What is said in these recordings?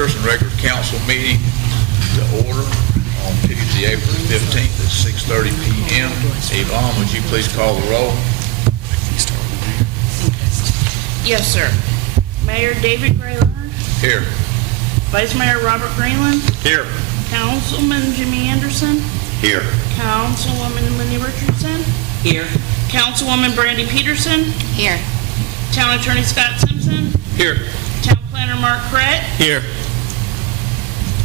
Pierson regular council meeting to order on Tuesday, April 15th at 6:30 p.m. Yvonne, would you please call the roll? Yes, sir. Mayor David Grayler. Here. Vice Mayor Robert Greenland. Here. Councilman Jimmy Anderson. Here. Councilwoman Lenny Richardson. Here. Councilwoman Brandy Peterson. Here. Town Attorney Scott Simpson. Here. Town Planner Mark Crett. Here.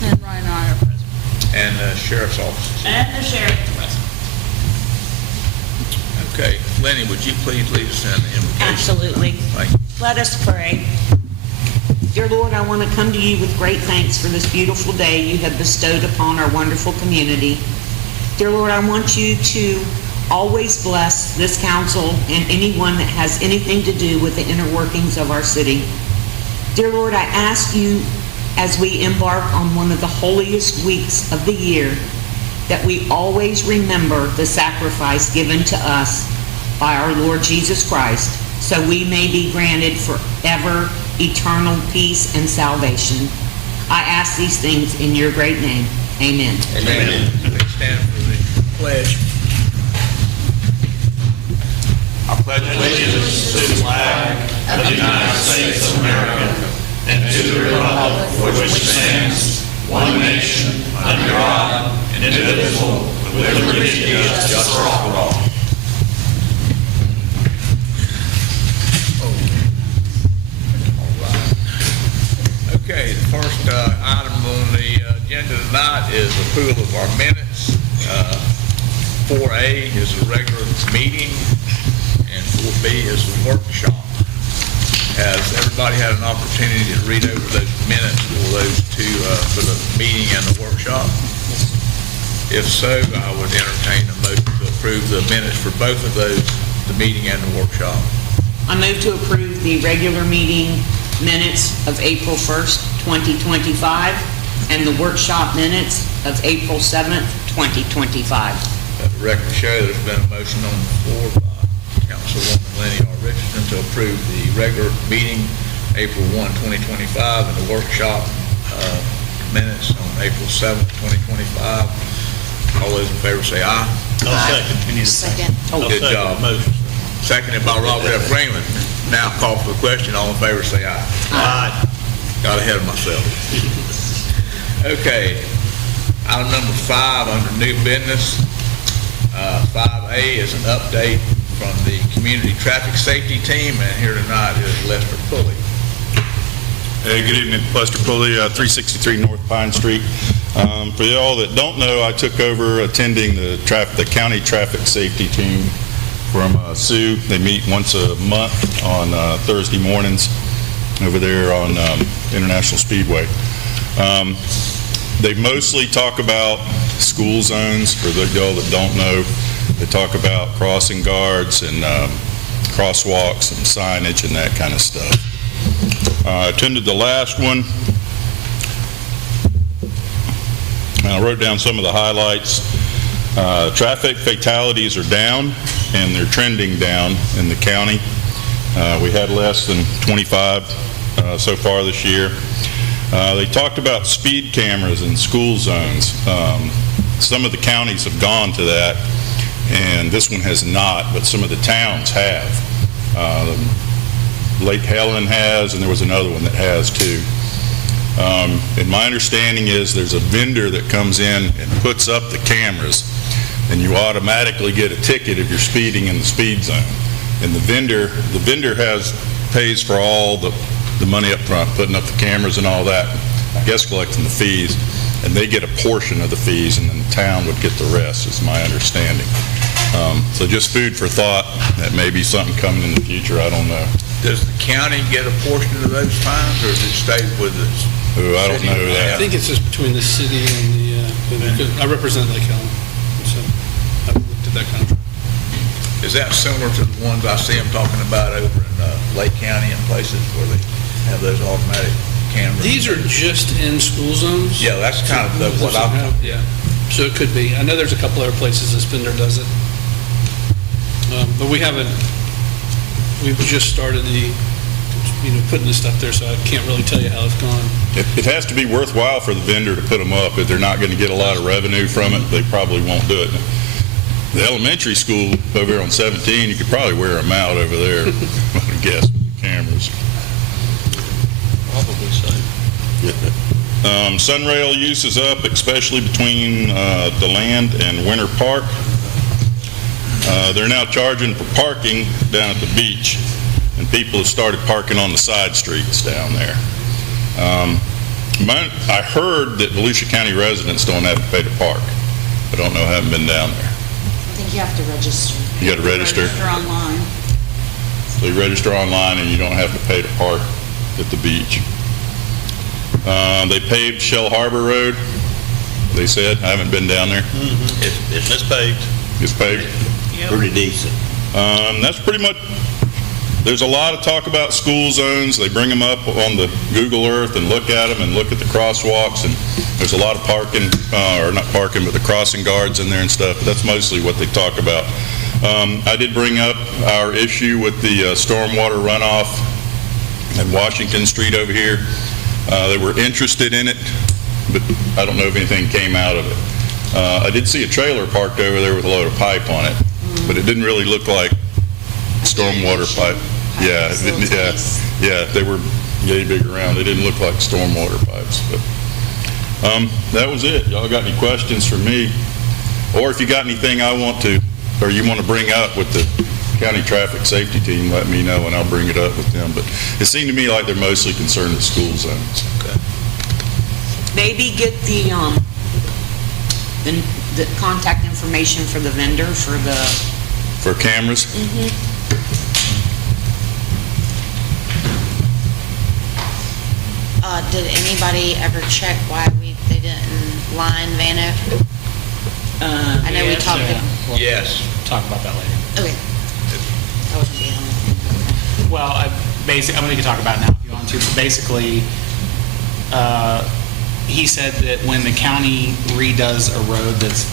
And Ryan and I are present. And the sheriff's office. And the sheriff is present. Okay. Lenny, would you please lead us in the invocation? Absolutely. Thank you. Let us pray. Dear Lord, I want to come to you with great thanks for this beautiful day you have bestowed upon our wonderful community. Dear Lord, I want you to always bless this council and anyone that has anything to do with the inner workings of our city. Dear Lord, I ask you, as we embark on one of the holiest weeks of the year, that we always remember the sacrifice given to us by our Lord Jesus Christ, so we may be granted forever eternal peace and salvation. I ask these things in your great name. Amen. Amen. Please stand for the pledge. I pledge allegiance to the flag of the United States of America and to the republic for which it stands, one nation, under God, indivisible, with liberty and justice for all. Okay, the first item on the agenda tonight is approval of our minutes. 4A is a regular meeting, and 4B is a workshop. Has everybody had an opportunity to read over those minutes for those two, for the meeting and the workshop? If so, I would entertain a motion to approve the minutes for both of those, the meeting and the workshop. I move to approve the regular meeting minutes of April 1st, 2025, and the workshop minutes of April 7th, 2025. Let the record show there's been a motion on the floor by Councilwoman Lenny R. Richardson to approve the regular meeting April 1, 2025, and the workshop minutes on April 7th, 2025. All those in favor say aye. Second. Good job. Seconded by Robert F. Greenland. Now call for the question. All in favor say aye. Aye. Got ahead of myself. Okay. Item number 5 under new business. 5A is an update from the community traffic safety team, and here tonight is Lester Pulley. Hey, good evening, Lester Pulley, 363 North Pine Street. For y'all that don't know, I took over attending the county traffic safety team from Sue. They meet once a month on Thursday mornings over there on International Speedway. They mostly talk about school zones. For y'all that don't know, they talk about crossing guards and crosswalks and signage and that kind of stuff. I attended the last one. I wrote down some of the highlights. Traffic fatalities are down, and they're trending down in the county. We had less than 25 so far this year. They talked about speed cameras in school zones. Some of the counties have gone to that, and this one has not, but some of the towns have. Lake Helen has, and there was another one that has too. And my understanding is there's a vendor that comes in and puts up the cameras, and you automatically get a ticket if you're speeding in the speed zone. And the vendor pays for all the money up front, putting up the cameras and all that, I guess collecting the fees, and they get a portion of the fees, and then the town would get the rest, is my understanding. So just food for thought. That may be something coming in the future. I don't know. Does the county get a portion of those fines, or does it stay with us? Oh, I don't know that. I think it's just between the city and I represent Lake Helen, so I've looked at that contract. Is that similar to the ones I see them talking about over in Lake County and places where they have those automatic cameras? These are just in school zones. Yeah, that's kind of what I'm... Yeah, so it could be. I know there's a couple other places this vendor does it. But we've just started the putting this stuff there, so I can't really tell you how it's gone. It has to be worthwhile for the vendor to put them up. If they're not going to get a lot of revenue from it, they probably won't do it. The elementary school over here on 17, you could probably wear them out over there, I would guess, with the cameras. Probably so. Sunrail use is up, especially between DeLand and Winter Park. They're now charging for parking down at the beach, and people have started parking on the side streets down there. I heard that Volusia County residents don't have to pay to park. I don't know, I haven't been down there. I think you have to register. You got to register? Register online. So you register online and you don't have to pay to park at the beach. They paved Shell Harbor Road, they said. I haven't been down there. It's paved. It's paved. Pretty decent. That's pretty much, there's a lot of talk about school zones. They bring them up on the Google Earth and look at them and look at the crosswalks, and there's a lot of parking, or not parking, but the crossing guards in there and stuff. That's mostly what they talk about. I did bring up our issue with the stormwater runoff at Washington Street over here. They were interested in it, but I don't know if anything came out of it. I did see a trailer parked over there with a load of pipe on it, but it didn't really look like stormwater pipe. Yeah, they were yay big around. They didn't look like stormwater pipes, but that was it. Y'all got any questions for me? Or if you got anything you want to bring up with the county traffic safety team, let me know and I'll bring it up with them. But it seemed to me like they're mostly concerned with school zones. Okay. Maybe get the contact information for the vendor For cameras? Did anybody ever check why they didn't line Van Oak? I know we talked. Yes. Talk about that later. Okay. I wasn't the only thing. Well, I'm going to talk about it now if you want to. But basically, he said that when the county redoes a road that's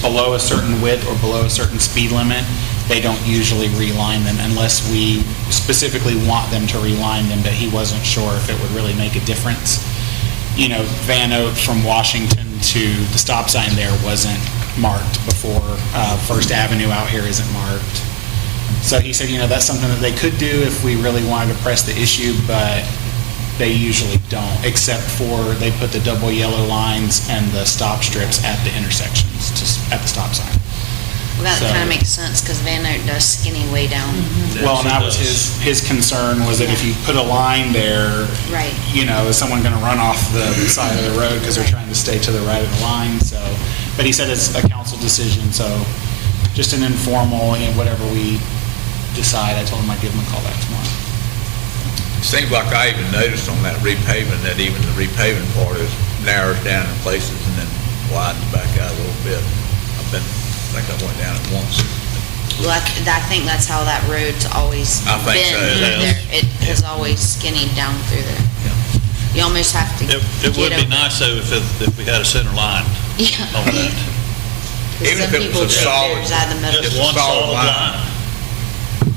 below a certain width or below a certain speed limit, they don't usually reline them unless we specifically want them to reline them, but he wasn't sure if it would really make a difference. Van Oak from Washington to the stop sign there wasn't marked before. First Avenue out here isn't marked. So he said, that's something that they could do if we really wanted to press the issue, but they usually don't, except for they put the double yellow lines and the stop strips at the intersections, just at the stop sign. Well, that So- kind of makes sense because Van Oak does skinny way down. Well, and that was his concern, was that if you put a line there, Right. Is someone going to run off the side of the road because they're trying to stay to the right of the line? So, but he said it's a council decision, so just an informal, whatever we decide. I told him I'd give him a call back tomorrow. Seems like I even noticed on that repaving that even the repaving part narrows down in places and then widens back out a little bit. I think I went down it once. Well, I think that's how that road's always I think been so, through yeah. there. It has always skinnied down through there. You almost have to It get would be over- nice though if we had a center line Yeah. on that. 'Cause Even some if it people was a take solid- theirs out of the middle. Just a one solid solid line. line.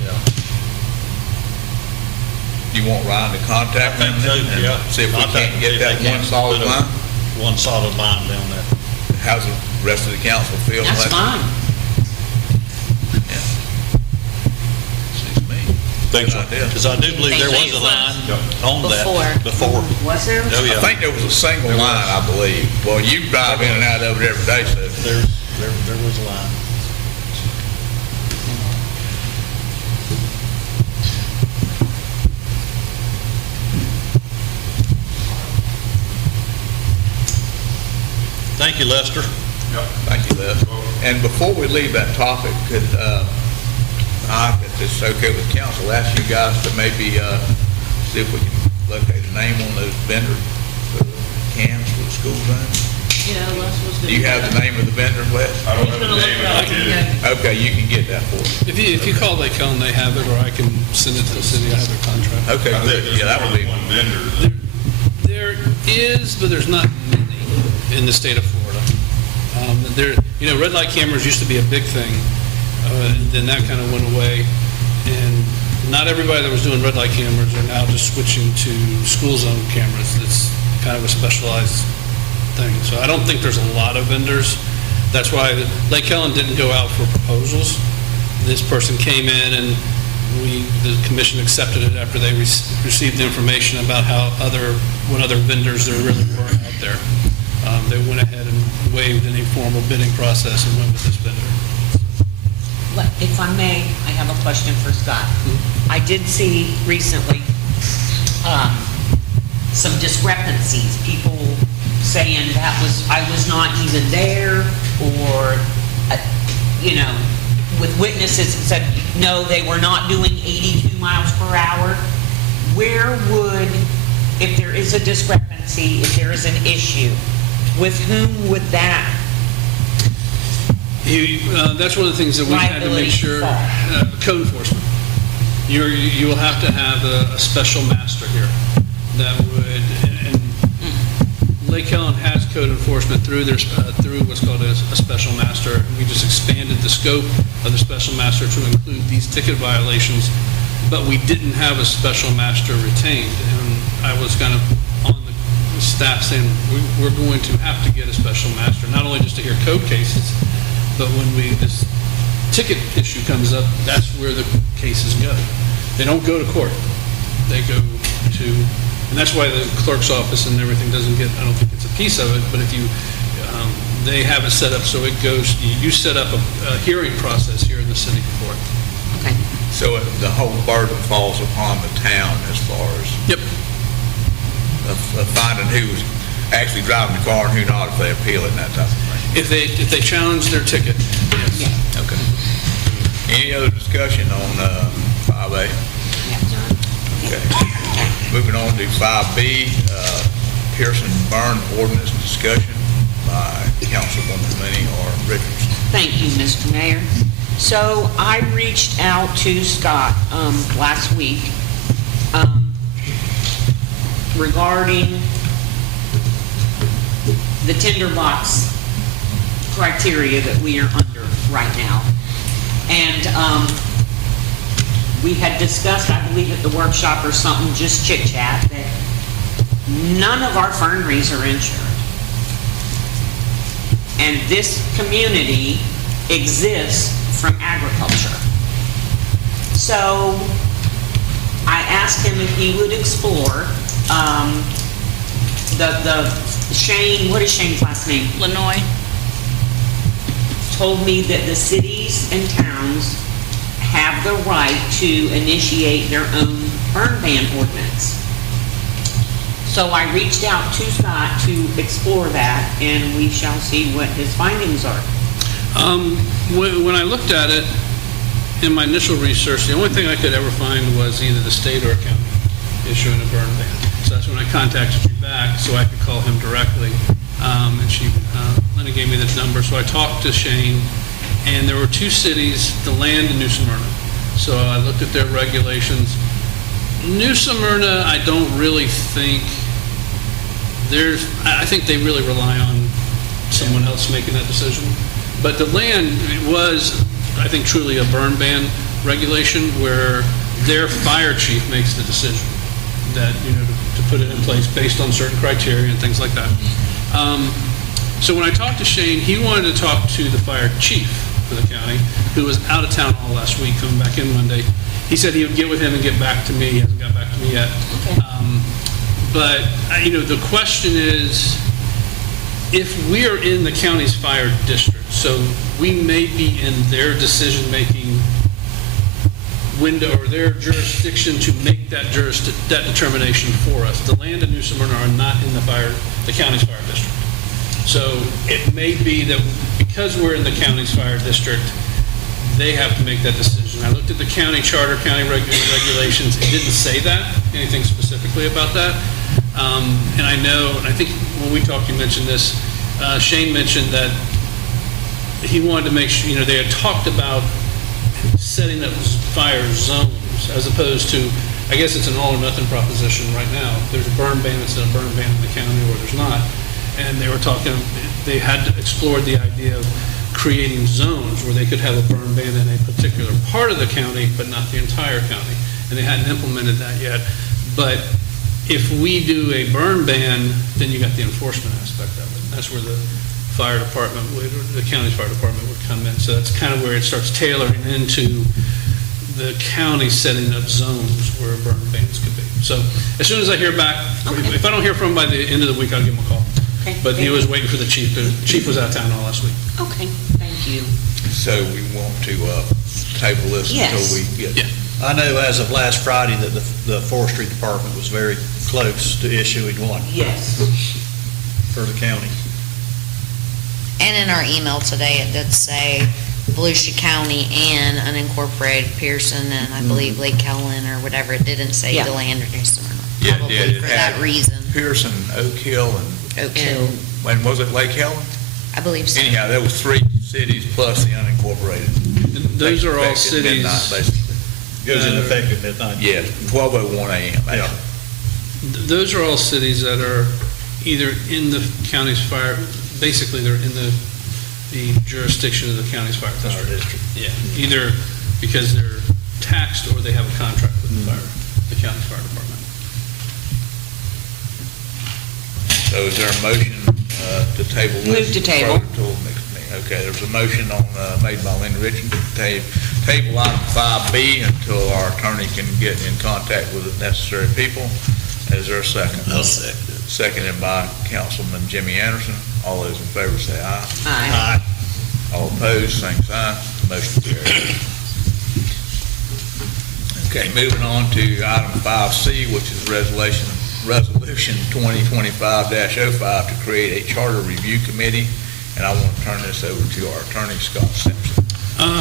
Yeah. You want Ryan to contact them and Yeah. see if we Contact can't them, get see if that they one can't solid put a- line? One solid line down there. How's the rest of the council feel? That's about it? fine. Yeah. Seems to me. Thanks, Good John. idea. Because I do believe there was a line on that before. Was there? Oh, I yeah. think there was a single line, I believe. Well, you drive in and out of it every day, so. There was a line. Thank you, Lester. Thank you, Les. And before we leave that topic, could, if it's okay with council, ask you guys to maybe, see if we can locate a name on those vendors, for the cans for the school zone. Yeah, Les was Do you have the name of the vendor, Les? I don't have the name, but I did. Okay, you can get that for us. If you call Lake Helen, they have it, or I can send it to the city. I have their contract. Okay, I think good. Yeah, that would be, one vendor. There is, but there's not many in the state of Florida. Red light cameras used to be a big thing, and then that kind of went away. And not everybody that was doing red light cameras are now just switching to school zone cameras. It's kind of a specialized thing. So I don't think there's a lot of vendors. That's why Lake Helen didn't go out for proposals. This person came in and the commission accepted it after they received the information about what other vendors there really were out there. They went ahead and waived any formal bidding process and went with this vendor. If I may, I have a question for Scott. I did see recently some discrepancies, people saying I was not even there, or, with witnesses that said, no, they were not doing 82 miles per hour. Where would, if there is a discrepancy, if there is an issue, with whom would that That's one of the things that we had to make sure, code enforcement. You will have to have a special master here that would, and Lake Helen has code enforcement through what's called a special master. We just expanded the scope of the special master to include these ticket violations, but we didn't have a special master retained. And I was kind of on the staff saying, we're going to have to get a special master, not only just to hear code cases, but when this ticket issue comes up, that's where the cases go. They don't go to court. They go to, and that's why the clerk's office and everything doesn't get, I don't think it's a piece of it, but if you, they have it set up so it goes, you set up a hearing process here in the city court. Okay. So the whole burden falls upon the town as far as Yep. of finding who's actually driving the car and who not, if they appeal it and that type of thing. If they challenge their ticket, yes. Okay. Any other discussion on 5A? Okay. Moving on to 5B, Pierson burn ordinance discussion by Councilwoman Lenny R. Richards. Thank you, Mr. Mayor. So I reached out to Scott last week regarding the tinderbox criteria that we are under right now. And we had discussed, I believe at the workshop or something, just chit-chat, that none of our ferneries are insured. And this community exists from agriculture. So I asked him if he would explore Shane, what is Shane's last name? Lenoy. Told me that the cities and towns have the right to initiate their own burn ban ordinance. So I reached out to Scott to explore that, and we shall see what his findings are. When I looked at it, in my initial research, the only thing I could ever find was either the state or a county issuing a burn ban. So that's when I contacted you back, so I could call him directly. And Linda gave me the number. So I talked to Shane, and there were two cities, DeLand and New Smyrna. So I looked at their regulations. New Smyrna, I don't really think I think they really rely on someone else making that decision. But DeLand was, I think, truly a burn ban regulation where their fire chief makes the decision that, to put it in place based on certain criteria and things like that. So when I talked to Shane, he wanted to talk to the fire chief for the county, who was out of town all last week, coming back in Monday. He said he would get with him and get back to me. He hasn't got back to me yet. Okay. But the question is, if we are in the county's fire district, so we may be in their decision-making window or their jurisdiction to make that determination for us. DeLand and New Smyrna are not in the county's fire district. So it may be that because we're in the county's fire district, they have to make that decision. I looked at the county charter, county regulations. It didn't say anything specifically about that. And I think when we talked, you mentioned this, Shane mentioned that he wanted to make sure, they had talked about setting up fire zones as opposed to, I guess it's an all or nothing proposition right now. There's a burn ban, it's a burn ban in the county, or there's not. And they were talking, they had explored the idea of creating zones where they could have a burn ban in a particular part of the county, but not the entire county. and they hadn't implemented that yet. But if we do a burn ban, then you got the enforcement aspect of it. That's where the fire department would, or the county's fire department would come in. So that's kind of where it starts tailoring into the county setting up zones where burn bans could be. So as soon as I hear back, if I don't hear from him by the end of the week, I'll give him a call. Okay. But he was waiting for the chief. The chief was out of town all last week. Okay, thank you. So we want to table this Yes. until we get. Yeah. I know as of last Friday that the forestry department was very close to issuing one Yes. for the county. And in our email today, it did say Volusia County and unincorporated Pierson and I believe Lake Helen or whatever. It didn't say Yeah. DeLand or Newsom. Yeah, Probably it for had that reason. Pearson, Oak Hill, Oak Hill, and was it Lake Helen? I believe so. Anyhow, there was 3 cities plus the unincorporated. And those are all Effective cities. midnight, basically. Goes into effect at midnight. Yeah, 12:01 a.m. Yeah. Those are all cities that are either in the county's fire, basically they're in the jurisdiction of the county's fire district. Yeah, either because they're taxed or they have a contract with the county's fire department. So is there a motion to table this? Move to table. Till next meeting? Okay, there's a motion made by Lynn Richardson to table item 5B until our attorney can get in contact with the necessary people. Is there a second? I'll second it. Seconded by Councilman Jimmy Anderson. All those in favor say aye. Aye. All opposed, same sign. Motion carries. Okay, moving on to item 5C, which is resolution 2025-05 to create a charter review committee. And I want to turn this over to our attorney, Scott Simpson.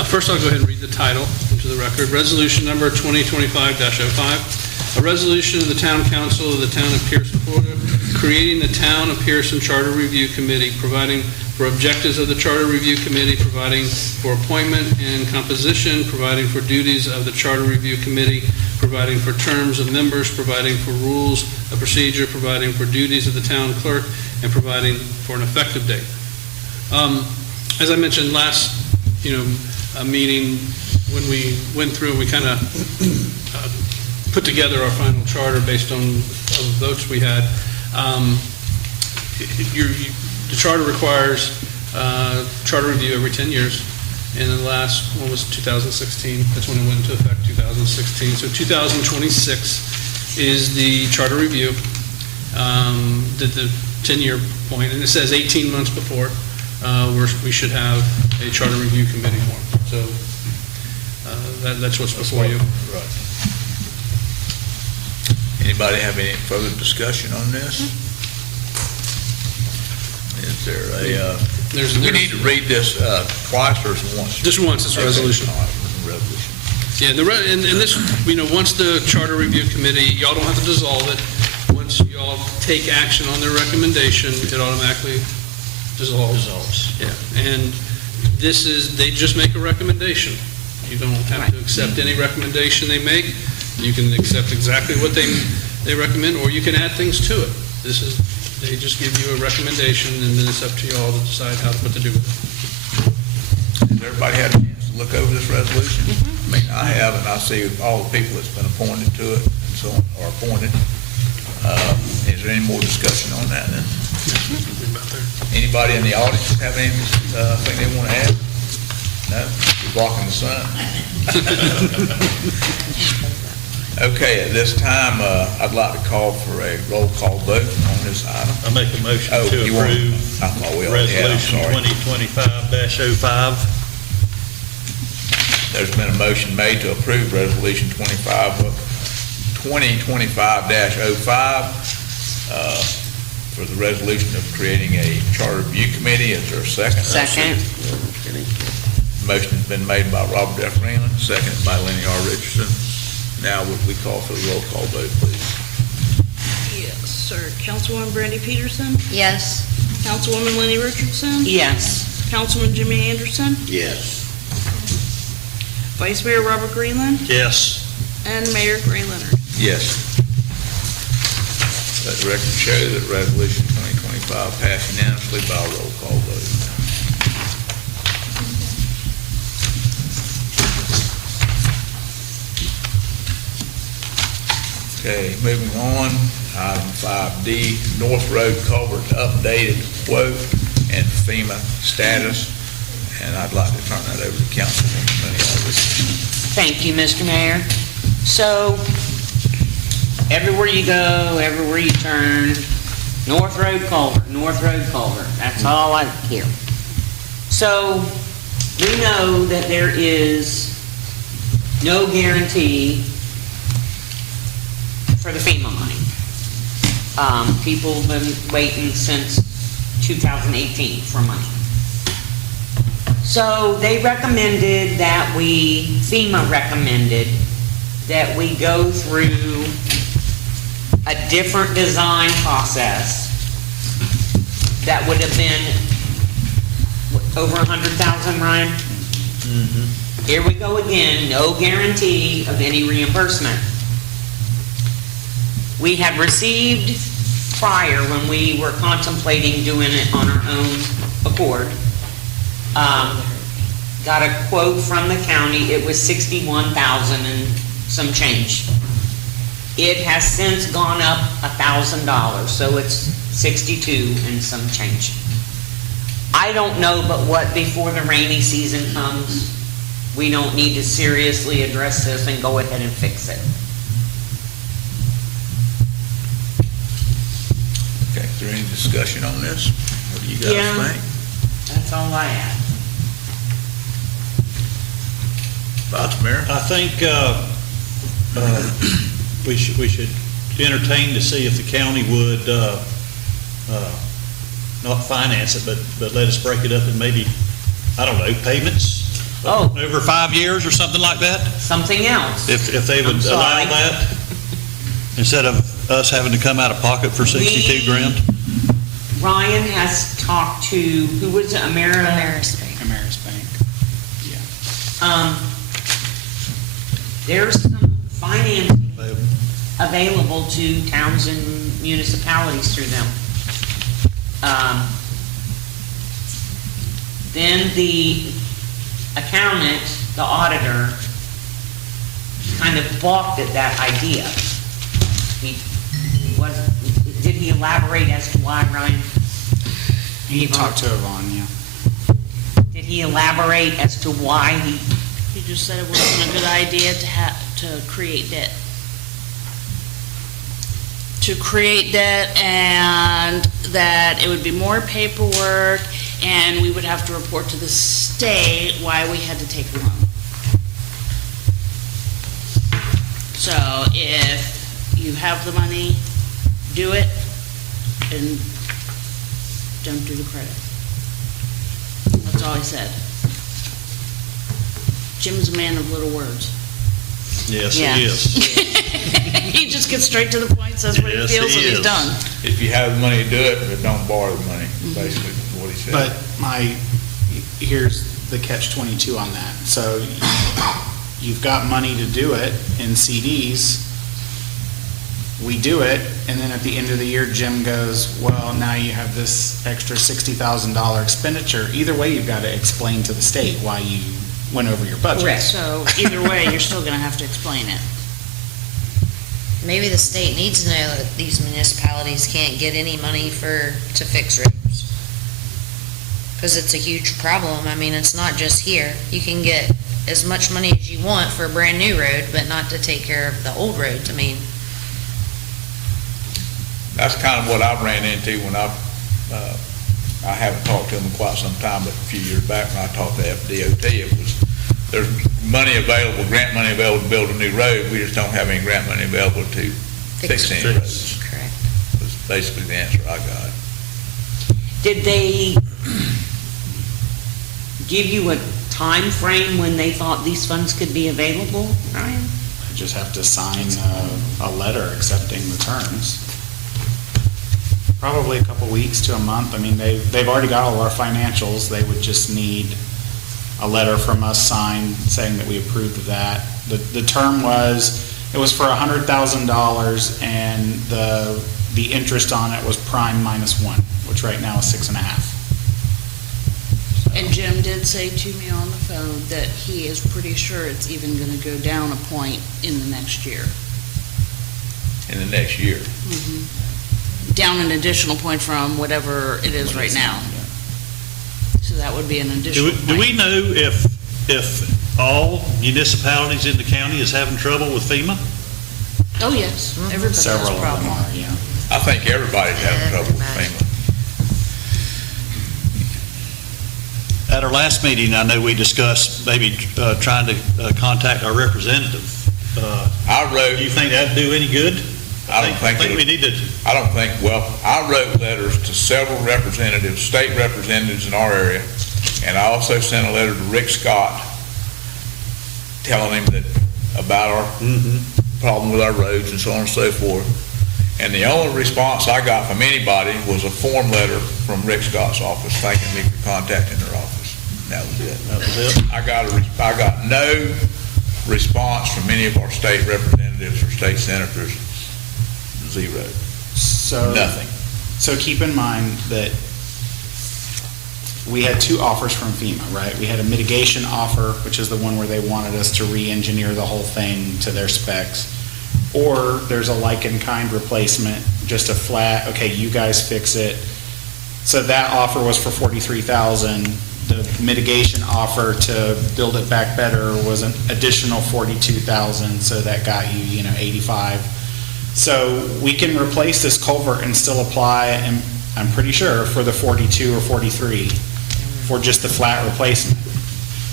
First, I'll go ahead and read the title into the record. Resolution number 2025-05, a resolution of the Town Council of the Town of Pierson, Florida, creating the Town of Pierson Charter Review Committee, providing for objectives of the Charter Review Committee, providing for appointment and composition, providing for duties of the Charter Review Committee, providing for terms of members, providing for rules of procedure, providing for duties of the town clerk, and providing for an effective date. As I mentioned last, meeting, when we went through, we kind of put together our final charter based on votes we had. The charter requires charter review every 10 years, and the last one was 2016. That's when it went into effect, 2016. So 2026 is the charter review, the 10-year point, and it says 18 months before we should have a charter review committee formed. So that's what's before you. Right. Anybody have any further discussion on this? Is there we need to read this twice or once? Just once, it's a resolution. All right, resolution. Yeah, and this, once the charter review committee, y'all don't have to dissolve it. Once y'all take action on their recommendation, it automatically dissolves. Yeah, and they just make a recommendation. You don't have to accept any recommendation they make. You can accept exactly what they recommend, or you can add things to it. They just give you a recommendation, and then it's up to you all to decide what to do with it. Has everybody had a chance to look over this resolution? I mean, I have, and I see all the people that's been appointed to it, and so on, are appointed. Is there any more discussion on that then? Anybody in the audience have anything they want to add? No? You're blocking the sun? Okay, at this time, I'd like to call for a roll call vote on this item. I make a motion Oh, to you want- approve I thought we already had, I'm Resolution sorry. 2025-05. There's been a motion made to approve Resolution 2025-05 for the resolution of creating a charter review committee. Is there a second? Second. Motion's been made by Robert F. Freeman, seconded by Lenny R. Richardson. Now would we call for the roll call vote, please? Yes, sir. Councilwoman Brandy Peterson, Yes. Councilwoman Lenny Richardson, Yes. Councilman Jimmy Anderson, Yes. Vice Mayor Robert Greenland, Yes. and Mayor Gray Leonard. Yes. Let the record show that Resolution 2025 passed unanimously by a roll call vote. Okay, moving on, item 5D, North Road Culvert updated quote and FEMA status. And I'd like to turn that over to Councilman Lenny Alves. Thank you, Mr. Mayor. So, everywhere you go, everywhere you turn, North Road Culvert, North Road Culvert, that's all I hear. So, we know that there is no guarantee for the FEMA money. People have been waiting since 2018 for money. So they recommended that FEMA recommended that we go through a different design process that would have been over 100,000, Ryan? Here we go again, no guarantee of any reimbursement. We had received prior, when we were contemplating doing it on our own accord, got a quote from the county. It was $61,000 and some change. It has since gone up $1,000, so it's $62,000 and some change. I don't know, but what, before the rainy season comes, we don't need to seriously address this and go ahead and fix it. Okay, is there any discussion on this? What do you guys Yeah. think? That's all I have. Vice Mayor? I think we should entertain to see if the county would not finance it, but let us break it up in maybe, I don't know, payments over 5 years or something like that. Something else. If they would I'm allow sorry. that, instead of us having to come out of pocket for 62 grand. Ryan has talked to, who was it, Ameris Bank. Ameris Bank. There's some financing available to towns and municipalities through them. Then the accountant, the auditor, kind of balked at that idea. Did he elaborate as to why, Ryan? He talked to Yvonne, yeah. Did he elaborate as to why he? He just said it wasn't a good idea to create debt. To create debt, and that it would be more paperwork, and we would have to report to the state why we had to take a loan. So if you have the money, do it, and don't do the credit. That's all he said. Jim's a man of little words. Yes, Yeah. he is. He just gets straight to the point, says what he Yes, feels, he and he's is. done. If you have the money to do it, but don't borrow the money, basically, is what he said. But here's the catch-22 on that. So you've got money to do it in CDs. We do it, and then at the end of the year, Jim goes, well, now you have this extra $60,000 expenditure. Either way, you've got to explain to the state why you went over your budget. Correct. So either way, you're still gonna have to explain it. Maybe the state needs to know that these municipalities can't get any money to fix roads. Because it's a huge problem. I mean, it's not just here. You can get as much money as you want for a brand-new road, but not to take care of the old roads. I mean, That's kind of what I ran into when I haven't talked to them in quite some time, but a few years back when I talked to FDOT, it was, there's money available, grant money available to build a new road, we just don't have any grant money available to fix any roads. correct. Was basically the answer I got. Did they give you a time frame when they thought these funds could be available, Ryan? I just have to sign a letter accepting the terms. Probably a couple weeks to a month. I mean, they've already got all our financials. They would just need a letter from us signed saying that we approved of that. The term was, it was for $100,000, and the interest on it was prime -1, which right now is 6.5. And Jim did say to me on the phone that he is pretty sure it's even gonna go down a point in the next year. in the next year. Down an additional point from whatever it is right now. So that would be an additional point. Do we know if all municipalities in the county is having trouble with FEMA? Oh, yes, everybody has Several a of them problem. are, yeah. I think everybody's having trouble with Everybody. FEMA. At our last meeting, I know we discussed maybe trying to contact our representative. I Do wrote, you think that'd do any good? I don't think we need to. I don't think, well, I wrote letters to several representatives, state representatives in our area, and I also sent a letter to Rick Scott telling him that, about our problem with our roads and so on and so forth. And the only response I got from anybody was a form letter from Rick Scott's office thanking me for contacting their office. That was it. That was it. I got no response from any of our state representatives or state senators. Zero. So. Nothing. So keep in mind that we had two offers from FEMA, right? We had a mitigation offer, which is the one where they wanted us to re-engineer the whole thing to their specs. Or there's a like-in-kind replacement, just a flat, okay, you guys fix it. So that offer was for $43,000. The mitigation offer to build it back better was an additional $42,000, so that got you, $85,000. So we can replace this culvert and still apply, and I'm pretty sure, for the 42 or 43 for just the flat replacement.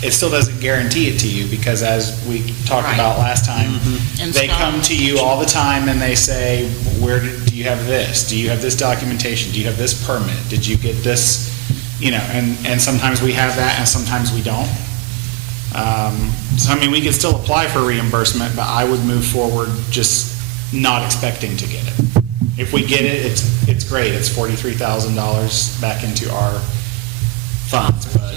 It still doesn't guarantee it to you, because as we talked Right. about last time, And they Scott- come to you all the time and they say, do you have this? Do you have this documentation? Do you have this permit? Did you get this? And sometimes we have that and sometimes we don't. So I mean, we could still apply for reimbursement, but I would move forward just not expecting to get it. If we get it, it's great. It's $43,000 back into our funds, but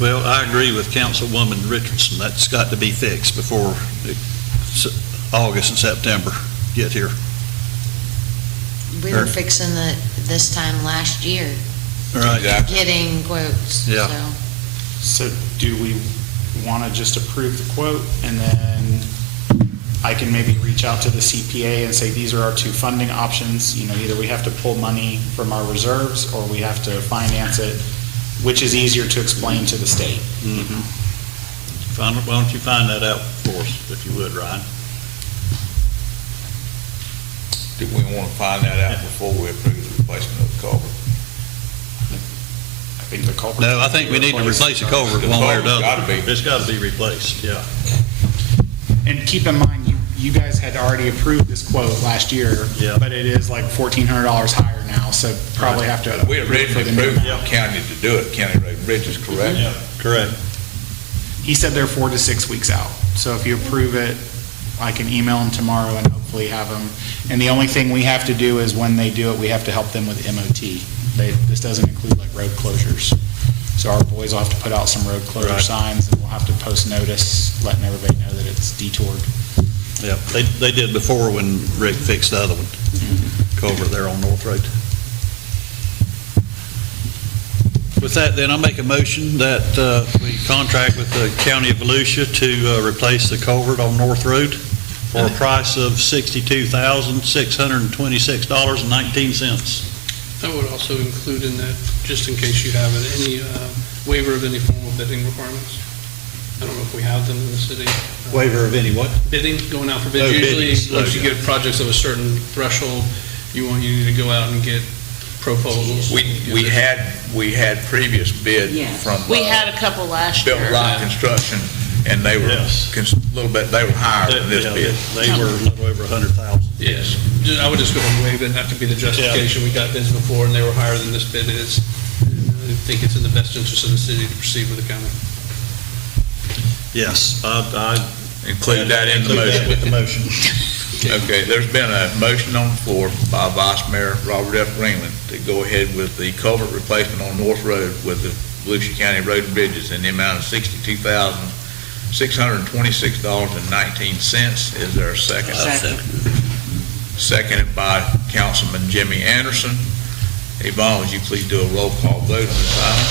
Well, I agree with Councilwoman Richardson. That's got to be fixed before August and September get here. We were fixing it this time last year, Right. Exactly. getting quotes, Yeah. so. so do we want to just approve the quote and then I can maybe reach out to the CPA and say, these are our two funding options, either we have to pull money from our reserves or we have to finance it, which is easier to explain to the state. Why don't you find that out for us, if you would, Ryan? Do we want to find that out before we approve the replacement of the culvert? I think the culvert. No, I think we need to replace the culvert one way or the Gotta other. be. It's got to be replaced, yeah. And keep in mind, you guys had already approved this quote last year, Yeah. but it is like $1,400 higher now, so probably have to. We approve for originally the new approved amount. the county to do it, county road and bridges, correct? Correct. He said they're 4 to 6 weeks out. So if you approve it, I can email them tomorrow and hopefully have them. And the only thing we have to do is when they do it, we have to help them with MOT. This doesn't include like road closures. So our boys will have to put out some road closure Right. signs and we'll have to post notice letting everybody know that it's detoured. Yeah, they did before when Rick fixed the other one, culvert there on North Road. With that, then, I'll make a motion that we contract with the County of Volusia to replace the culvert on North Road for a price of $62,626.19. I would also include in that, just in case you have any waiver of any form of bidding requirements. I don't know if we have them in the city. Waiver of any what? Bidding, going out for Oh, bids. biddings. Usually, once you Okay. get projects of a certain threshold, you need to go out and get proposals. We had previous bid Yes. from. We had a couple last Built year. Line Construction, and they were Yes. a little bit, they were higher than this Yeah, bid. They were a little over 100,000. Yes, I would just go ahead and waive it, that could be the justification. We got bids before and they were higher than this bid is. I think it's in the best interest of the city to proceed with the county. Yes, I Include that in the include that motion. with the motion. Okay, there's been a motion on the floor by Vice Mayor Robert F. Greenland to go ahead with the culvert replacement on North Road with the Volusia County Road and Bridges in the amount of $62,626.19. Is there a second? Second. Seconded by Councilman Jimmy Anderson. Yvonne, would you please do a roll call vote on this item?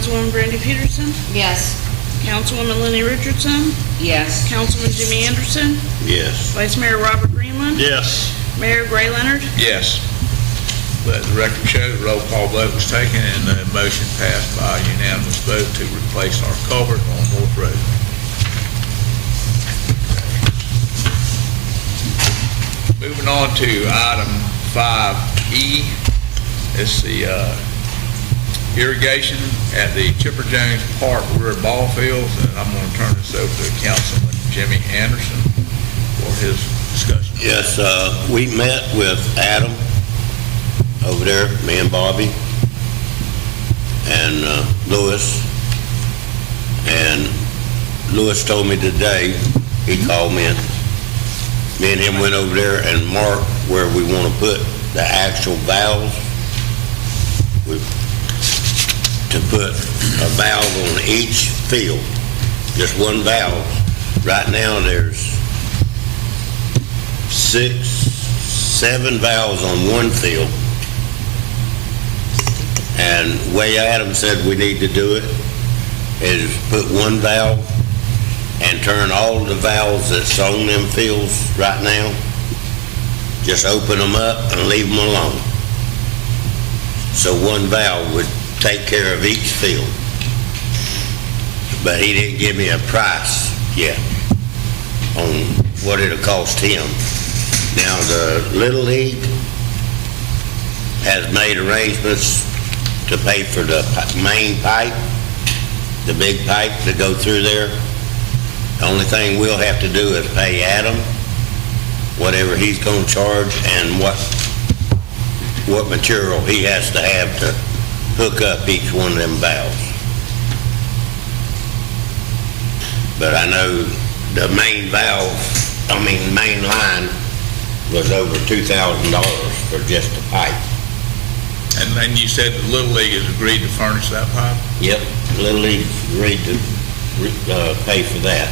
Councilwoman Brandy Peterson, Yes. Councilwoman Lenny Richardson, Yes. Councilman Jimmy Anderson, Yes. Vice Mayor Robert Greenland, Yes. Mayor Gray Leonard. Yes. Let the record show the roll call vote was taken and the motion passed by unanimous vote to replace our culvert on North Road. Moving on to item 5E, it's the irrigation at the Chipper Jones Park rear ball fields, and I'm going to turn this over to Councilman Jimmy Anderson for his discussion. Yes, we met with Adam over there, me and Bobby, and Lewis. And Lewis told me today, he called me, me and him went over there and marked where we want to put the actual valves. To put a valve on each field, just one valve. Right now, there's 6, 7 valves on one field. And the way Adam said we need to do it is put one valve and turn all the valves that's on them fields right now, just open them up and leave them alone. So one valve would take care of each field. But he didn't give me a price yet on what it'll cost him. Now, the Little League has made arrangements to pay for the main pipe, the big pipe to go through there. The only thing we'll have to do is pay Adam whatever he's going to charge and what material he has to have to hook up each one of them valves. But I know the main main line was over $2,000 for just the pipe. And then you said the Little League has agreed to furnish that pipe? Yep, Little League agreed to pay for that.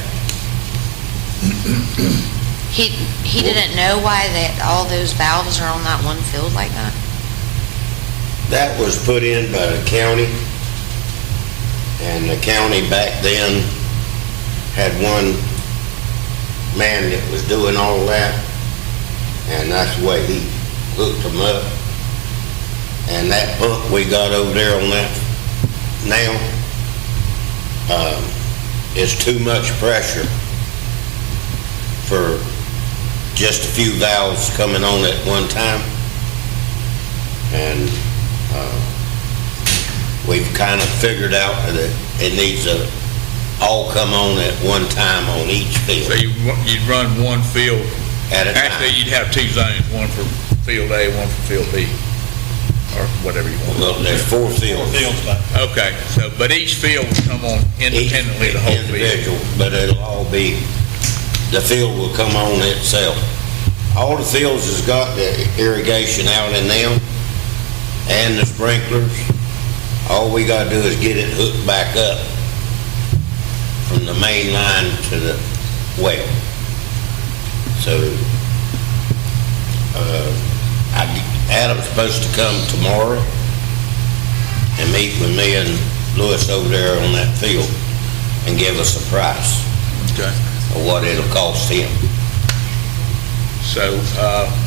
He didn't know why that all those valves are on that one field like that? That was put in by the county, and the county back then had one man that was doing all that, and that's the way he hooked them up. And that pump we got over there on that now, is too much pressure for just a few valves coming on at one time. And we've kind of figured out that it needs to all come on at one time on each field. So you'd run one field, At a time. actually you'd have two zones, one for field A, one for field B, or whatever you want. Well, there's 4 fields. Okay, so, but each field will come on independently, the whole field. Individual, but it'll all be, the field will come on itself. All the fields has got the irrigation out in them and the sprinklers. All we gotta do is get it hooked back up from the main line to the well. So, Adam's supposed to come tomorrow and meet with me and Lewis over there on that field and give us a price Okay. of what it'll cost him. So,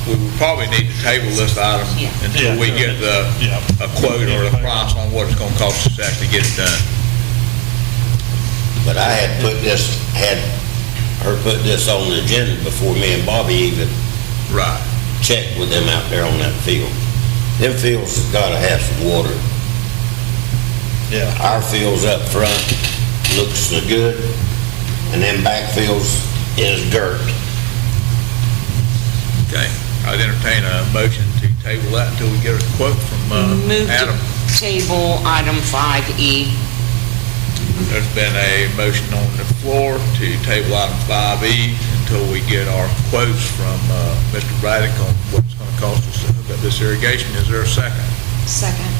we would probably need to table this item Yeah. until we get a quote or a price on what it's gonna cost us to actually get it done. But I had her put this on the agenda before me and Bobby even Right. checked with them out there on that field. Them fields have gotta have some water. Yeah. Our fields up front looks so good, and them back fields is dirt. Okay. I'd entertain a motion to table that until we get a quote from Move Adam. to table item 5E. There's been a motion on the floor to table item 5E until we get our quotes from Mr. Braddock on what it's going to cost us to hook up this irrigation. Is there a second? Second.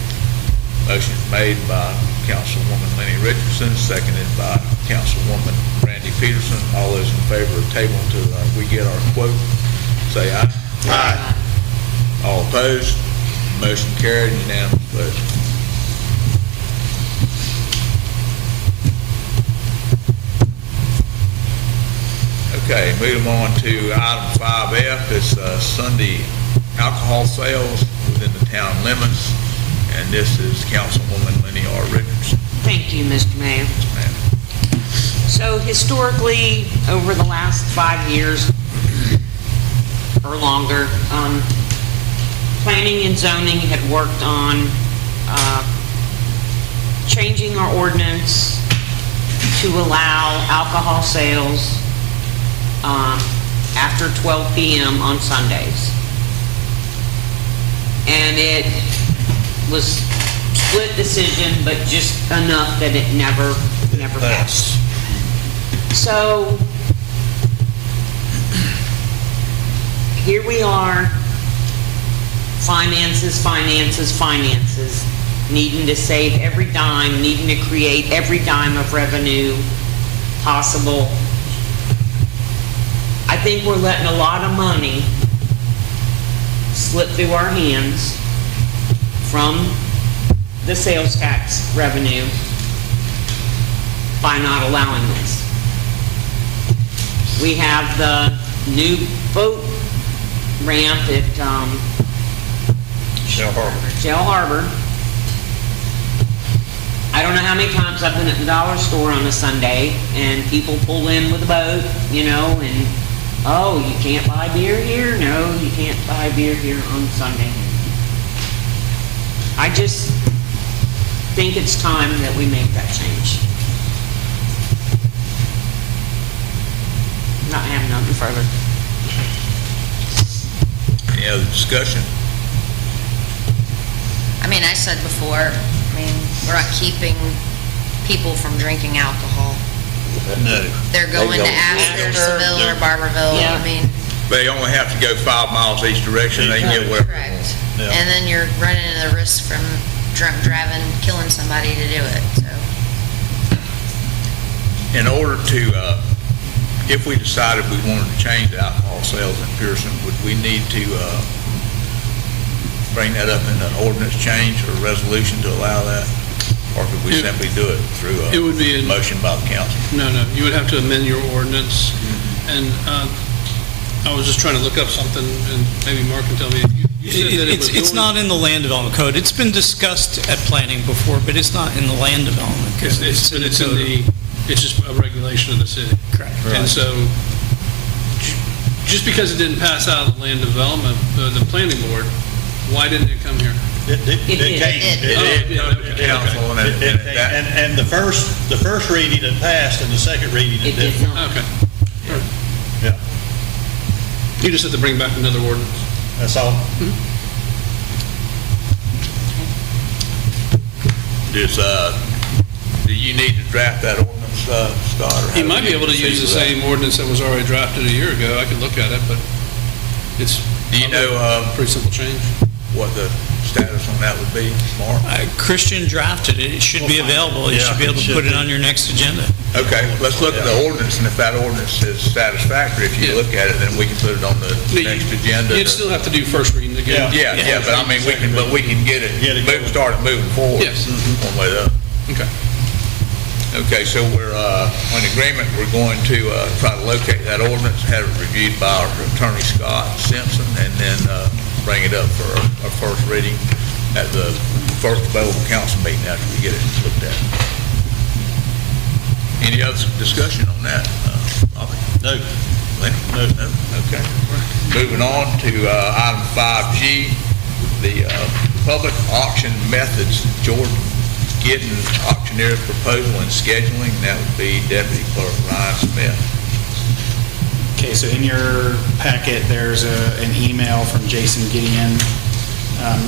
Motion is made by Councilwoman Lenny Richardson, seconded by Councilwoman Randy Peterson. All those in favor of table until we get our quote, say aye. Aye. All opposed? Motion carried, unanimous vote. Okay, moving on to item 5F, it's Sunday alcohol sales within the town limits, and this is Councilwoman Lenny R. Richards. Thank you, Mr. Mayor. Ma'am. So historically, over the last 5 years or longer, planning and zoning had worked on changing our ordinance to allow alcohol sales after 12 p.m. on Sundays. And it was split decision, but just enough that it never passed. So here we are, finances, needing to save every dime, needing to create every dime of revenue possible. I think we're letting a lot of money slip through our hands from the sales tax revenue by not allowing this. We have the new boat ramp at Shell Harbor. Shell Harbor. I don't know how many times I've been at the dollar store on a Sunday and people pull in with a boat, and, oh, you can't buy beer here? No, you can't buy beer here on Sunday. I just think it's time that we make that change. Not having nothing further. Any other discussion? I mean, I said before, we're not keeping people from drinking alcohol. No. They're going to Astor, Seville, or Barberville, Yeah. They only have to go 5 miles each direction, they can get whatever. Correct. Yeah. And then you're running the risk from drunk driving, killing somebody to do it, so. In order to, if we decided we wanted to change the alcohol sales in Pierson, would we need to bring that up in an ordinance change or resolution to allow that? Or could we simply do it through It would be a motion by the council? No, you would have to amend your ordinance, and I was just trying to look up something, and maybe Mark can tell me. You said that it was It's going- not in the land development code. It's been discussed at planning before, but it's not in the land development code. It's just a regulation of the city. Correct. And so, just because it didn't pass out of the land development, the planning board, why didn't it come here? It did. came. It It come to the council and that, And the first reading it passed, and the second reading It did not. Okay. Yeah, You just had to bring back another ordinance. that's all. do you need to draft that ordinance, Scott? or He how might do be you able to proceed use the with that? same ordinance that was already drafted a year ago. I could look at it, but it's Do you know pretty simple change. what the status on that would be, Mark? Christian drafted it. It should be available. You Yeah, should be able it to should put it be. on your next agenda. Okay, let's look at the ordinance, and if that ordinance is satisfactory, if you Yeah. look at it, then we can put it on the next agenda. You'd still have to do first reading again. Yeah, but I mean, we can get it, start it moving forward. Yes. One way or the other. Okay. Okay, so we're, on agreement, we're going to, try to locate that ordinance, have it reviewed by our attorney Scott Simpson, and then, bring it up for our first reading at the first available council meeting after we get it looked at. Any other discussion on that? Bobby? No. Lenny? No. Okay. Moving on to, item 5G, the, public auction methods, Jordan Gidden auctioneer's proposal and scheduling, that would be Deputy Clerk Ryan Smith. Okay, so in your packet, there's an email from Jason Gideon.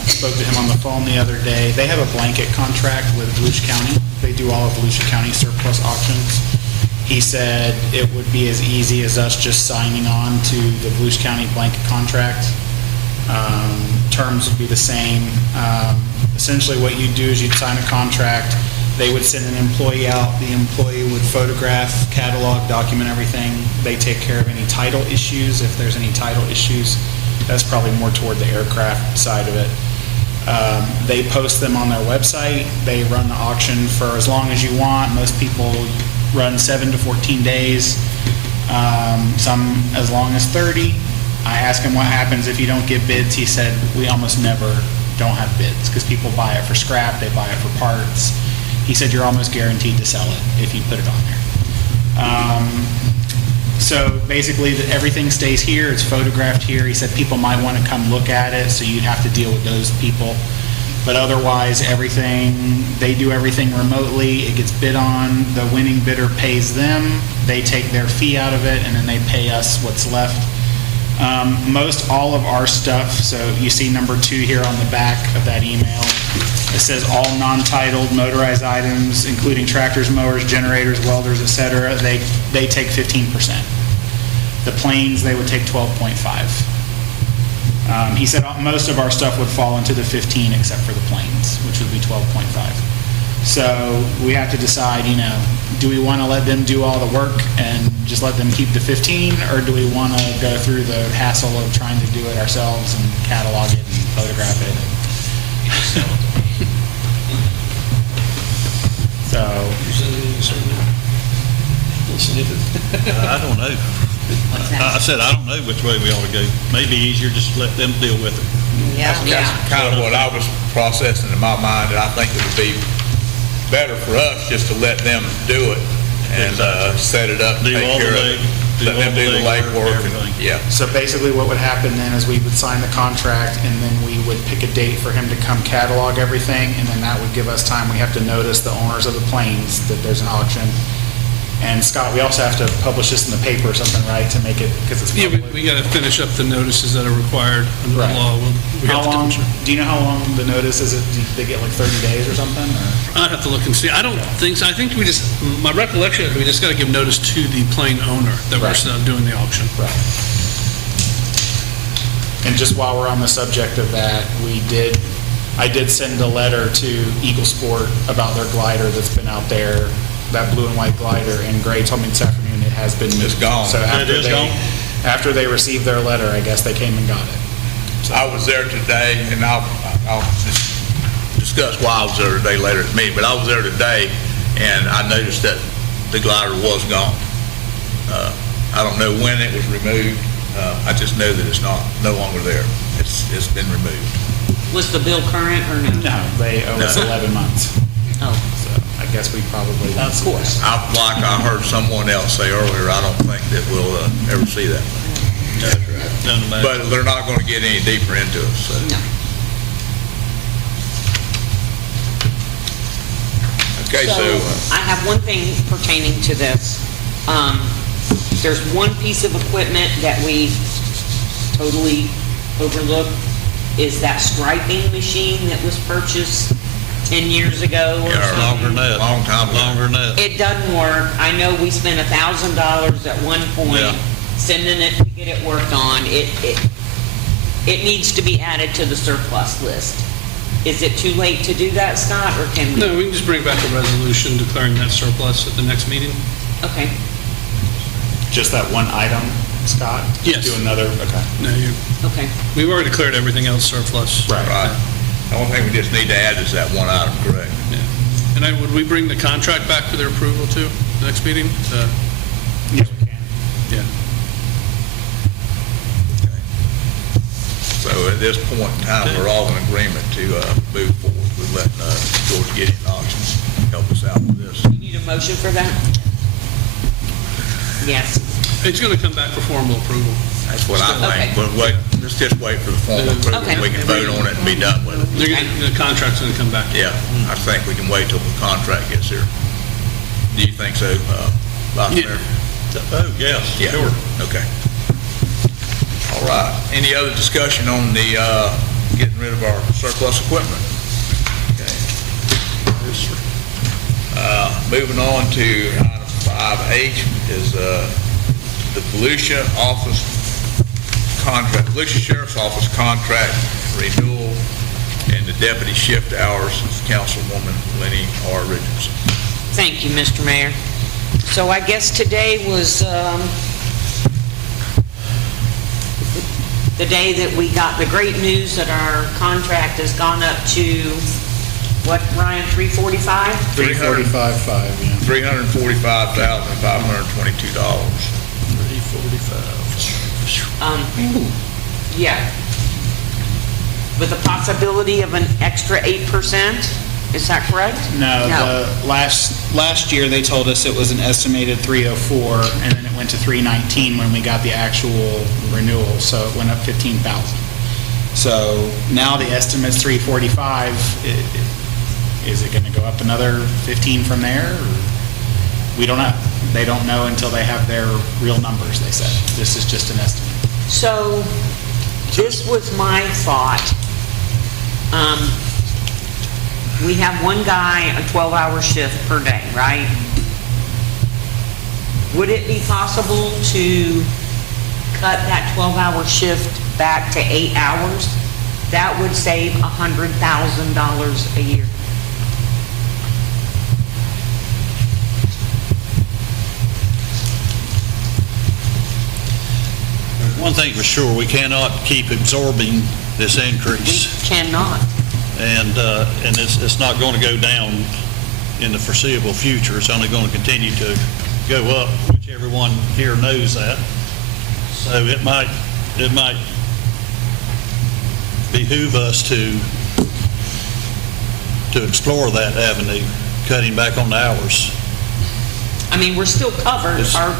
Spoke to him on the phone the other day. They have a blanket contract with Volusia County. They do all of Volusia County surplus auctions. He said it would be as easy as us just signing on to the Volusia County blanket contract. Terms would be the same. Essentially, what you'd do is you'd sign a contract. They would send an employee out. The employee would photograph, catalog, document everything. They take care of any title issues, if there's any title issues. That's probably more toward the aircraft side of it. They post them on their website. They run the auction for as long as you want. Most people run 7 to 14 days. some as long as 30. I asked him what happens if you don't get bids. He said, we almost never don't have bids because people buy it for scrap, they buy it for parts. He said, you're almost guaranteed to sell it if you put it on there. So basically, everything stays here, it's photographed here. He said people might want to come look at it, so you'd have to deal with those people. But otherwise, they do everything remotely. It gets bid on, the winning bidder pays them, they take their fee out of it, and then they pay us what's left. Most all of our stuff, so you see number 2 here on the back of that email, it says all non-titled motorized items, including tractors, mowers, generators, welders, etc., they take 15%. The planes, they would take 12.5. He said most of our stuff would fall into the 15 except for the planes, which would be 12.5. So we have to decide, do we want to let them do all the work and just let them keep the 15, or do we want to go through the hassle of trying to do it ourselves and catalog it and photograph it? So, I don't know. I said, I don't know which way we ought to go. Maybe easier just to let them deal with it. Yeah. That's kind of what I was processing in my mind, that I think it would be better for us just to let them do it and set it up, Do take all the care of leg- it. do Let them all the do the legwork, legwork. everything. Yeah. So basically what would happen then is we would sign the contract, and then we would pick a date for him to come catalog everything, and then that would give us time. We have to notice the owners of the planes that there's an auction. And Scott, we also have to publish this in the paper or something, right, to make it, because it's Yeah, public? we got to finish up the notices that are required under the Right. law. We How have to long, come- do you know how long the notice is? Do they get like 30 days or something, or? I'd have to look and see. I don't think so. I think my recollection is we just got to give notice to the plane owner that we're Right. doing the auction. Right. And just while we're on the subject of that, I did send a letter to Eagle Sport about their glider that's been out there, that blue and white glider, and Gray told me this afternoon it has been moved. It's gone. So It is gone? after they received their letter, I guess they came and got it. I was there today, and I'll discuss why I was there today later at the meeting, but I was there today, and I noticed that the glider was gone. I don't know when it was removed. I just know that it's no longer there. It's been removed. Was the bill current or no? No, they owe us No. 11 months. Oh, So I guess we probably won't of see course. that. Like I heard someone else say earlier, I don't think that we'll ever see that. Doesn't matter. But they're not going to get any deeper into it, so. No. Okay, so, I have one thing pertaining to this. There's one piece of equipment that we totally overlooked, is that striping machine that was purchased 10 years ago or Yeah, Longer than something. that. Long time ago. Longer than that. It doesn't work. I know we spent $1,000 at one point Yeah. sending it to get it worked on. It needs to be added to the surplus list. Is it too late to do that, Scott, or can we? No, we can just bring back a resolution declaring that surplus at the next meeting. Okay. Just that one item, Scott? Yes. Do another, okay. No, Okay. we've already declared everything else surplus. Right. right. The only thing we just need to add is that one item, correct? And would we bring the contract back for their approval too, the next meeting? Yes, we can. Yeah. So at this point in time, we're all in agreement to move forward with letting George Gideon Auctions help us out with this. You need a motion for that? Yes. It's going to come back for formal approval. That's what I think. Okay. But wait, let's just wait for the formal approval. Okay. We can vote on it and be done with it. The contract's going to come back. Yeah, I think we can wait till the contract gets here. Do you think so, Vice Yeah. Mayor? Oh, yes, Yeah. sure. Okay. All right. Any other discussion on the getting rid of our surplus equipment? Okay. Moving on to item 5H is the Volusia Office contract, Volusia Sheriff's Office contract renewal and the deputy shift hours of Councilwoman Lenny R. Richardson. Thank you, Mr. Mayor. So I guess today was the day that we got the great news that our contract has gone up to, what, Ryan, 345? 345.5, yeah. $345,522. Yeah. With the possibility of an extra 8%, is that correct? No, the last year, they told us it was an estimated 304, and then it went to 319 when we got the actual renewal, so it went up 15,000. So now the estimate's 345. Is it going to go up another 15 from there? Or we don't know. They don't know until they have their real numbers, they said. This is just an estimate. So, this was my thought. We have one guy, a 12-hour shift per day, right? Would it be possible to cut that 12-hour shift back to 8 hours? That would save $100,000 a year. One thing for sure, we cannot keep absorbing this We increase, cannot. and it's not going to go down in the foreseeable future. It's only going to continue to go up, which everyone here knows that. So it might behoove us to explore that avenue, cutting back on the hours. I mean, we're still covered. It's- Our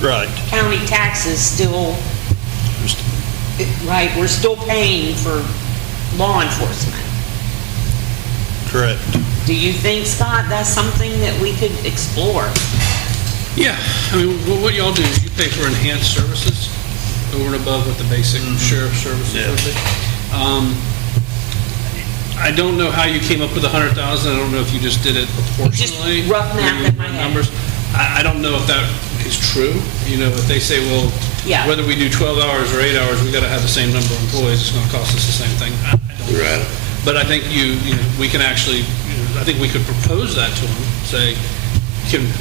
Right. county taxes still, right, we're still paying for law enforcement. Correct. Do you think, Scott, that's something that we could explore? Yeah, I mean, what y'all do is you pay for enhanced services over and above what the basic sheriff's services would be. I don't know how you came up with 100,000. I don't know if you just did it proportionally. Just rough math in my head. Numbers. I don't know if that is true. You know, if they say, well, Yeah. whether we do 12 hours or 8 hours, we got to have the same number of employees. It's going to cost us the same thing. I don't know. Right. But I think we can actually, I think we could propose that to them, say,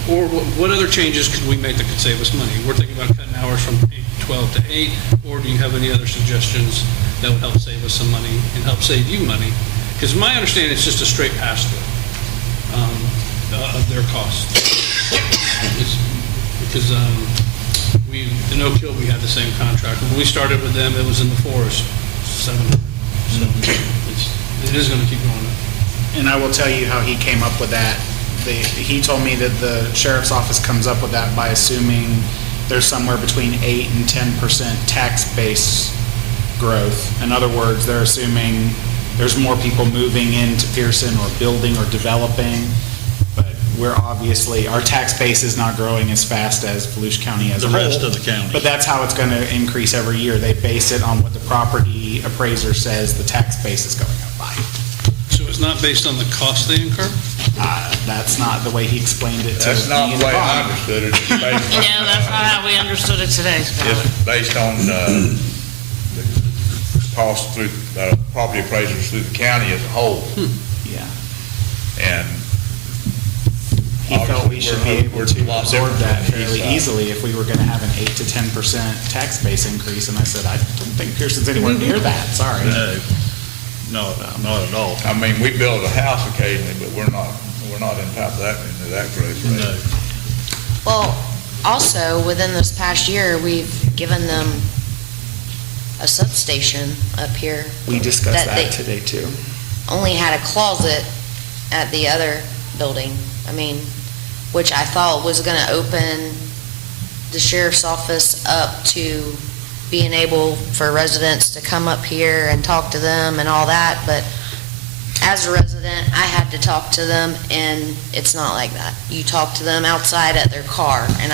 or what other changes could we make that could save us money? We're thinking about cutting hours from 12 to 8, or do you have any other suggestions that would help save us some money and help save you money? Because my understanding, it's just a straight pass-through of their costs. Because in Oak Hill, we had the same contract. When we started with them, it was in the forest, 700. So it is going to keep going up. And I will tell you how he came up with that. He told me that the sheriff's office comes up with that by assuming there's somewhere between 8 and 10% tax base growth. In other words, they're assuming there's more people moving into Pierson or building or developing, but our tax base is not growing as fast as Volusia County as a The whole. rest of the county. But that's how it's going to increase every year. They base it on what the property appraiser says the tax base is going up by. So it's not based on the cost they incur? That's not the way he explained it to me. That's not the way I understood it. It's based on, No, that's not how we understood it today, Scott. it's based on the cost through property appraisers through the county as a whole. Yeah. And He felt we should be able We're a to lot absorb different that than fairly he's, easily if we were going to have an 8 to 10% tax base increase. And I said, I don't think Pearson's anywhere near that, sorry. No, not at all. I mean, we build a house occasionally, but we're not into that growth rate. No. Well, also, within this past year, we've given them a substation up here. We discussed That they- that today too. Only had a closet at the other building, which I thought was gonna open the sheriff's office up to being able for residents to come up here and talk to them and all that, but as a resident, I had to talk to them, and it's not like that. You talk to them outside at their car, and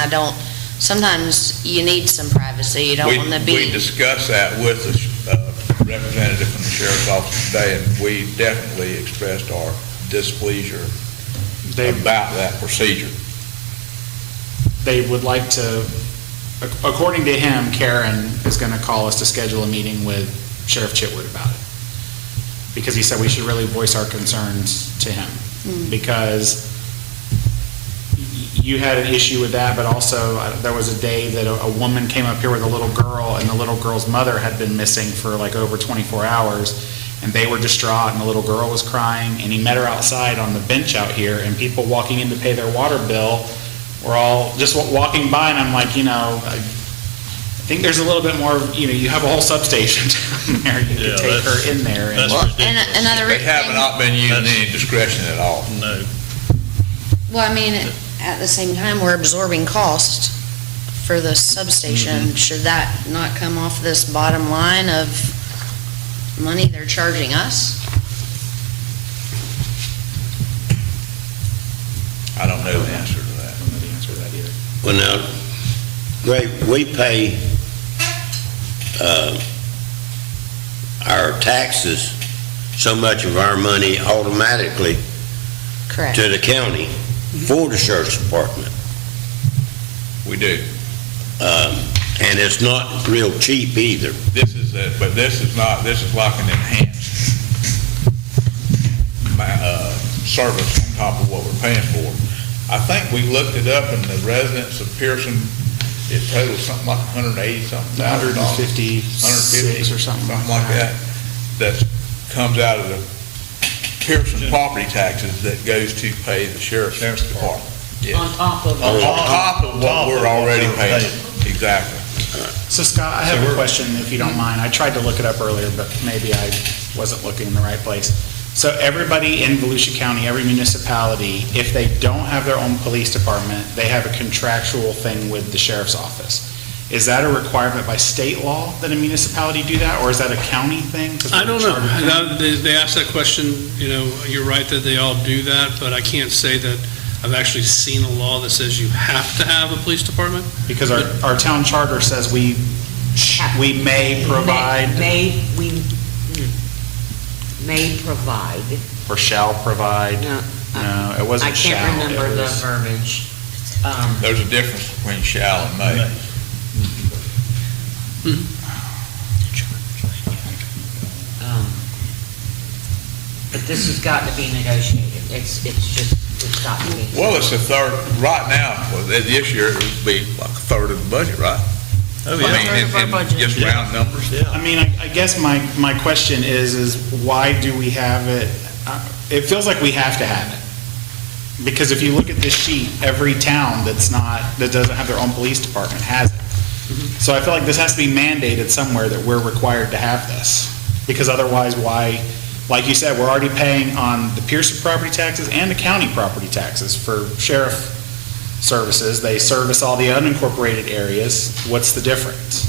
sometimes you need some privacy, you don't want to We be, discussed that with the representative from the sheriff's office today, and we definitely expressed our displeasure about that procedure. They would like to, according to him, Karen is going to call us to schedule a meeting with Sheriff Chitwood about it. Because he said we should really voice our concerns to him. Because you had an issue with that, but also there was a day that a woman came up here with a little girl, and the little girl's mother had been missing for like over 24 hours, and they were distraught, and the little girl was crying, and he met her outside on the bench out here, and people walking in to pay their water bill were all just walking by, and I'm like, think there's a little bit more, you have a whole substation down there. You Yeah, could take that's- her in there. and- that's Well, ridiculous. and another They have thing, not been using any discretion at all. No. well, I mean, at the same time, we're absorbing cost for the substation. Should that not come off this bottom line of money they're charging us? I don't know the answer to that. I don't know the answer to that either. Well, now, Greg, we pay our taxes, so much of our money automatically Correct. to the county for the sheriff's department. We do. And it's not real cheap either. This is it, but this is not, this is like an enhanced service on top of what we're paying for. I think we looked it up, and the residents of Pierson, it totals something like $180-something thousand. 156 or something like that. That comes out of the Pierson property taxes that goes to pay the sheriff's department. Yes. On top of. On top of what we're already paying. Exactly. So Scott, I have a question, if you don't mind. I tried to look it up earlier, but maybe I wasn't looking in the right place. So everybody in Volusia County, every municipality, if they don't have their own police department, they have a contractual thing with the sheriff's office. Is that a requirement by state law that a municipality do that, or is that a county thing? 'Cause I we're don't a chartered county? know. They asked that question, you're right that they all do that, but I can't say that I've actually seen a law that says you have to have a police department. Because our town charter says we may provide May provide. or shall provide. No, No, it I wasn't shall. can't remember it the was- verbiage. There's a difference between shall and may. But this has got to be negotiated. It's got to be. Well, it's a third, right now, this year, it would be like a third of the budget, right? Oh, I yeah. mean, in just round numbers. I mean, I guess my question is why do we have it? It feels like we have to have it. Because if you look at this sheet, every town that doesn't have their own police department has it. So I feel like this has to be mandated somewhere that we're required to have this. Because otherwise, why, like you said, we're already paying on the Pierson property taxes and the county property taxes for sheriff services. They service all the unincorporated areas. What's the difference?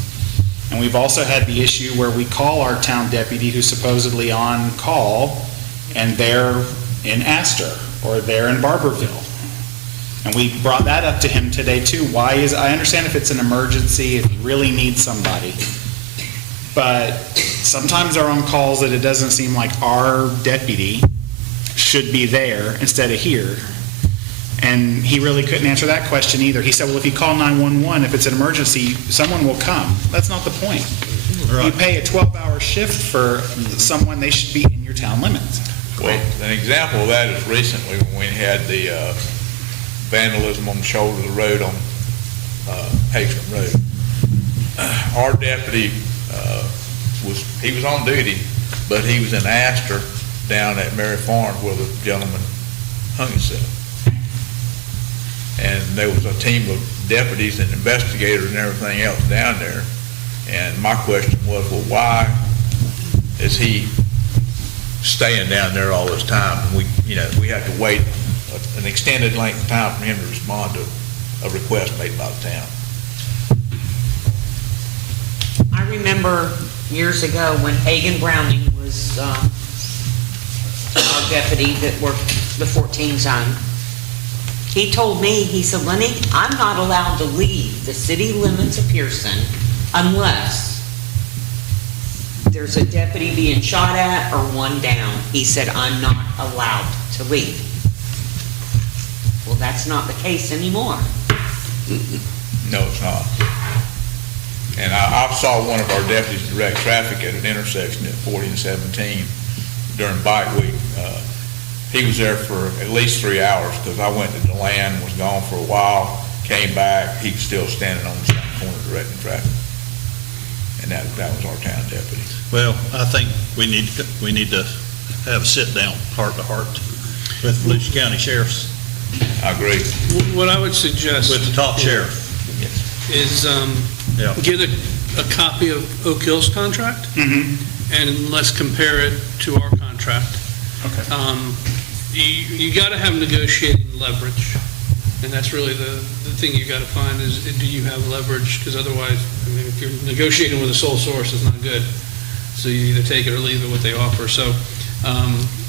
And we've also had the issue where we call our town deputy who's supposedly on call, and they're in Astor, or they're in Barberville. And we brought that up to him today too. I understand if it's an emergency, if you really need somebody. But sometimes they're on calls that it doesn't seem like our deputy should be there instead of here. And he really couldn't answer that question either. He said, well, if you call 911, if it's an emergency, someone will come. That's not the point. You pay a 12-hour shift for someone, they should be in your town limits. Well, an example of that is recently when we had the vandalism on the shoulder of the road on Hazen Road. Our deputy he was on duty, but he was in Astor down at Mary Farms where the gentleman hung himself. And there was a team of deputies and investigators and everything else down there. And my question was, well, why is he staying down there all this time? And we had to wait an extended length of time for him to respond to a request made by the town. I remember years ago when Hagan Browning was our deputy that worked the 14 zone. He told me, he said, Lenny, I'm not allowed to leave the city limits of Pierson unless there's a deputy being shot at or one down. He said, I'm not allowed to leave. Well, that's not the case anymore. No, it's not. And I saw one of our deputies direct traffic at an intersection at 40 and 17 during bike week. He was there for at least 3 hours because I went to DeLand, was gone for a while, came back, he was still standing on the same corner directing traffic. And that was our town deputy. Well, I think we need to have a sit-down, heart-to-heart with Volusia County sheriffs, I agree. What I would suggest with the top sheriff. is Yeah. get a copy of Oak Hill's contract, and let's compare it to our contract. Okay. You got to have negotiating leverage, and that's really the thing you got to find is, do you have leverage? Because otherwise, I mean, if you're negotiating with a sole source, it's not good. So you either take it or leave it what they offer. So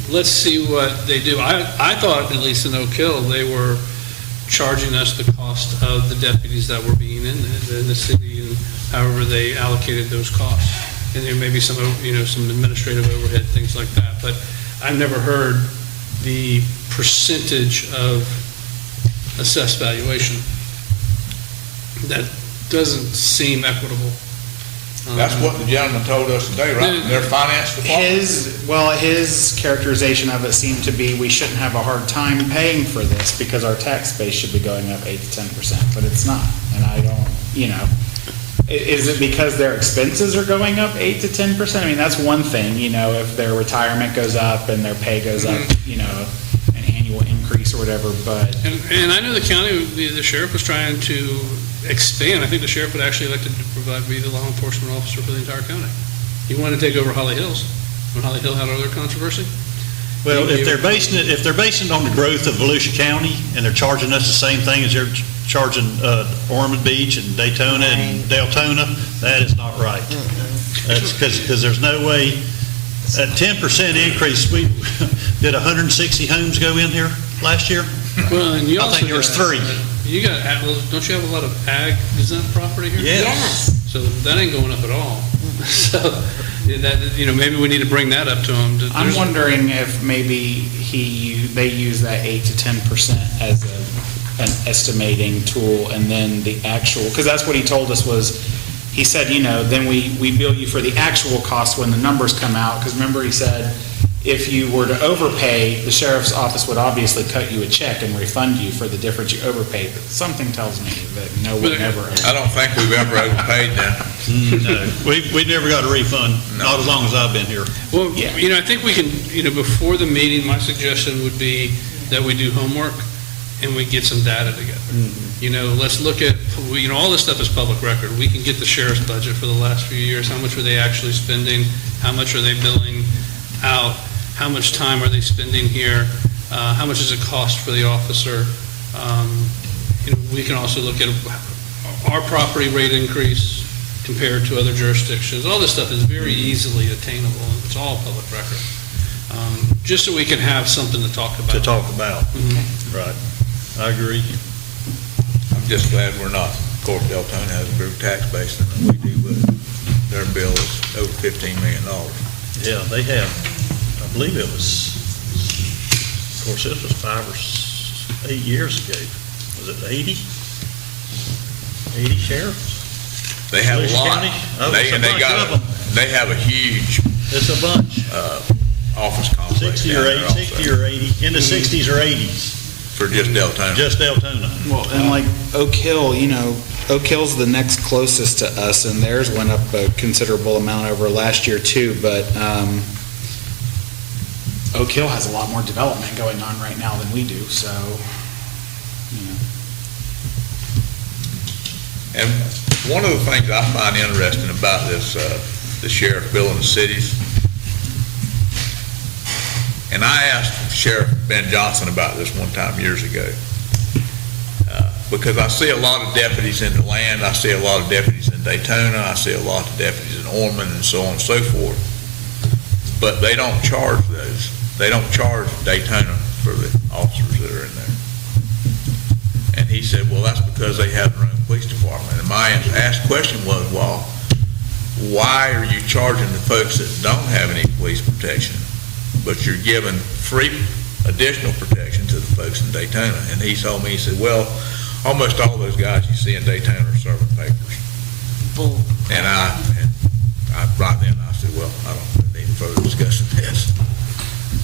let's see what they do. I thought, at least in Oak Hill, they were charging us the cost of the deputies that were being in the city, and however they allocated those costs. And there may be some, some administrative overhead, things like that. But I've never heard the percentage of assessed valuation. That doesn't seem equitable. That's what the gentleman told us today, right? Their finance department. His characterization of it seemed to be, we shouldn't have a hard time paying for this because our tax base should be going up 8 to 10%, but it's not. And I don't, is it because their expenses are going up 8 to 10%? I mean, that's one thing, if their retirement goes up and their pay goes up, an annual increase or whatever, but. And I know the county, the sheriff was trying to expand. I think the sheriff would actually elected to be the law enforcement officer for the entire county. He wanted to take over Holly Hills, when Holly Hill had all their controversy. Well, if they're basing it on the growth of Volusia County, and they're charging us the same thing as they're charging Ormond Beach and Daytona and Deltona, that is not right. That's because there's no way, at 10% increase, we did 160 homes go in here last year? Well, and you I also think there was got- 3. You got, don't you have a lot of ag exempt property here? Yes. So that ain't going up at all. So, that, maybe we need to bring that up to them. I'm wondering if maybe they use that 8 to 10% as an estimating tool, and then the actual, because that's what he told us was, he said, then we bill you for the actual cost when the numbers come out, because remember he said, if you were to overpay, the sheriff's office would obviously cut you a check and refund you for the difference you overpaid. But something tells me that no one ever. I don't think we've ever overpaid them. No, we never got a refund, not as long as I've been here. Well, Yeah. I think we can, before the meeting, my suggestion would be that we do homework and we get some data together. Let's look at, all this stuff is public record. We can get the sheriff's budget for the last few years. How much are they actually spending? How much are they billing out? How much time are they spending here? How much does it cost for the officer? We can also look at our property rate increase compared to other jurisdictions. All this stuff is very easily attainable, and it's all public record. Just so we can have something to talk about. Right. I agree. I'm just glad we're not, of course, Deltona has a bigger tax base than we do, but their bill is over $15 million. Yeah, they have. I believe it was, of course, this was 5 or 8 years ago. Was it 80? 80 sheriffs? They have a Volusia lot. County? Oh, They it's a and they bunch got of they have a huge It's a bunch. office complex 60 down or there 80, also 60 or 80, in the 60s or 80s, for just Deltona. just Deltona. Well, and like Oak Hill, Oak Hill's the next closest to us, and theirs went up a considerable amount over last year too, but Oak Hill has a lot more development going on right now than we do, so, And one of the things I find interesting about this, the sheriff bill in the cities, and I asked Sheriff Ben Johnson about this one time years ago, because I see a lot of deputies in the land, I see a lot of deputies in Daytona, I see a lot of deputies in Ormond, and so on and so forth, but they don't charge those. They don't charge Daytona for the officers that are in there. And he said, well, that's because they have their own police department. And my asked question was, well, why are you charging the folks that don't have any police protection, but you're giving free additional protection to the folks in Daytona? And he told me, he said, well, almost all those guys you see in Daytona are serving papers. And I right then I said, well, I don't need further discussion of this.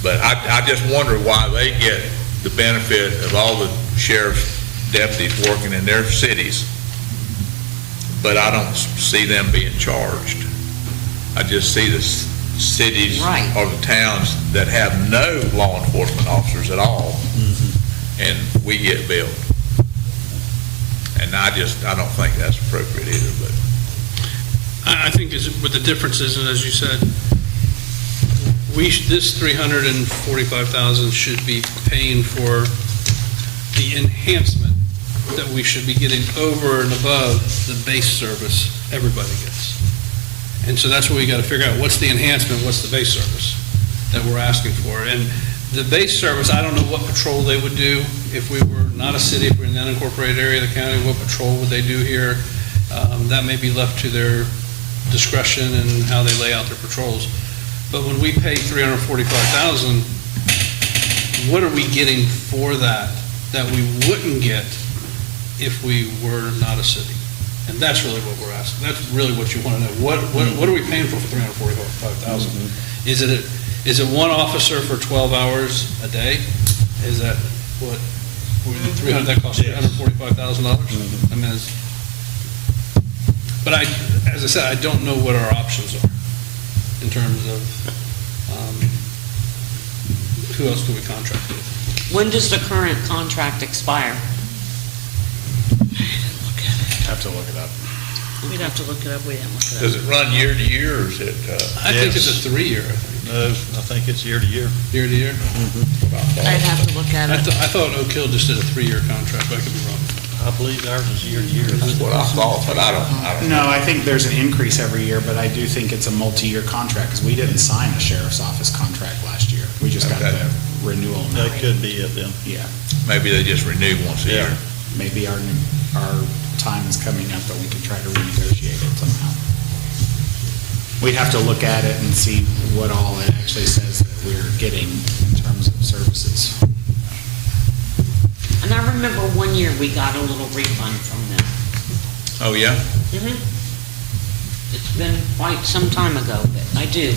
But I just wonder why they get the benefit of all the sheriff's deputies working in their cities, but I don't see them being charged. I just see the cities Right. or the towns that have no law enforcement officers at all, and we get billed. And I don't think that's appropriate either, but I think what the difference is, and as you said, this 345,000 should be paying for the enhancement that we should be getting over and above the base service everybody gets. And so that's what we got to figure out. What's the enhancement? What's the base service that we're asking for? And the base service, I don't know what patrol they would do if we were not a city, if we're in an unincorporated area of the county. What patrol would they do here? That may be left to their discretion and how they lay out their patrols. But when we pay $345,000, what are we getting for that we wouldn't get if we were not a city? And that's really what we're asking. That's really what you want to know. What are we paying for $345,000? Is it one officer for 12 hours a day? Is that what, that costs $345,000? I mean, but as I said, I don't know what our options are in terms of who else do we contract with? When does the current contract expire? Have to look it up. We'd have to look it up, we didn't look it up. Does it run year to year, or is it, I think it's a 3-year, I think. No, I think it's year to year. Year to year? I'd have to look at I it. thought Oak Hill just did a 3-year contract, but I could be wrong. I believe ours is year to year. That's what I thought, but I don't know. No, I think there's an increase every year, but I do think it's a multi-year contract, because we didn't sign a sheriff's office contract last year. We just got Okay. the renewal now. That could be it then. Yeah, Maybe they just renew once a year. maybe our time is coming up that we can try to renegotiate it somehow. We'd have to look at it and see what all it actually says that we're getting in terms of services. And I remember one year we got a little refund from them. Oh, yeah? Mm-hmm. It's been quite some time ago, but I do.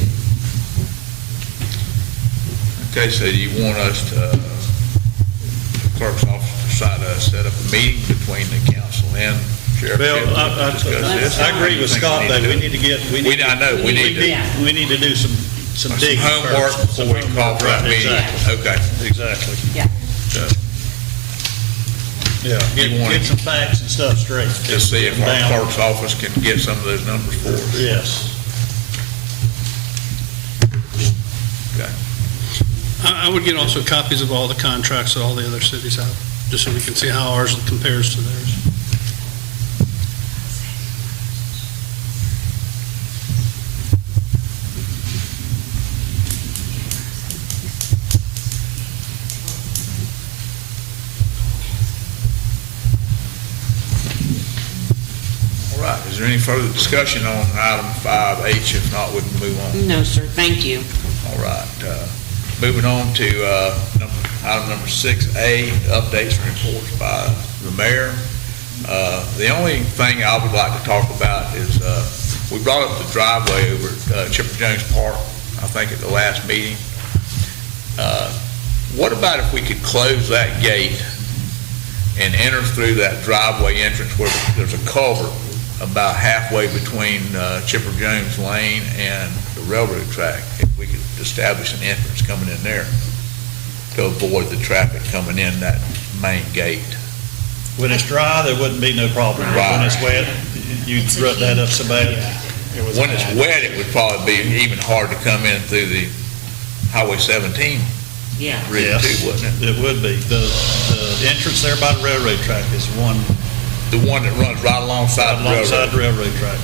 Okay, so you want us to, the clerk's office decide to set up a meeting between the council and Sheriff Well, Kent to discuss this? I agree with Scott, though, we need to get, I know, we need to. we need to do some digging homework first. before we call for that meeting. Exactly. Okay. Exactly. Yeah. Yeah, You want get to- some facts and stuff straight. Just see if our Down. clerk's office can get some of those numbers for us. Yes. Okay. I would get also copies of all the contracts that all the other cities have, just so we can see how ours compares to theirs. All right, is there any further discussion on item 5H? If not, we can move on. No, sir, thank you. All right, moving on to item number 6A, updates and reports by the mayor. The only thing I would like to talk about is, we brought up the driveway over at Chipper Jones Park, I think at the last meeting. What about if we could close that gate and enter through that driveway entrance where there's a culvert about halfway between Chipper Jones Lane and the railroad track? If we could establish an entrance coming in there to avoid the traffic coming in that main gate. When it's dry, there wouldn't be no problem. Right. When it's wet, you'd rut that up so bad. When it's wet, it would probably be even hard to come in through the Highway 17 Yeah. route Yes, too, wouldn't it? it would be. The entrance there by the railroad track is one The one that runs right alongside the alongside the railroad. railroad track.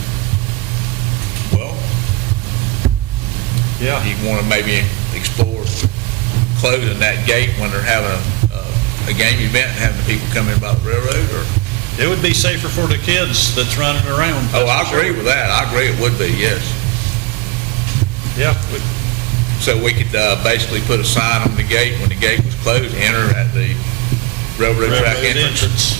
Well, Yeah. you want to maybe explore closing that gate when they're having a game event and having the people come in by the railroad, or? It would be safer for the kids that's running around. Oh, I that's for agree sure. with that. I agree it would be, yes. Yeah, So we could basically put a sign on the gate when the gate was closed, enter at the railroad track railroad entrance.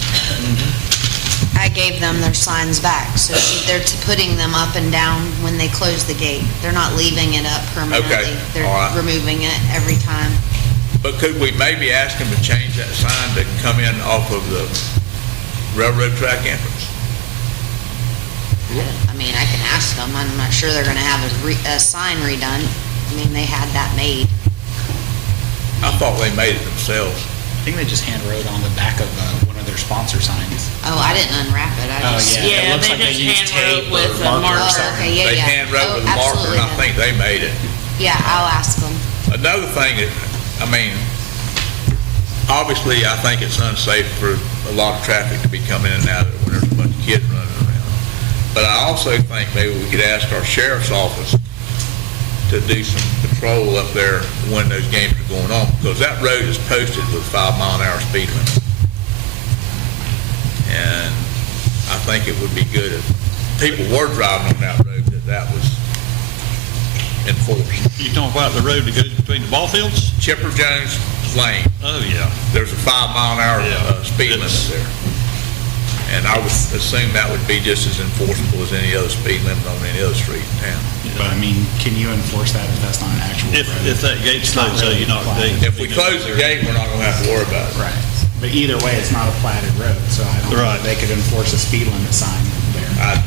I gave them their signs back, so they're putting them up and down when they close the gate. They're not leaving it up permanently. Okay, They're all right. removing it every time. But could we maybe ask them to change that sign to come in off of the railroad track entrance? I mean, I can ask them. I'm not sure they're gonna have a sign redone. I mean, they had that made. I thought they made it themselves. I think they just hand wrote on the back of one of of their sponsor signs. Oh, I didn't unwrap it, I Oh, just. yeah. Yeah, It looks they like they just used hand tape wrote with or a marker or marker. something. Okay, yeah, They yeah. hand wrote Oh, with a marker, absolutely and I then. think they made it. Yeah, I'll ask them. Another thing that, I mean, obviously, I think it's unsafe for a lot of traffic to be coming in and out when there's a bunch of kids running around. But I also think maybe we could ask our sheriff's office to do some patrol up there when those games are going on, because that road is posted with 5-mile-an-hour speed limit. And I think it would be good if people were driving on that road, that was enforced. You talking about the road that goes between the ball fields? Chipper Jones Lane, Oh, yeah. there's a 5-mile-an-hour Yeah. speed limit It's- there. And I would assume that would be just as enforceable as any other speed limit on any other street in town. But I mean, can you enforce that if that's not an actual road? If that gate's It's not closed, really you're not, applied. If we close the gate, we're not gonna have to worry about it. Right. But either way, it's not a platted road, so I don't know Right. if they could enforce a speed limit sign there.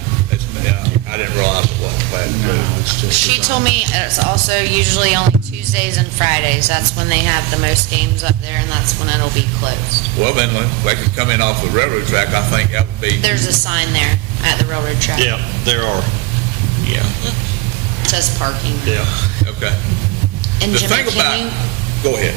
I didn't realize it wasn't platted No, road. it's just. She designed. told me it's also usually only Tuesdays and Fridays. That's when they have the most games up there, and that's when it'll be closed. Well, then, they could come in off the railroad track, I think that would be, There's a sign there at the railroad track. yeah, there are, yeah, It says parking. yeah. okay. And The Jimmy, thing about, can you, go ahead.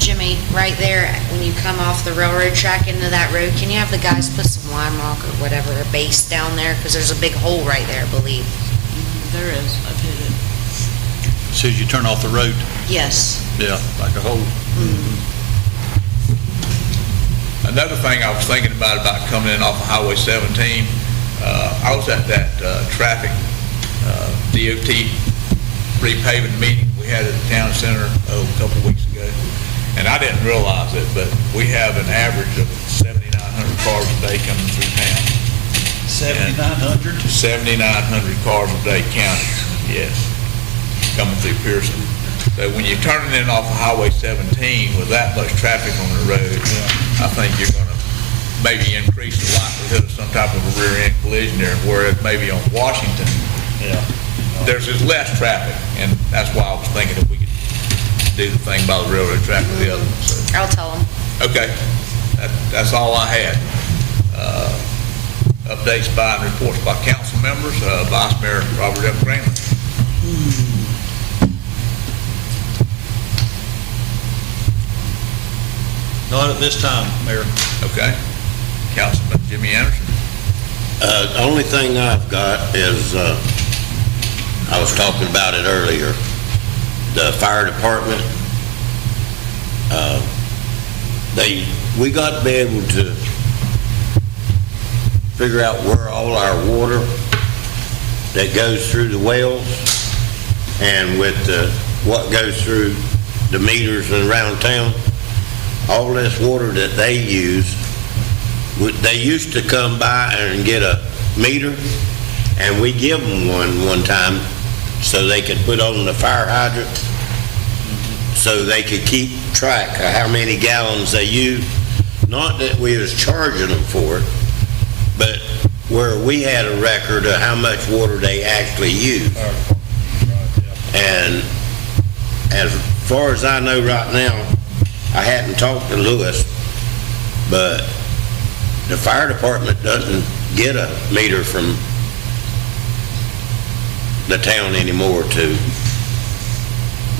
Jimmy, right there, when you come off the railroad track into that road, can you have the guys put some lime rock or whatever, or base down there? Because there's a big hole right there, I believe. There is, I've hit it. As soon as you turn off the road, Yes. yeah, like a hole. Another thing I was thinking about coming in off of Highway 17, I was at that traffic DOT repaving meeting we had at the town center a couple weeks ago, and I didn't realize it, but we have an average of 7,900 cars a day coming through town. 7,900? 7,900 cars a day counted, yes, coming through Pierson. So when you're turning in off of Highway 17 with that much traffic on the road, I think you're going to maybe increase the likelihood of some type of a rear-end collision there, whereas maybe on Washington, Yeah. there's less traffic, and that's why I was thinking if we could do the thing by the railroad track or the other one. So, I'll tell them. okay, that's all I had. Updates by and reports by council members, Vice Mayor Robert F. Kramer. Not at this time, Mayor. Okay. Councilman Jimmy Anderson. The only thing I've got is, I was talking about it earlier, the fire department, we got to be able to figure out where all our water that goes through the wells and with what goes through the meters around town, all this water that they use, they used to come by and get a meter, and we give them one time so they could put on the fire hydrant, so they could keep track of how many gallons they use. Not that we was charging them for it, but where we had a record of how much water they actually use. And as far as I know right now, I hadn't talked to Lewis, but the fire department doesn't get a meter from the town anymore to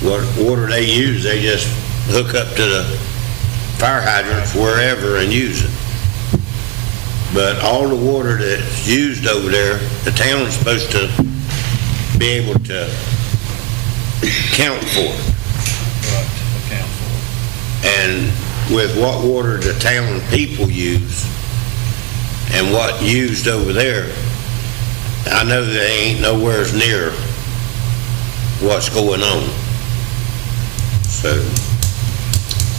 what water they use. They just hook up to the fire hydrants wherever and use it. But all the water that's used over there, the town's supposed to be able to count for it. Right, account for And with what water the town people use and what used over there, I know they ain't nowhere near what's going on. So,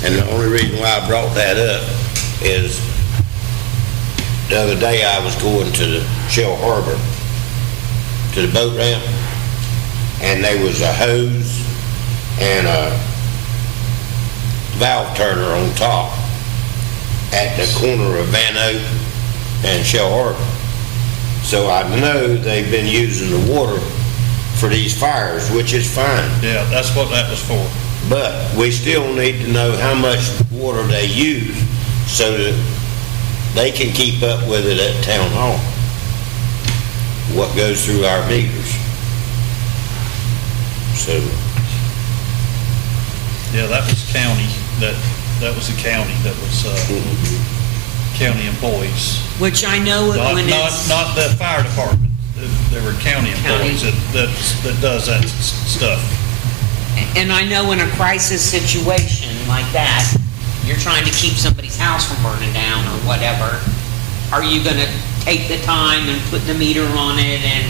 and the only reason why I brought that up is the other day I was going to the Shell Harbor, to the boat ramp, and there was a hose and a valve turner on top at the corner of Van Oak and Shell Harbor. So I know they've been using the water for these fires, which is fine. Yeah, that's what that was for. But we still need to know how much water they use so that they can keep up with it at town hall, what goes through our meters. So, Yeah, that was county, that was the county, that was county employees. Which I know it when it's, Not the fire department. There were county employees that does that stuff. and I know in a crisis situation like that, you're trying to keep somebody's house from burning down or whatever. Are you gonna take the time and put the meter on it and,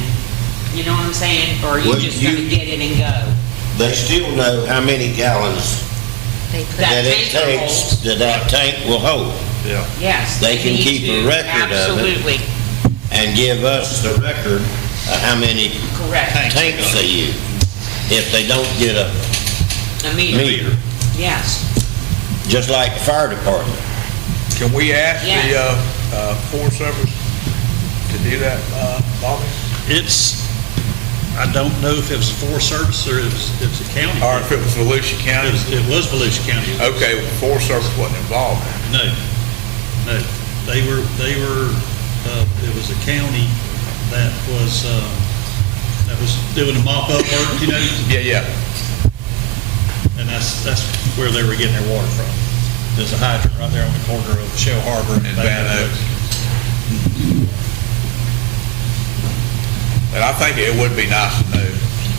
you know what I'm saying? Or are you Well, just gonna get it and go? they still know how many gallons They put That that it tanker takes, holds. that tank will hold, Yeah. Yes. They can need keep a to. record of it. Absolutely, and give us the record of how many correct. tanks they use, if they don't get a A meter, meter, yes. just like the fire department. Can we ask the Yes. Forest Service to do that, Bobby? I don't know if it was the Forest Service or it was the county. Or if it was Volusia County? It was Volusia County. Okay, well, Forest Service wasn't involved. No, they were, it was a county that was doing the mop-up work, you know, Yeah. and that's where they were getting their water from. There's a hydrant right there on the corner of Shell Harbor and And Van Oaks. And I think it would be nice to know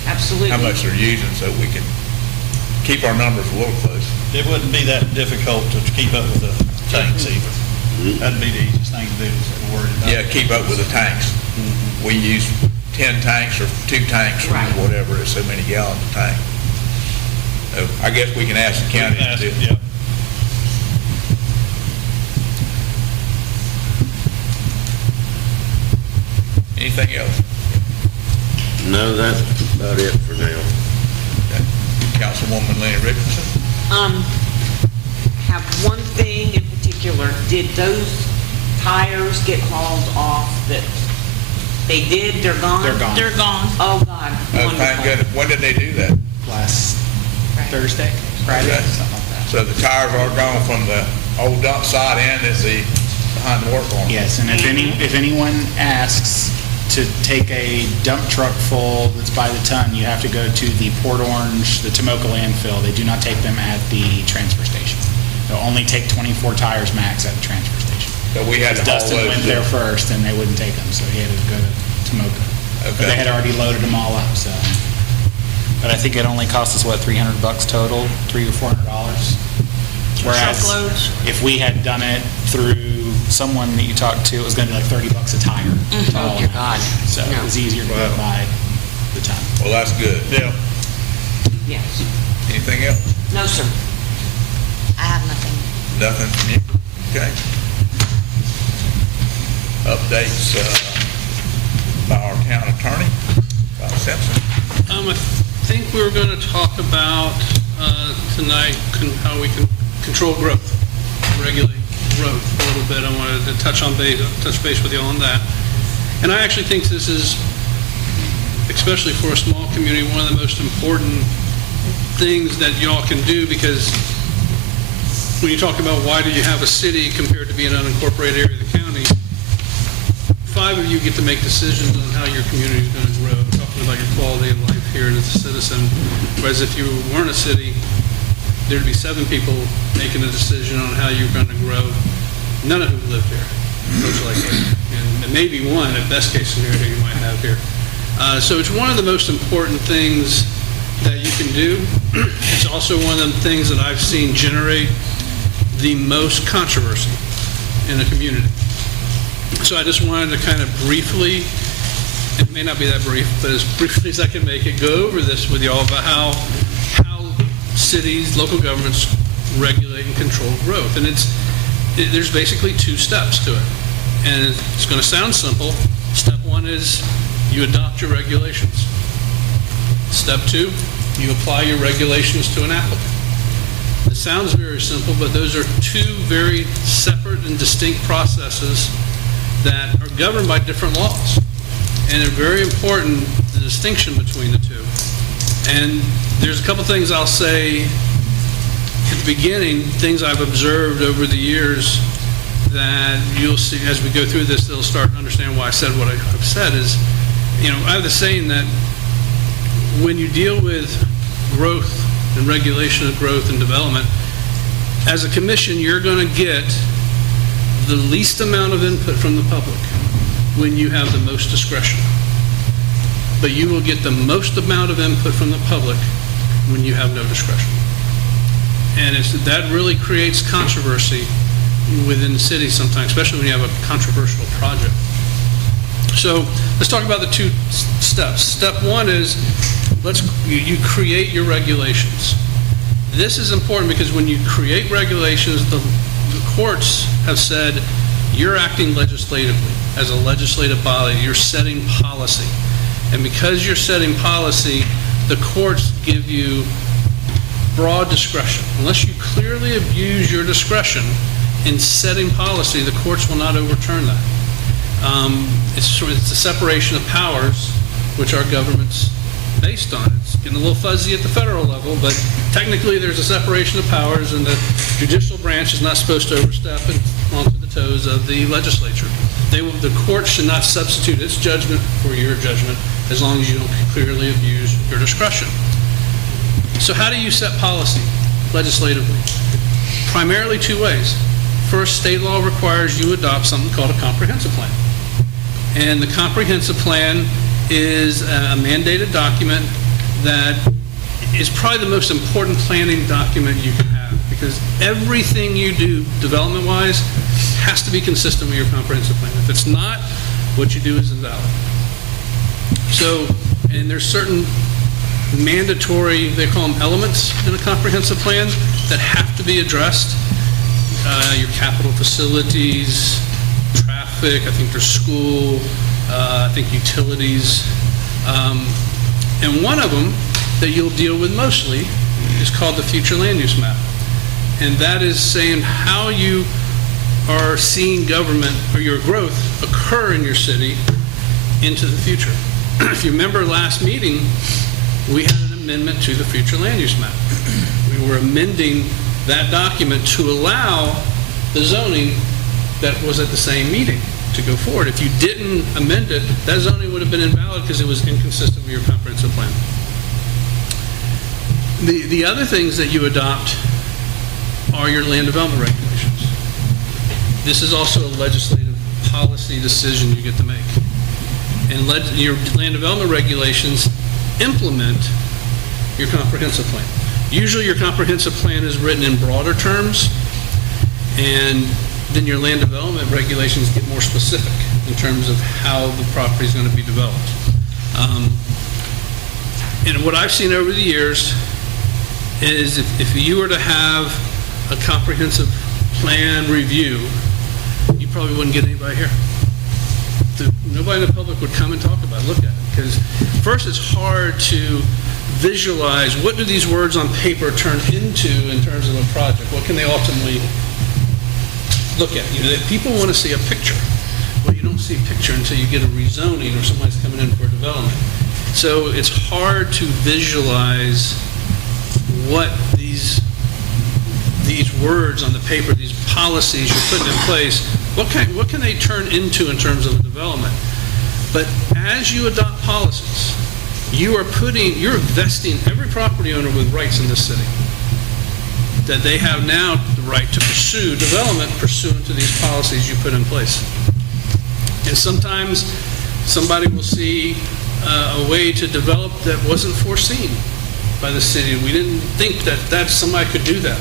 Absolutely. how much they're using so we can keep our numbers a little close. It wouldn't be that difficult to keep up with the tanks either. That'd be the easiest thing to do, is worry about. Yeah, keep up with the tanks. We use 10 tanks or 2 tanks or Right. whatever, it's so many gallons a tank. So I guess we can ask the county to do it. Yeah. Anything else? No, that's about it for now. Councilwoman Lenny Richardson? Have one thing in particular, did those tires get hauled off that, they did, they're gone? They're gone. They're gone. Oh, God, Oh, thank wonderful. goodness. When did they do that? Last Thursday, Friday, Okay. something like that. So the tires are gone from the old dump site and is the behind the work on? Yes, and if anyone asks to take a dump truck full that's by the ton, you have to go to the Port Orange, the Tomoka landfill. They do not take them at the transfer station. They'll only take 24 tires max at the transfer station. So we had to haul Dustin those. went there first, and they wouldn't take them, so he had to go to Tomoka. But Okay. they had already loaded them all up, so. But I think it only cost us, what, $300 total, $300 or $400? Whereas if we had done it through someone that you talked to, it was gonna be like $30 a tire. to haul dear them. God. So it was easier to go by the ton. Well, that's good. Yeah. Yes. Anything else? No, sir. I have nothing. Nothing from you? Okay. Updates by our town attorney, Bob Simpson. I think we were going to talk about tonight how we can control growth, regulate growth a little bit. I wanted to touch base with you on that. And I actually think this is, especially for a small community, one of the most important things that y'all can do, because when you talk about why do you have a city compared to being an unincorporated area of the county, 5 of you get to make decisions on how your community is going to grow, talking about your quality of life here as a citizen. Whereas if you weren't a city, there'd be 7 people making a decision on how you're going to grow, none of whom live here, most likely. And maybe one, at best case scenario, you might have here. So it's one of the most important things that you can do. It's also one of the things that I've seen generate the most controversy in a community. So I just wanted to kind of briefly, it may not be that brief, but as briefly as I can make it, go over this with y'all about how cities, local governments regulate and control growth. And there's basically 2 steps to it. And it's going to sound simple. Step 1 is you adopt your regulations. Step 2, you apply your regulations to an applicant. It sounds very simple, but those are 2 very separate and distinct processes that are governed by different laws. And it's very important, the distinction between the 2. And there's a couple things I'll say at the beginning, things I've observed over the years that you'll see as we go through this, they'll start to understand why I said what I've said is, I have the saying that when you deal with growth and regulation of growth and development, as a commission, you're going to get the least amount of input from the public when you have the most discretion. But you will get the most amount of input from the public when you have no discretion. And that really creates controversy within the city sometimes, especially when you have a controversial project. So let's talk about the two steps. Step one is you create your regulations. This is important because when you create regulations, the courts have said you're acting legislatively. As a legislative body, you're setting policy. And because you're setting policy, the courts give you broad discretion. Unless you clearly abuse your discretion in setting policy, the courts will not overturn that. It's the separation of powers, which our government's based on. It's getting a little fuzzy at the federal level, but technically there's a separation of powers, and the judicial branch is not supposed to overstep onto the toes of the legislature. The court should not substitute its judgment for your judgment as long as you don't clearly abuse your discretion. So how do you set policy legislatively? Primarily two ways. First, state law requires you adopt something called a comprehensive plan. And the comprehensive plan is a mandated document that is probably the most important planning document you can have, because everything you do development-wise has to be consistent with your comprehensive plan. If it's not, what you do is invalid. So, and there's certain mandatory, they call them elements in a comprehensive plan that have to be addressed. Your capital facilities, traffic, I think there's school, I think utilities. And one of them that you'll deal with mostly is called the future land use map. And that is saying how you are seeing government or your growth occur in your city into the future. If you remember last meeting, we had an amendment to the future land use map. We were amending that document to allow the zoning that was at the same meeting to go forward. If you didn't amend it, that zoning would have been invalid because it was inconsistent with your comprehensive plan. The other things that you adopt are your land development regulations. This is also a legislative policy decision you get to make. And your land development regulations implement your comprehensive plan. Usually your comprehensive plan is written in broader terms, and then your land development regulations get more specific in terms of how the property is going to be developed. And what I've seen over the years is if you were to have a comprehensive plan review, you probably wouldn't get anybody here. Nobody in the public would come and talk about it, look at it. Because first it's hard to visualize what do these words on paper turn into in terms of a project. What can they ultimately look at? People want to see a picture. Well, you don't see a picture until you get a rezoning or somebody's coming in for a development. So it's hard to visualize what these words on the paper, these policies you're putting in place, what can they turn into in terms of development? But as you adopt policies, you're vesting every property owner with rights in this city. That they have now the right to pursue development pursuant to these policies you put in place. And sometimes somebody will see a way to develop that wasn't foreseen by the city. We didn't think that somebody could do that,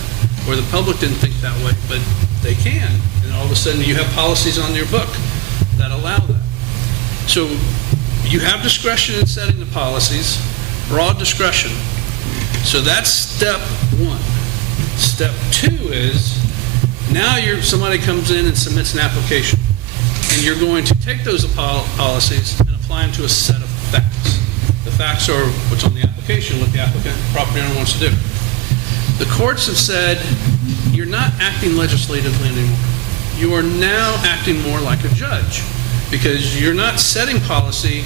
or the public didn't think that way, but they can. And all of a sudden you have policies on your book that allow that. So you have discretion in setting the policies, broad discretion. So that's step one. Step two is now somebody comes in and submits an application, and you're going to take those policies and apply them to a set of facts. The facts are what's on the application, what the property owner wants to do. The courts have said you're not acting legislatively anymore. You are now acting more like a judge, because you're not setting policy,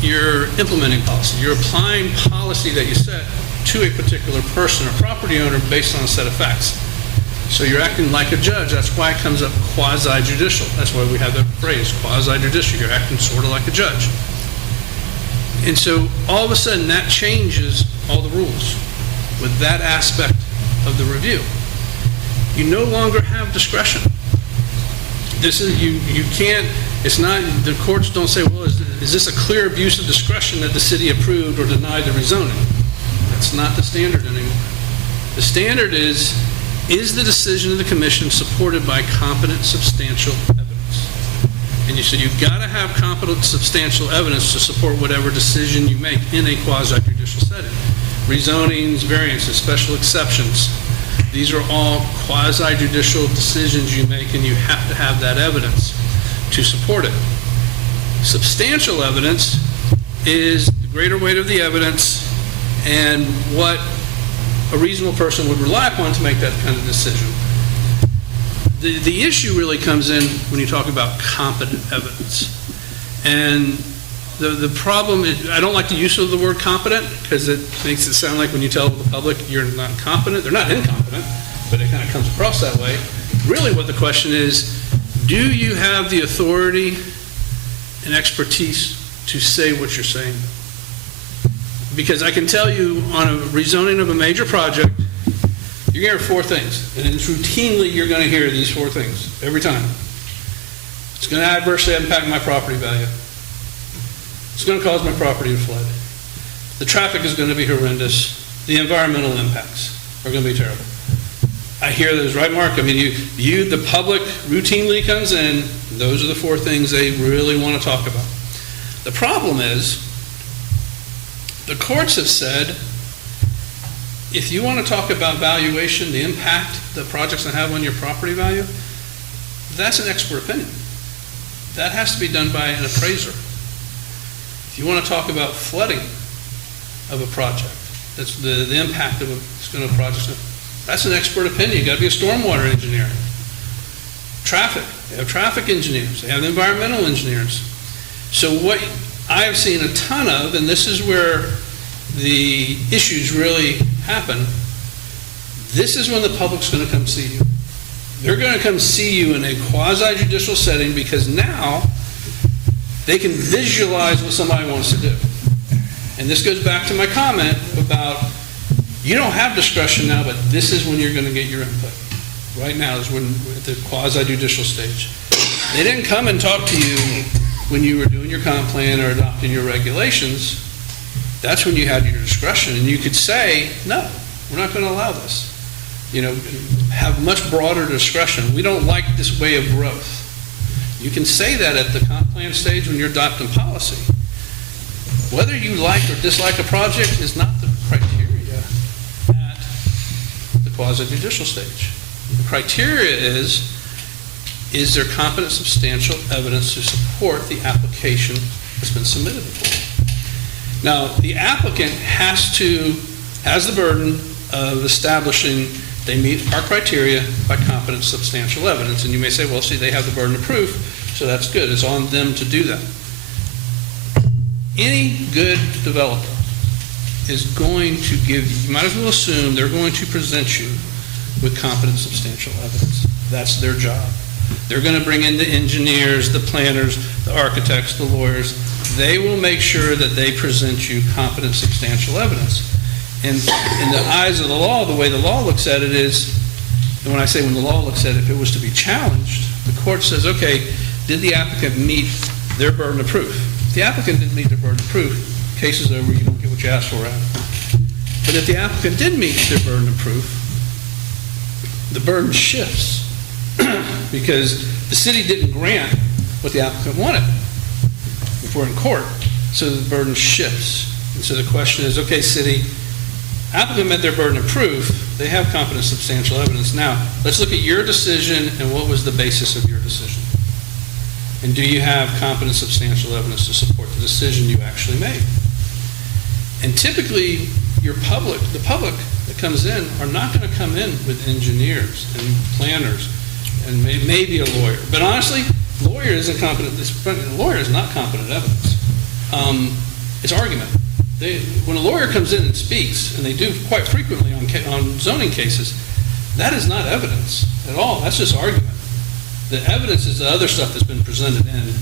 you're implementing policy. You're applying policy that you set to a particular person or property owner based on a set of facts. So you're acting like a judge. That's why it comes up quasi-judicial. That's why we have that phrase, quasi-judicial. You're acting sort of like a judge. And so all of a sudden, that changes all the rules with that aspect of the review. You no longer have discretion. This is, you can't, it's not, the courts don't say, well, is this a clear abuse of discretion that the city approved or denied the rezoning? That's not the standard anymore. The standard is the decision of the commission supported by competent, substantial evidence? And you said you've got to have competent, substantial evidence to support whatever decision you make in a quasi-judicial setting. Rezonings, variances, special exceptions, these are all quasi-judicial decisions you make, and you have to have that evidence to support it. Substantial evidence is the greater weight of the evidence and what a reasonable person would rely upon to make that kind of decision. The issue really comes in when you talk about competent evidence. And the problem is, I don't like the use of the word competent because it makes it sound like when you tell the public you're not competent, they're not incompetent, but it kind of comes across that way. Really what the question is, do you have the authority and expertise to say what you're saying? Because I can tell you on a rezoning of a major project, you're going to hear four things. And it's routinely you're going to hear these four things every time. It's going to adversely impact my property value. It's going to cause my property to flood. The traffic is going to be horrendous. The environmental impacts are going to be terrible. I hear those, right, Mark? I mean, the public routinely comes in, those are the four things they really want to talk about. The problem is, the courts have said, if you want to talk about valuation, the impact the project's going to have on your property value, that's an expert opinion. That has to be done by an appraiser. If you want to talk about flooding of a project, that's the impact of a project, that's an expert opinion. You've got to be a stormwater engineer. Traffic, they have traffic engineers, they have environmental engineers. So what I have seen a ton of, and this is where the issues really happen, this is when the public's going to come see you. They're going to come see you in a quasi-judicial setting because now they can visualize what somebody wants to do. And this goes back to my comment about you don't have discretion now, but this is when you're going to get your input. Right now is when at the quasi-judicial stage. They didn't come and talk to you when you were doing your comp plan or adopting your regulations. That's when you had your discretion, and you could say, no, we're not going to allow this. You know, have much broader discretion. We don't like this way of growth. You can say that at the comp plan stage when you're adopting policy. Whether you like or dislike a project is not the criteria at the quasi-judicial stage. The criteria is there competent, substantial evidence to support the application that's been submitted before? Now, the applicant has the burden of establishing they meet our criteria by competent, substantial evidence. And you may say, well, see, they have the burden of proof, so that's good. It's on them to do that. Any good developer is going to give you might as well assume they're going to present you with competent, substantial evidence. That's their job. They're going to bring in the engineers, the planners, the architects, the lawyers. They will make sure that they present you competent, substantial evidence. And in the eyes of the law, the way the law looks at it is, and when I say when the law looks at it, if it was to be challenged, the court says, okay, did the applicant meet their burden of proof? If the applicant didn't meet their burden of proof, case is over, you don't get what you asked for out. But if the applicant did meet their burden of proof, the burden shifts because the city didn't grant what the applicant wanted if we're in court, so the burden shifts. And so the question is, okay, city, applicant met their burden of proof, they have competent, substantial evidence. Now, let's look at your decision and what was the basis of your decision. And do you have competent, substantial evidence to support the decision you actually made? And typically, the public that comes in are not going to come in with engineers and planners and maybe a lawyer. But honestly, lawyer isn't competent. Lawyer is not competent evidence. It's argument. When a lawyer comes in and speaks, and they do quite frequently on zoning cases, That is not evidence at all. That's just argument. The evidence is the other stuff that's been presented and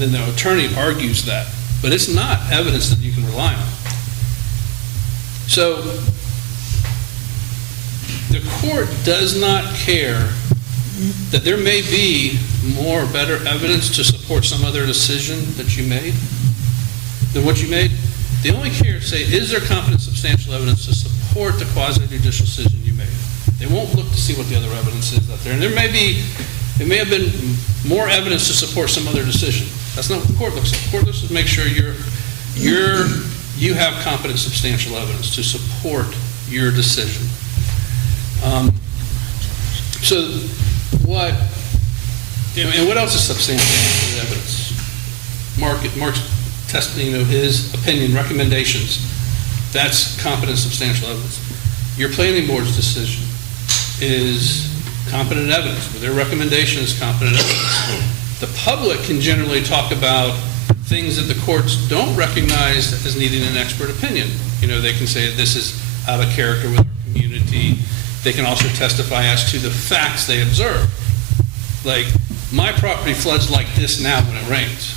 then the attorney argues that. But it's not evidence that you can rely on. So the court does not care that there may be more or better evidence to support some other decision that you made than what you made. They only care to say, is there competent substantial evidence to support the quasi-judicial decision you made? They won't look to see what the other evidence is out there. And it may have been more evidence to support some other decision. That's not what the court looks at. The court looks to make sure you have competent substantial evidence to support your decision. And what else is substantial evidence? Mark's testing of his opinion, recommendations. That's competent substantial evidence. Your planning board's decision is competent evidence. Their recommendation is competent evidence. The public can generally talk about things that the courts don't recognize as needing an expert opinion. They can say this is out of character with our community. They can also testify as to the facts they observe. Like, my property floods like this now when it rains.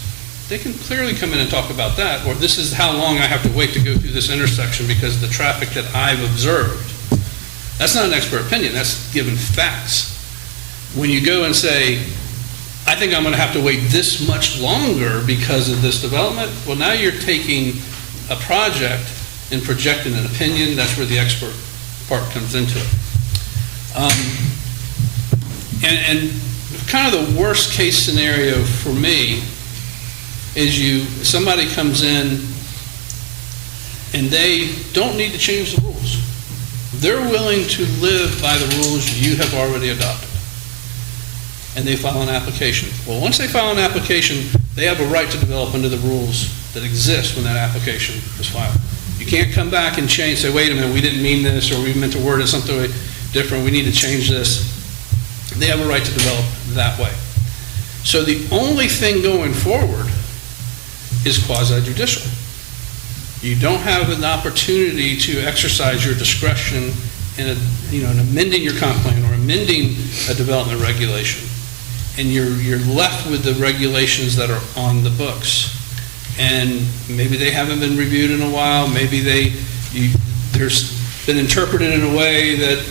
They can clearly come in and talk about that, or this is how long I have to wait to go through this intersection because of the traffic that I've observed. That's not an expert opinion, that's given facts. When you go and say, I think I'm going to have to wait this much longer because of this development, well, now you're taking a project and projecting an opinion. That's where the expert part comes into it. And kind of the worst case scenario for me is somebody comes in and they don't need to change the rules. They're willing to live by the rules you have already adopted. And they file an application. Well, once they file an application, they have a right to develop under the rules that exist when that application is filed. You can't come back and say, wait a minute, we didn't mean this, or we meant to word it something different, we need to change this. They have a right to develop that way. So the only thing going forward is quasi-judicial. You don't have an opportunity to exercise your discretion in amending your comp plan or amending a development regulation. And you're left with the regulations that are on the books. And maybe they haven't been reviewed in a while. Maybe there's been interpreted in a way that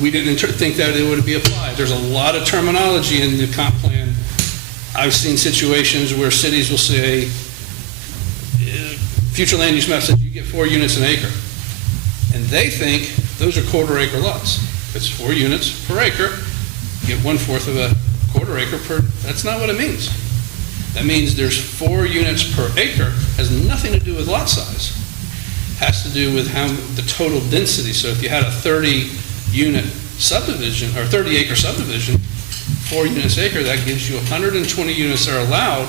we didn't think that it would be applied. There's a lot of terminology in the comp plan. I've seen situations where cities will say, future land use map says you get 4 units an acre. And they think those are quarter-acre lots. If it's 4 units per acre, you get 1/4 of a quarter acre per. That's not what it means. That means there's 4 units per acre. Has nothing to do with lot size. Has to do with how the total density. So if you had a 30-unit subdivision or 30-acre subdivision, 4 units acre, that gives you 120 units that are allowed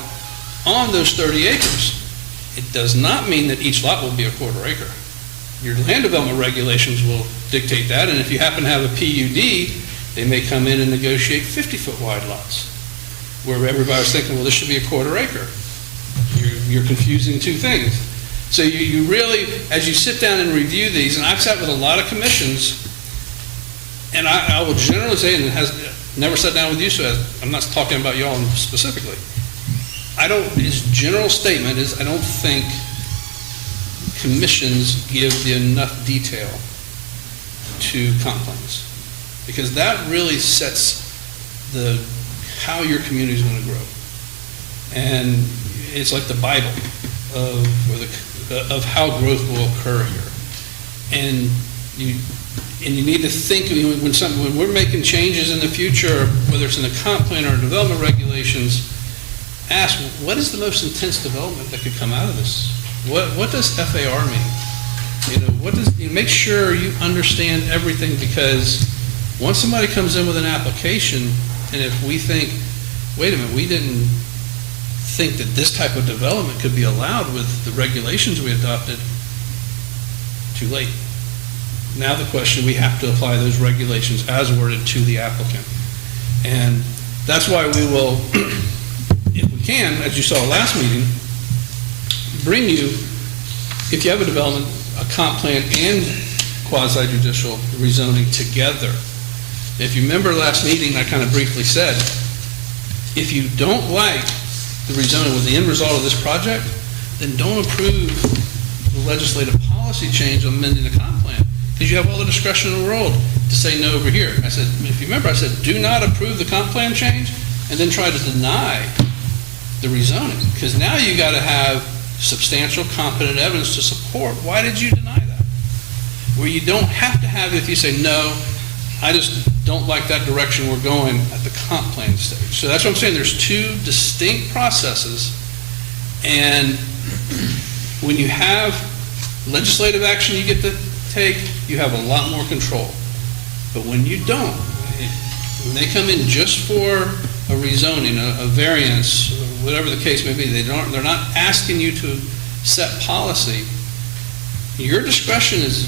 on those 30 acres. It does not mean that each lot will be a quarter acre. Your land development regulations will dictate that, and if you happen to have a PUD, they may come in and negotiate 50-foot wide lots, where everybody was thinking, well, this should be a quarter acre. You're confusing two things. So you really, as you sit down and review these, and I've sat with a lot of commissions, and I will generally say, and it has never sat down with you, so I'm not talking about y'all specifically. His general statement is, I don't think commissions give enough detail to comp plans, because that really sets how your community is going to grow. And it's like the Bible of how growth will occur here. And you need to think when we're making changes in the future, whether it's in the comp plan or development regulations, ask, what is the most intense development that could come out of this? What does FAR mean? Make sure you understand everything, because once somebody comes in with an application, and if we think, wait a minute, we didn't think that this type of development could be allowed with the regulations we adopted, too late. Now the question, we have to apply those regulations as worded to the applicant. And that's why we will, if we can, as you saw last meeting, bring you, if you have a development, a comp plan and quasi-judicial rezoning together. If you remember last meeting, I kind of briefly said, if you don't like the rezoning with the end result of this project, then don't approve the legislative policy change on amending the comp plan, because you have all the discretion in the world to say no over here. I said, if you remember, I said, do not approve the comp plan change and then try to deny the rezoning, because now you got to have substantial competent evidence to support. Why did you deny that? Where you don't have to have, if you say, no, I just don't like that direction we're going at the comp plan stage. So that's what I'm saying. There's two distinct processes, and when you have legislative action you get to take, you have a lot more control. But when you don't, when they come in just for a rezoning, a variance, whatever the case may be, they're not asking you to set policy. Your discretion is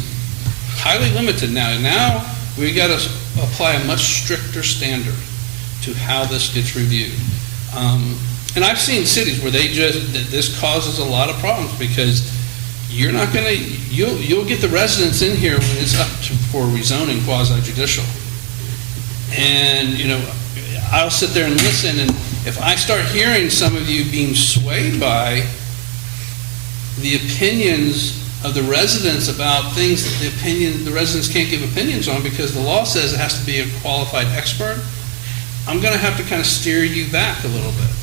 highly limited now. Now we got to apply a much stricter standard to how this gets reviewed. And I've seen cities where this causes a lot of problems, because you're not going to, you'll get the residents in here when it's up for rezoning quasi-judicial. And, I'll sit there and listen, and if I start hearing some of you being swayed by the opinions of the residents about things that the residents can't give opinions on because the law says it has to be a qualified expert, I'm going to have to kind of steer you back a little bit.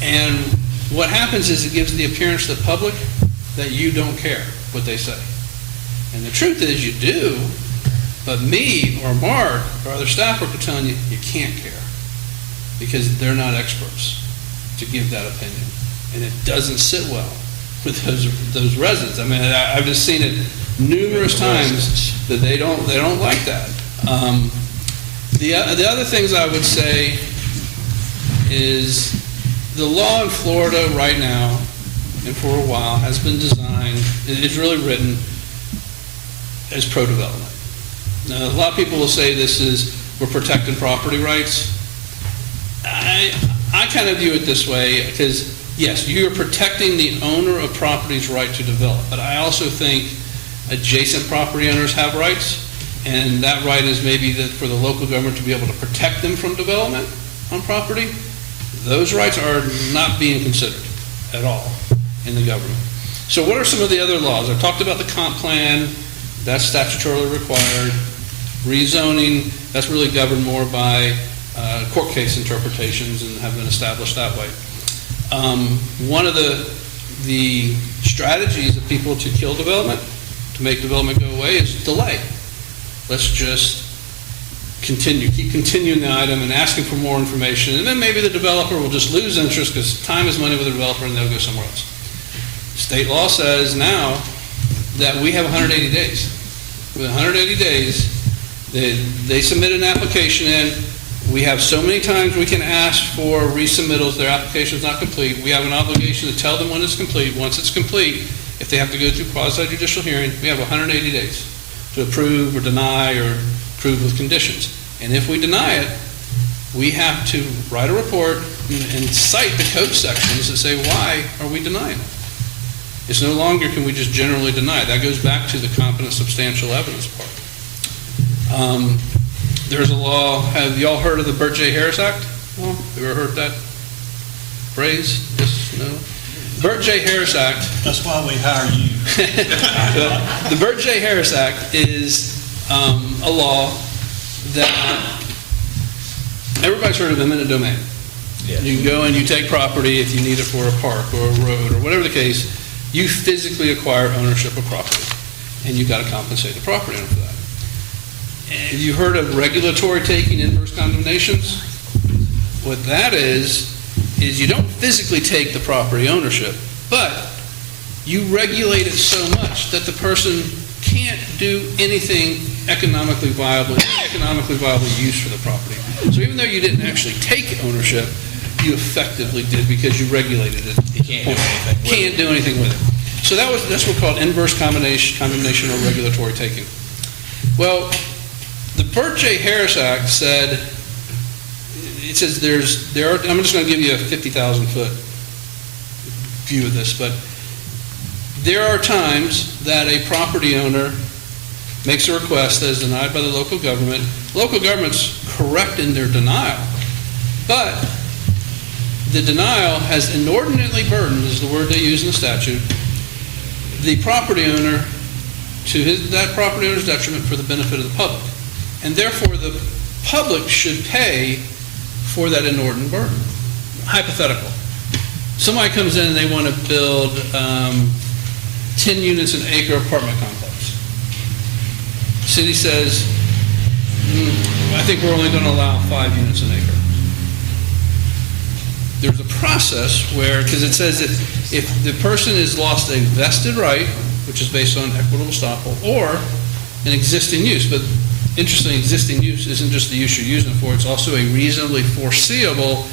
And what happens is it gives the appearance to the public that you don't care what they say. And the truth is you do, but me or Mark or other staff worker telling you, you can't care, because they're not experts to give that opinion. And it doesn't sit well with those residents. I mean, I've just seen it numerous times that they don't like that. The other things I would say is the law in Florida right now, and for a while, has been designed, it is really written as pro-development. Now, a lot of people will say we're protecting property rights. I kind of view it this way, because yes, you're protecting the owner of property's right to develop, but I also think adjacent property owners have rights, and that right is maybe that for the local government to be able to protect them from development on property. Those rights are not being considered at all in the government. So what are some of the other laws? I talked about the comp plan, that's statutorily required. Rezoning, that's really governed more by court case interpretations and have been established that way. One of the strategies of people to kill development, to make development go away, is delay. Let's just keep continuing the item and asking for more information, and then maybe the developer will just lose interest because time is money with the developer and they'll go somewhere else. State law says now that we have 180 days. With 180 days, they submit an application in. We have so many times we can ask for resubmittals. Their application is not complete. We have an obligation to tell them when it's complete. Once it's complete, if they have to go through quasi-judicial hearing, we have 180 days to approve or deny or approve with conditions. And if we deny it, we have to write a report and cite the code sections that say, why are we denying it? It's no longer can we just generally deny it. That goes back to the competent substantial evidence part. There's a law, have y'all heard of the Burt J. Harris Act? Well, have you ever heard that phrase? Yes, no? Burt J. Harris Act. That's why we hire you. The Burt J. Harris Act is a law that everybody's heard of eminent domain. Yeah. You can go and you take property if you need it for a park or a road or whatever the case. You physically acquire ownership of property, and you've got to compensate the property owner for that. And you heard of regulatory taking, inverse condemnations? What that is you don't physically take the property ownership, but you regulate it so much that the person can't do anything economically viable use for the property. So even though you didn't actually take ownership, you effectively did because you regulated it. You can't do anything with it. So that's what's called inverse condemnation or regulatory taking. Well, the Burt J. Harris Act said, it says I'm just going to give you a 50,000-foot view of this, but there are times that a property owner makes a request that is denied by the local government. Local government's correct in their denial, but the denial has inordinately burdened, is the word they use in the statute, the property owner to that property owner's detriment for the benefit of the public. And therefore, the public should pay for that inordinate burden. Hypothetical. Somebody comes in and they want to build 10 units an acre apartment complex. City says, I think we're only going to allow 5 units an acre. There's a process where, because it says that if the person has lost a vested right, which is based on equitable estoppel, or an existing use, but interestingly, existing use isn't just the use you're using it for, it's also a reasonably foreseeable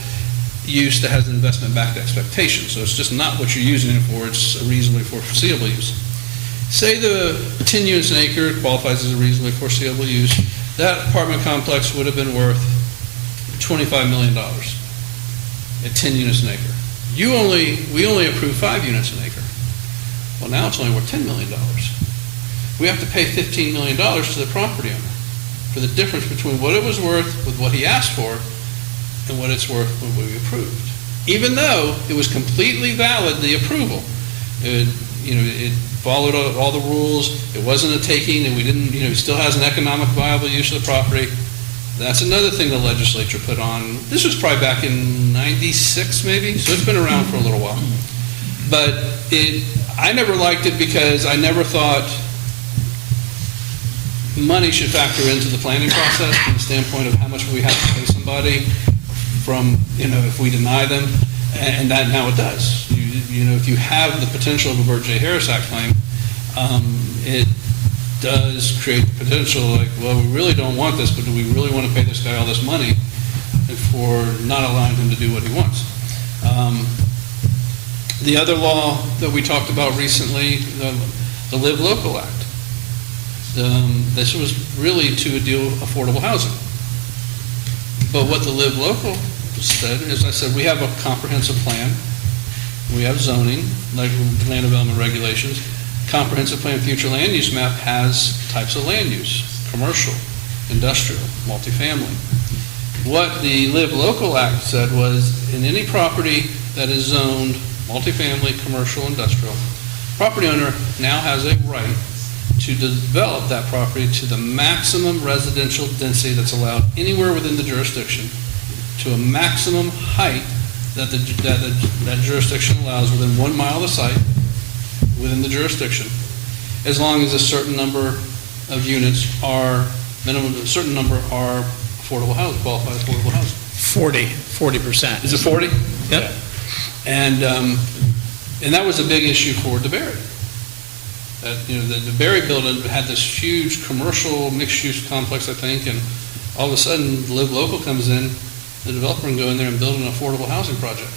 use that has an investment-backed expectation. So it's just not what you're using it for, it's a reasonably foreseeable use. Say the 10 units an acre qualifies as a reasonably foreseeable use, that apartment complex would have been worth $25 million at 10 units an acre. We only approved 5 units an acre. Well, now it's only worth $10 million. We have to pay $15 million to the property owner for the difference between what it was worth with what he asked for and what it's worth when we approved. Even though it was completely valid, the approval. It followed all the rules, it wasn't a taking, and we didn't, it still has an economic viable use of the property. That's another thing the legislature put on. This was probably back in 96 maybe, so it's been around for a little while. But I never liked it because I never thought money should factor into the planning process from the standpoint of how much we have to pay somebody from, if we deny them, and that now it does. If you have the potential of a Burt J. Harris Act claim, it does create the potential like, well, we really don't want this, but do we really want to pay this guy all this money for not allowing him to do what he wants? The other law that we talked about recently, the Live Local Act. This was really to deal with affordable housing. But what the Live Local said is, I said, we have a comprehensive plan. We have zoning, like land development regulations. Comprehensive plan future land use map has types of land use: commercial, industrial, multifamily. What the Live Local Act said was, in any property that is zoned multifamily, commercial, industrial, property owner now has a right to develop that property to the maximum residential density that's allowed anywhere within the jurisdiction, to a maximum height that that jurisdiction allows within 1 mile of the site, within the jurisdiction, as long as a certain number of units are minimum, a certain number are affordable housing, qualified affordable housing. 40%. Is it 40? Yep. And that was a big issue for DeBerry. The Berry building had this huge commercial mixed-use complex, I think, and all of a sudden, Live Local comes in, the developer can go in there and build an affordable housing project.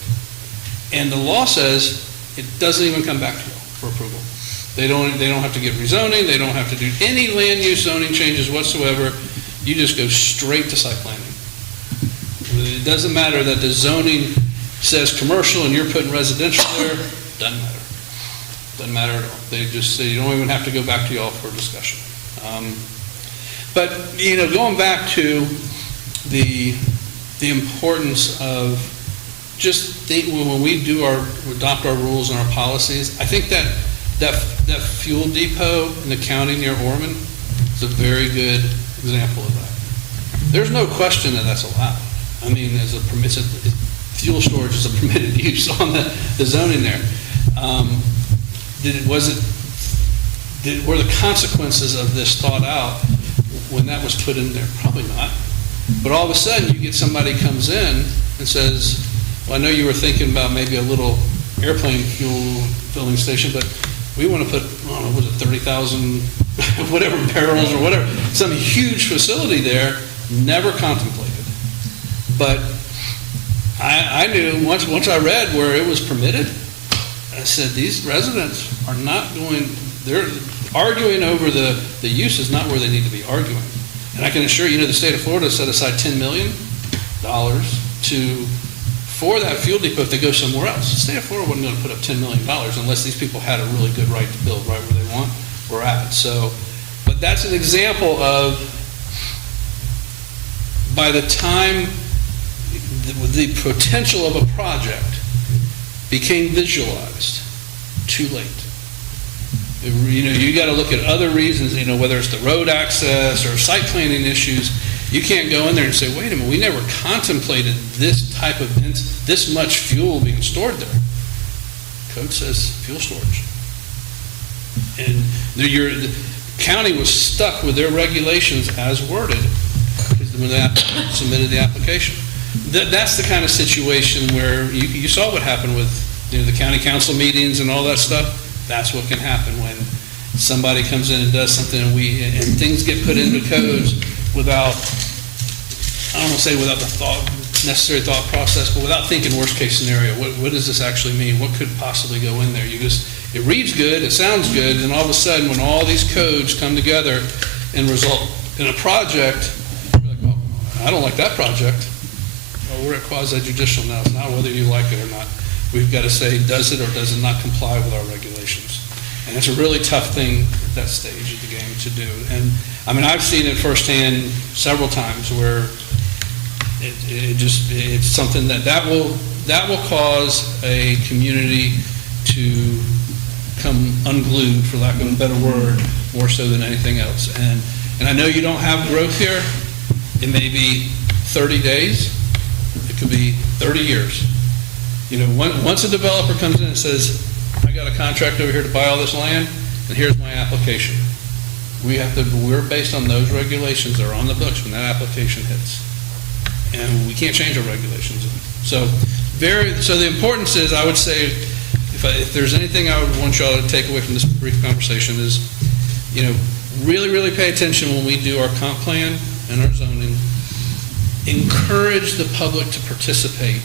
And the law says it doesn't even come back to you for approval. They don't have to get rezoning, they don't have to do any land use zoning changes whatsoever. You just go straight to site planning. It doesn't matter that the zoning says commercial and you're putting residential there, doesn't matter. Doesn't matter at all. They just say you don't even have to go back to y'all for discussion. But going back to the importance of when we adopt our rules and our policies, I think that fuel depot in the county near Ormond is a very good example of that. There's no question that that's allowed. I mean, fuel storage is a permitted use on the zoning there. Were the consequences of this thought out when that was put in there? Probably not. But all of a sudden, you get somebody comes in and says, well, I know you were thinking about maybe a little airplane fuel filling station, but we want to put, I don't know, was it 30,000 whatever barrels or whatever, some huge facility there, never contemplated. But I knew, once I read where it was permitted, I said, these residents are not going, they're arguing over the use is not where they need to be arguing. And I can assure you, the state of Florida set aside $10 million for that fuel depot if they go somewhere else. The state of Florida wasn't going to put up $10 million unless these people had a really good right to build right where they were at. So, but that's an example of, by the time the potential of a project became visualized, too late. You know, you got to look at other reasons, you know, whether it's the road access or site planning issues. You can't go in there and say, wait a minute, we never contemplated this type of, this much fuel being stored there. Code says fuel storage. And the county was stuck with their regulations as worded when they submitted the application. That's the kind of situation where you saw what happened with, you know, the county council meetings and all that stuff. That's what can happen when somebody comes in and does something and things get put into codes without, I don't want to say without the necessary thought process, but without thinking worst case scenario. What does this actually mean? What could possibly go in there? It reads good, it sounds good, and all of a sudden when all these codes come together and result in a project, you're like, well, I don't like that project. Well, we're at quasi-judicial now. It's not whether you like it or not. We've got to say, does it or does it not comply with our regulations? And it's a really tough thing at that stage of the game to do. And I mean, I've seen it firsthand several times where it's something that will cause a community to come unglued, for lack of a better word, more so than anything else. And I know you don't have growth here. It may be 30 days. It could be 30 years. You know, once a developer comes in and says, I got a contract over here to buy all this land, and here's my application. We're based on those regulations that are on the books when that application hits. And we can't change our regulations. So the importance is, I would say, if there's anything I would want y'all to take away from this brief conversation is, you know, really, really pay attention when we do our comp plan and our zoning. Encourage the public to participate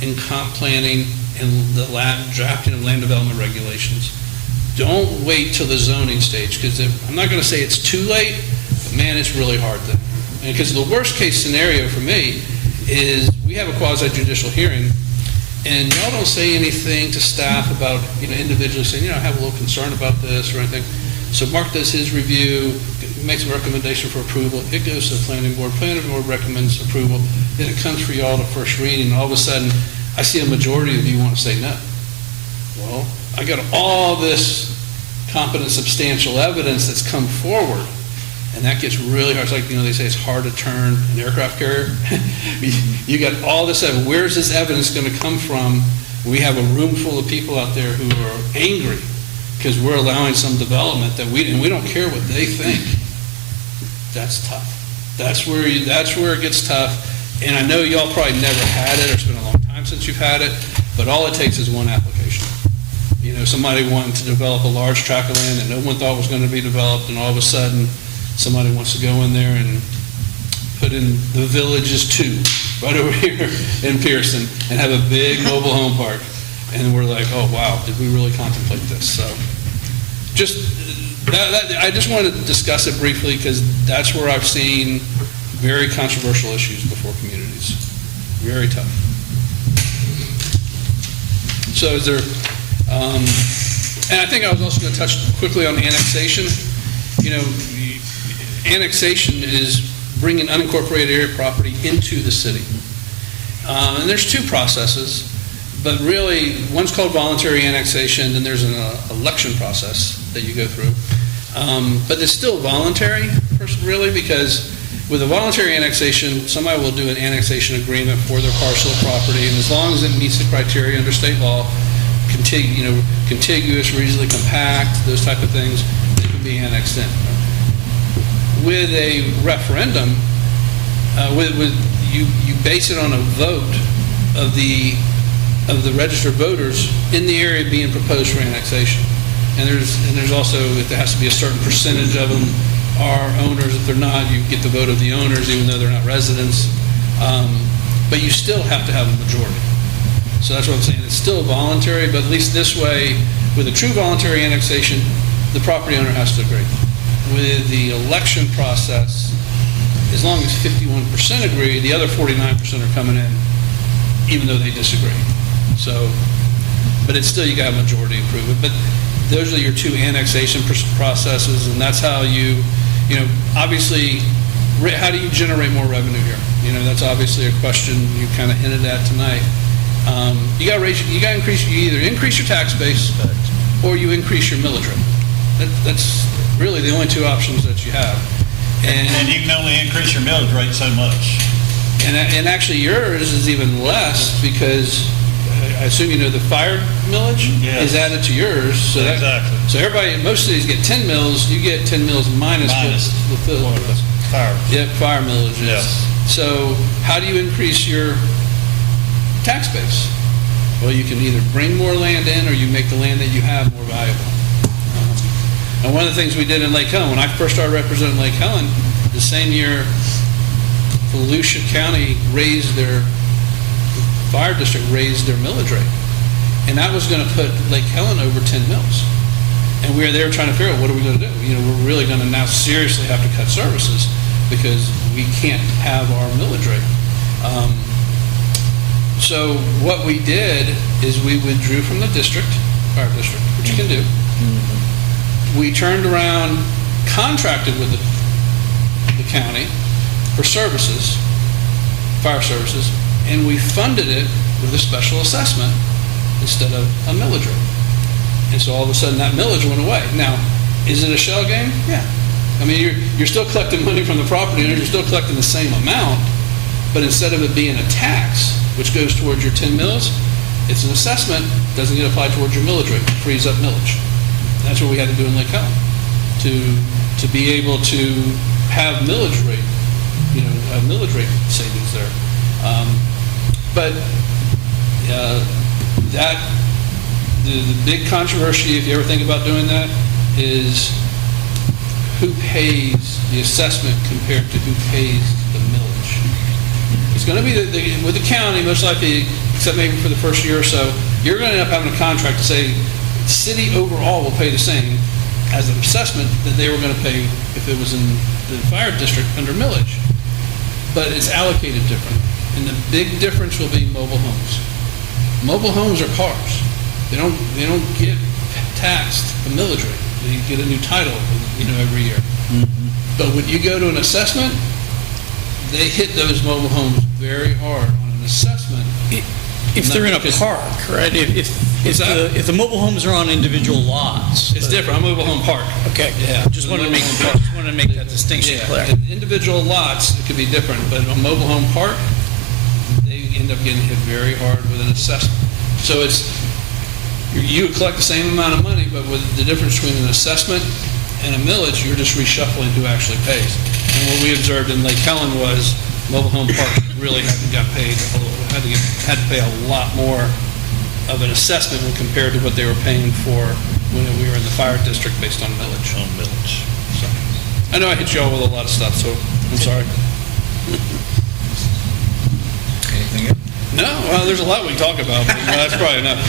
in comp planning and the drafting of land development regulations. Don't wait till the zoning stage, because I'm not going to say it's too late, but man, it's really hard then. Because the worst case scenario for me is we have a quasi-judicial hearing, and y'all don't say anything to staff about, you know, individually saying, you know, I have a little concern about this or anything. So Mark does his review, makes a recommendation for approval. It goes to the planning board. Planning board recommends approval. Then it comes for y'all to first reading, and all of a sudden, I see a majority of you want to say no. Well, I got all this competent, substantial evidence that's come forward, and that gets really hard. It's like, you know, they say it's hard to turn an aircraft carrier. You got all this evidence. Where's this evidence going to come from? We have a room full of people out there who are angry because we're allowing some development that we don't care what they think. That's tough. That's where it gets tough. And I know y'all probably never had it, or it's been a long time since you've had it, but all it takes is one application. You know, somebody wanting to develop a large tract of land that no one thought was going to be developed, and all of a sudden, somebody wants to go in there and put in the Villages 2, right over here in Pierson, and have a big mobile home park. And we're like, oh, wow, did we really contemplate this? So I just wanted to discuss it briefly, because that's where I've seen very controversial issues before communities. Very tough. So is there, and I think I was also going to touch quickly on annexation. You know, annexation is bringing unincorporated area property into the city. And there's two processes, but really, one's called voluntary annexation, and there's an election process that you go through. But it's still voluntary, really, because with a voluntary annexation, somebody will do an annexation agreement for their parcel of property, and as long as it meets the criteria under state law, contiguous, reasonably compact, those type of things, they can be annexed in. With a referendum, you base it on a vote of the registered voters in the area being proposed for annexation. And there's also, if there has to be a certain percentage of them are owners. If they're not, you get the vote of the owners, even though they're not residents. But you still have to have a majority. So that's what I'm saying. It's still voluntary, but at least this way, with a true voluntary annexation, the property owner has to agree. With the election process, as long as 51% agree, the other 49% are coming in, even though they disagree. So, but it's still, you got a majority approve it. But those are your two annexation processes, and that's how you obviously, how do you generate more revenue here? That's obviously a question you kind of hinted at tonight. You got to increase. You either increase your tax base or you increase your millage rate. That's really the only two options that you have. And you can only increase your millage rate so much. And actually, yours is even less because I assume the fire millage is added to yours. So Exactly. So everybody, most cities get 10 mills. You get 10 mills minus Fire. Yep, fire millage. Yes. So how do you increase your tax base? Well, you can either bring more land in or you make the land that you have more valuable. And one of the things we did in Lake Helen, when I first started representing Lake Helen, the same year Volusia County raised their fire district raised their millage rate. And that was going to put Lake Helen over 10 mills. And we were there trying to figure out what are we going to do? We're really going to now seriously have to cut services because we can't have our millage rate. So what we did is we withdrew from the fire district, which you can do. We turned around, contracted with the county for services, fire services, and we funded it with a special assessment instead of a millage rate. And so all of a sudden that millage went away. Now, is it a shell game? Yeah. I mean, you're still collecting money from the property owners, you're still collecting the same amount, but instead of it being a tax, which goes towards your 10 mills, it's an assessment, doesn't get applied towards your millage rate, frees up millage. That's what we had to do in Lake Helen to be able to have millage rate, millage rate savings there. But the big controversy, if you ever think about doing that, is who pays the assessment compared to who pays the millage. It's going to be with the county, most likely, except maybe for the first year or so, you're going to end up having a contract to say the city overall will pay the same as an assessment that they were going to pay if it was in the fire district under millage. But it's allocated different. And the big difference will be mobile homes. Mobile homes are cars. They don't get taxed a millage rate. They get a new title, every year. Mm-hmm. But when you go to an assessment, they hit those mobile homes very hard on an assessment. If they're in a park, right? If the mobile homes are on individual lots. It's different. A mobile home park. Okay. Yeah. Just wanted to make that distinction clear. In individual lots, it could be different, but a mobile home park, they end up getting hit very hard with an assessment. So you would collect the same amount of money, but with the difference between an assessment and a millage, you're just reshuffling who actually pays. And what we observed in Lake Helen was mobile home parks really had to pay a lot more of an assessment when compared to what they were paying for when we were in the fire district based on millage. So, I know I hit you all with a lot of stuff, so I'm sorry. Anything else? No, well, there's a lot we can talk about, but that's probably enough.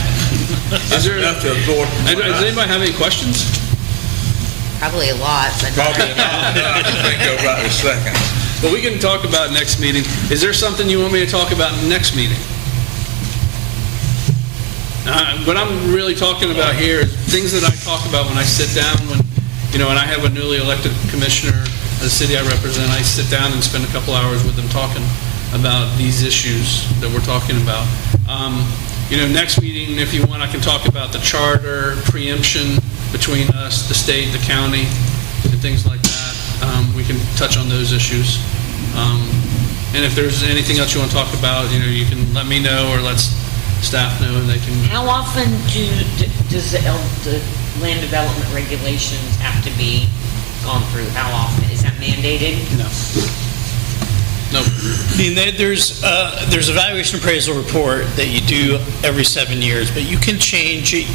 Is there enough to absorb? Does anybody have any questions? Probably a lot, but. Probably not. I can think of right in a second. But we can talk about next meeting. Is there something you want me to talk about next meeting? What I'm really talking about here is things that I talk about when I sit down, when I have a newly elected commissioner of the city I represent, I sit down and spend a couple hours with them talking about these issues that we're talking about. Next meeting, if you want, I can talk about the charter, preemption between us, the state, the county, and things like that. We can touch on those issues. And if there's anything else you want to talk about, you can let me know or let staff know, and they can. How often does the land development regulations have to be gone through? How often? Is that mandated? No. Nope. I mean, there's a valuation appraisal report that you do every 7 years, but you can change it.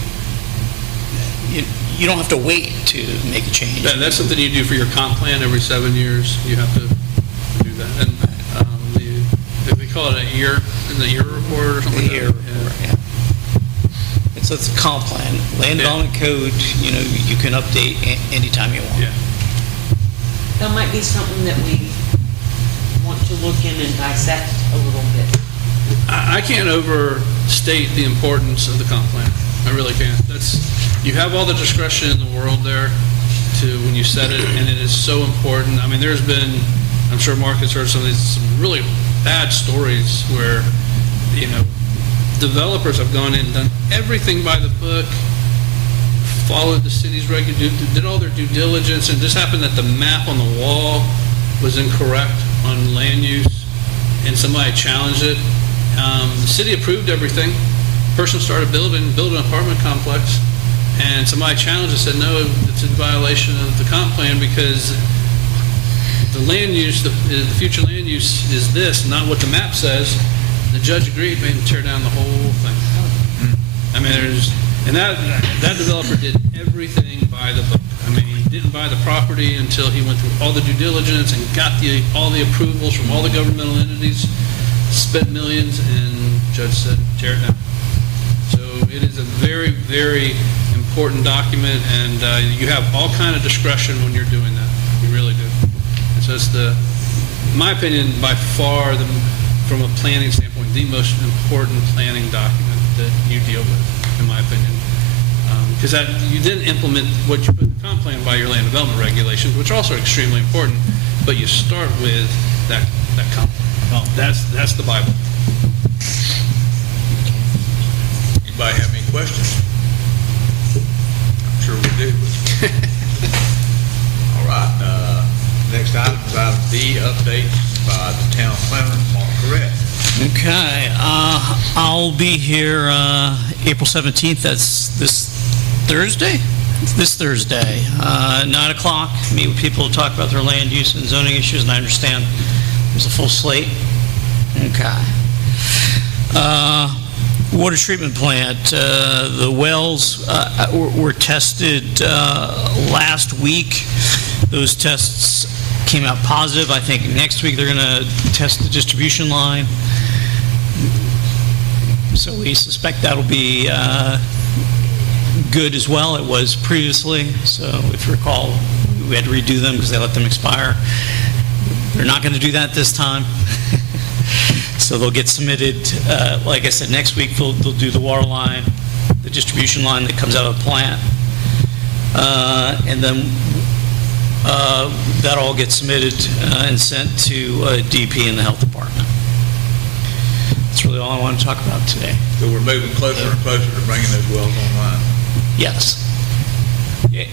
You don't have to wait to make a change. That's something you do for your comp plan every 7 years. You have to do that. And they call it a year report or something. The year report, yeah. It's a comp plan. Land development code, you can update anytime you want. Yeah. That might be something that we want to look in and dissect a little bit. I can't overstate the importance of the comp plan. I really can't. You have all the discretion in the world there to when you said it, and it is so important. I mean, there's been, I'm sure Mark has heard some really bad stories where, developers have gone in and done everything by the book, followed the city's did all their due diligence, and just happened that the map on the wall was incorrect on land use, and somebody challenged it. The city approved everything. Person started building an apartment complex, and somebody challenged it, said, no, it's in violation of the comp plan because the land use, the future land use is this, not what the map says. The judge agreed, made him tear down the whole thing. I mean, that developer did everything by the book. I mean, he didn't buy the property until he went through all the due diligence and got all the approvals from all the governmental entities, spent millions, and judge said, tear it down. So it is a very, very important document, and you have all kind of discretion when you're doing that. You really do. And so it's in my opinion, by far, from a planning standpoint, the most important planning document that you deal with, in my opinion. Because you then implement what you put in the comp plan by your land development regulations, which are also extremely important, but you start with that comp plan. That's the Bible. Anybody have any questions? I'm sure we do. All right, next item is item D, update by the town planner, Mark Correct. Okay, I'll be here April 17th, that's this Thursday? This Thursday, 9 o'clock, meet with people to talk about their land use and zoning issues, and I understand there's a full slate. Okay. Water treatment plant, the wells were tested last week. Those tests came out positive. I think next week they're going to test the distribution line. So we suspect that'll be good as well. It was previously. So if you recall, we had to redo them because they let them expire. They're not going to do that this time. So they'll get submitted, like I said, next week they'll do the water line, the distribution line that comes out of the plant. And then that all gets submitted and sent to DP and the health department. That's really all I want to talk about today. So we're moving closer and closer to bringing those wells online. Yes.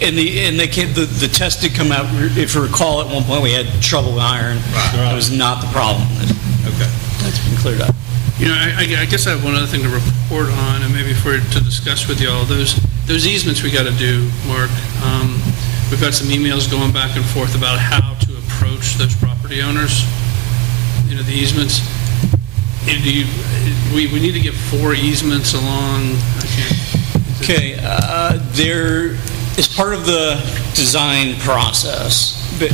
And the test did come out, if you recall, at one point we had trouble with iron. Right. That was not the problem. Okay. That's been cleared up. I guess I have one other thing to report on, and maybe to discuss with y'all. Those easements we got to do, Mark. We've got some emails going back and forth about how to approach those property owners. The easements. We need to get 4 easements along. Okay, there is part of the design process, but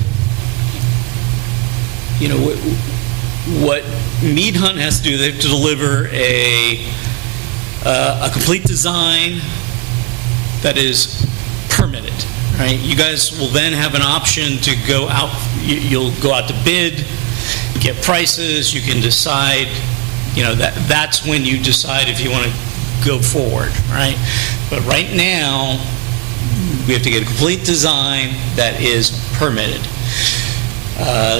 what Mead Hunt has to do, they have to deliver a complete design that is permitted, right? You guys will then have an option to go out, you'll go out to bid, get prices, you can decide, that's when you decide if you want to go forward, right? But right now, we have to get a complete design that is permitted.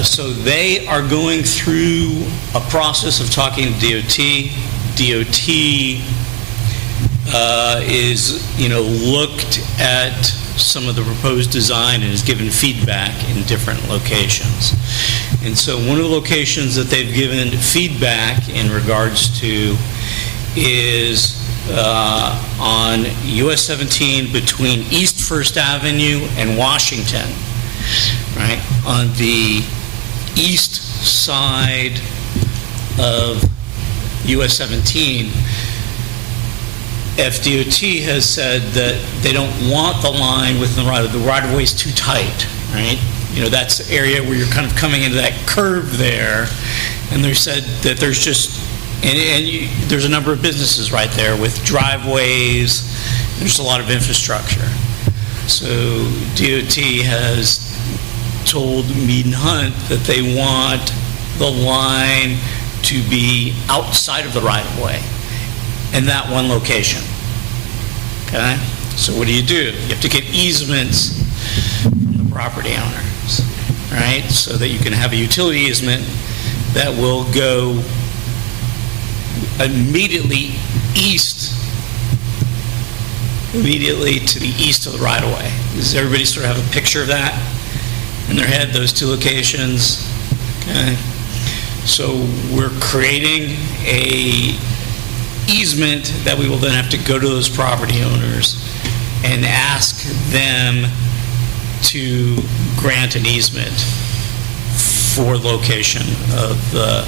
So they are going through a process of talking to DOT. DOT is, looked at some of the proposed design and has given feedback in different locations. And so one of the locations that they've given feedback in regards to is on US 17 between East First Avenue and Washington, right? On the east side of US 17, FDOT has said that they don't want the line within the right-of-way is too tight, right? That's the area where you're kind of coming into that curve there, and they said that there's just, there's a number of businesses right there with driveways, there's a lot of infrastructure. So DOT has told Mead and Hunt that they want the line to be outside of the right-of-way in that one location. Okay? So what do? You have to get easements from property owners, right? So that you can have a utility easement that will go immediately to the east of the right-of-way. Does everybody sort of have a picture of that in their head, those two locations? Okay. So we're creating a easement that we will then have to go to those property owners and ask them to grant an easement for location of the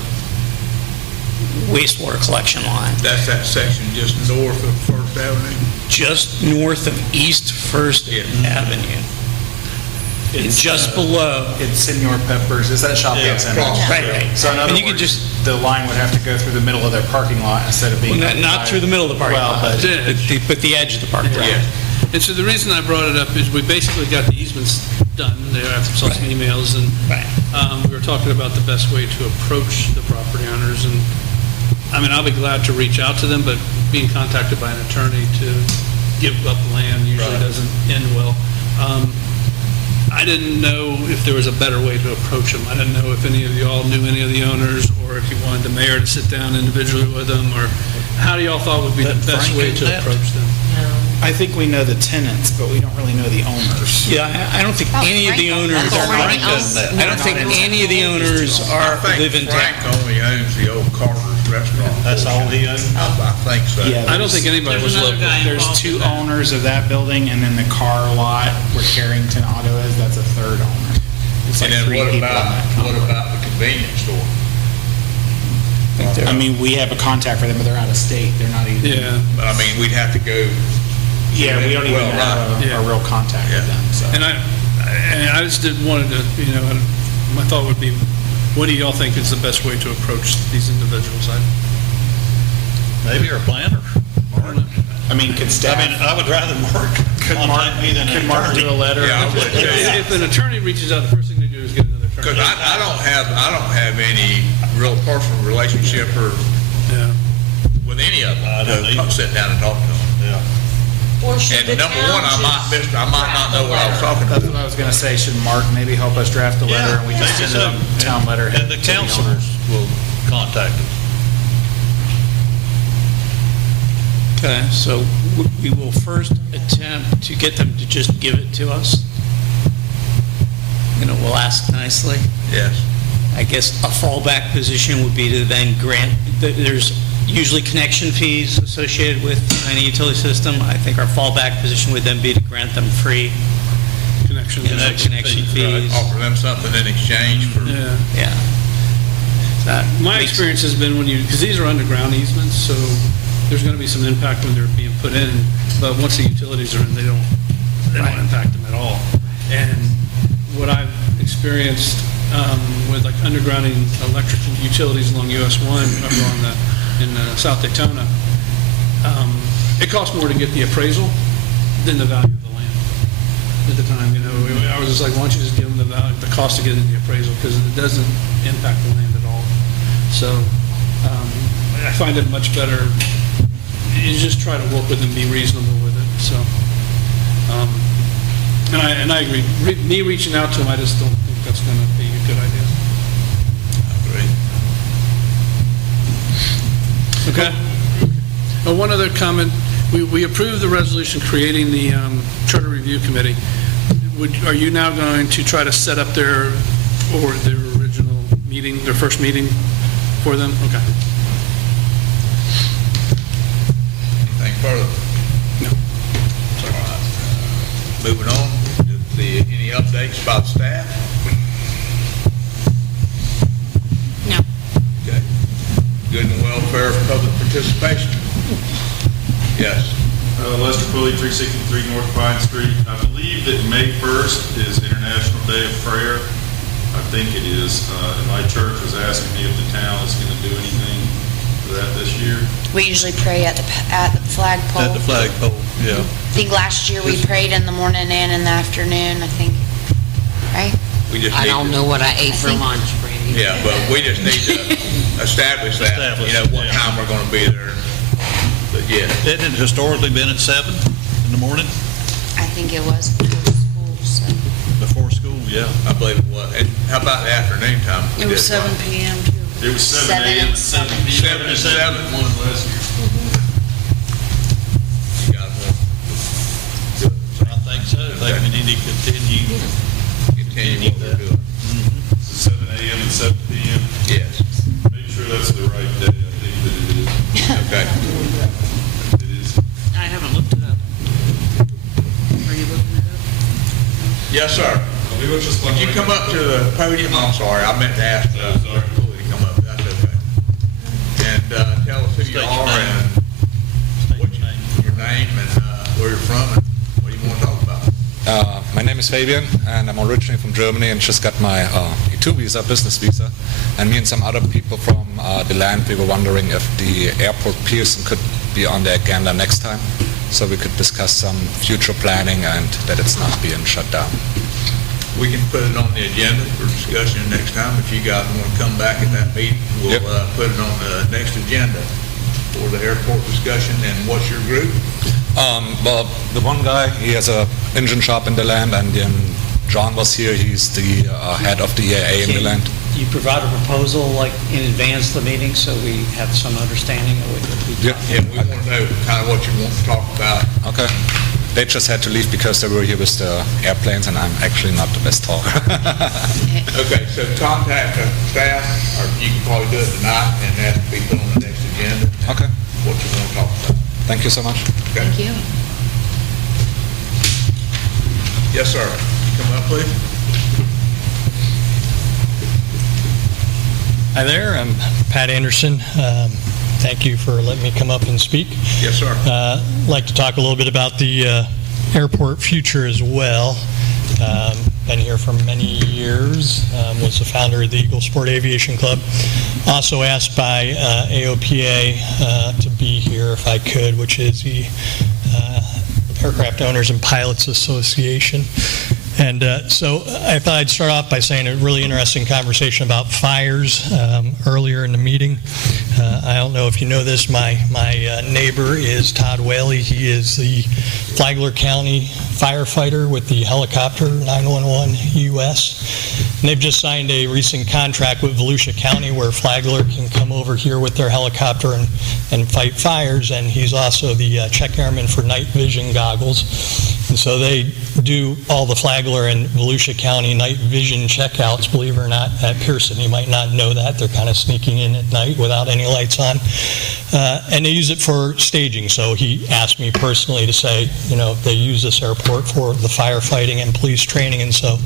wastewater collection line. That's that section just north of First Avenue? Just north of East First Avenue. It's just below. It's Senor Peppers, is that shopping Yeah, center? across the Right, street. right. So in And other you could words, the line would have to go through the middle of their parking lot instead of being. Well, not through the middle of the parking Well, lot, but- but the edge of the parking lot. Yeah. And so the reason I brought it up is we basically got the easements done there after some emails, and Right. we were talking about the best way to approach the property owners, and, I mean, I'll be glad to reach out to them, but being contacted by an attorney to give up land usually Right. doesn't end well. I didn't know if there was a better way to approach them. I didn't know if any of y'all knew any of the owners, or if you wanted the mayor to sit down individually with them, or how do y'all thought would be the Let best Frank way do to that. approach them? I think we know the tenants, but we don't really know the owners. Yeah, I don't think any of the owners That's are, Frank owns- I don't think any of the owners I live in think Frank town. only owns the old Carter's Restaurant. That's all he owns? I think so. Yeah, I don't think anybody was local. There's two owners of that building, and then the car lot where Carrington Auto is, that's a third owner. It's like And then three what people in about, that what complex. about the convenience store? I mean, we have a contact for them, but they're out of state. They're not even. Yeah. But I mean, we'd have to go, Yeah, we don't even Well, have right. a real contact with Yeah. them, so. And I just didn't want to, my thought would be, what do y'all think is the best way to approach these individuals? Maybe our planner. I mean, could staff, I would rather Mark contact me than an could Mark do a attorney. letter? Yeah, I would. If an attorney reaches out, the first thing they do is get another attorney. because I don't have any real personal relationship or Yeah. with any of I don't them either. to sit down and talk to them. Yeah. Or should the And number one, town I might not know what I was talking That's about. what I was gonna say. Should Mark maybe help us draft a letter and we just maybe send it on so. town letterhead? And the to the councilors owners? will contact us. Okay, so we will first attempt to get them to just give it to us. We'll ask nicely. Yes. I guess a fallback position would be to then grant, there's usually connection fees associated with any utility system. I think our fallback position would then be to grant them free Connection. connection fees. Offer them something in exchange for, Yeah. Yeah. That My makes- experience has been because these are underground easements, so there's going to be some impact when they're being put in, but once the utilities are in, they don't impact them at all. And what I've experienced with like undergrounding electric utilities along US 1 over on in South Daytona, it costs more to get the appraisal than the value of the land at the time. I was just like, why don't you just give them the cost to get in the appraisal, because it doesn't impact the land at all. So I find it much better. You just try to work with them, be reasonable with it. So, and I agree. Me reaching out to them, I just don't think that's going to be a good idea. agree. Okay. One other comment. We approved the resolution creating the Charter Review Committee. Are you now going to try to set up their original meeting, their first meeting for them? Okay. Anything further? No. All right. Moving on, any updates by the staff? No. Okay. Good and welfare of public participation? Yes. Lester Pulley, 363 North Pine Street. I believe that May 1st is International Day of Prayer. I think it is. And my church was asking me if the town is going to do anything for that this year. We usually pray at the flagpole. At the flagpole, yeah. I think last year we prayed in the morning and in the afternoon, I think, right? We just I need don't to- know what I ate for lunch, Brandy. Yeah, but we just need to establish that, what yeah. time we're going to be there. But yeah, Hadn't it historically been at 7 in the morning I think it was before school, so. before school? Yeah. I believe it was. And how about the afternoon time? We It was did 7 one. PM too. It was 7 a.m. and 7 p.m. 7 to 7. One last year. You guys want to do it? I think so. I think we need to continue. Continue what we're doing. So 7 a.m. and 7 p.m. Yes. Make sure that's the right day. I think that it is. Okay. It is. I haven't looked it up. Are you looking it up? Yes, sir. We were just Would you come up to the podium? I'm sorry, I meant to ask Mr. Cooley to come up. That's okay. And tell us who you State your are name. and what your name and where you're from and what you want to talk about. My name is Fabian, and I'm originally from Germany and just got my E2 visa, business visa. And me and some other people from the land, we were wondering if the airport Pierson could be on the agenda next time, so we could discuss some future planning and that it's not being shut down. We can put it on the agenda for discussion next time. If you guys want to come back at that meeting, we'll Yep. put it on the next agenda for the airport discussion. And what's your group? Well, the one guy, he has a engine shop in the land, and then John was here, he's the head of the EAA in the land. You provide a proposal like in advance of the meeting, so we have some understanding of what we Yeah. Yeah, we want to know kind of what you want to talk about. Okay. They just had to leave because they were here with the airplanes, and I'm actually not the best talker. Okay, so contact the staff, or you can probably do it tonight, and that will be put on the next agenda. Okay. What you want to talk about. Thank you so much. Okay? Thank you. Yes, sir. Come up, please. Hi there, I'm Pat Anderson. Thank you for letting me come up and speak. Yes, sir. I'd like to talk a little bit about the airport future as well. Been here for many years, was the founder of the Eagle Sport Aviation Club. Also asked by AOPA to be here if I could, which is the Aircraft Owners and Pilots Association. And so I thought I'd start off by saying a really interesting conversation about fires earlier in the meeting. I don't know if you know this, my neighbor is Todd Whaley. He is the Flagler County firefighter with the helicopter 911 US. And they've just signed a recent contract with Volusia County where Flagler can come over here with their helicopter and fight fires. And he's also the check airman for night vision goggles. And so they do all the Flagler and Volusia County night vision checkouts, believe it or not, at Pierson. You might not know that. They're kind of sneaking in at night without any lights on. And they use it for staging. So he asked me personally to say, you know, they use this airport for the firefighting and police training. And so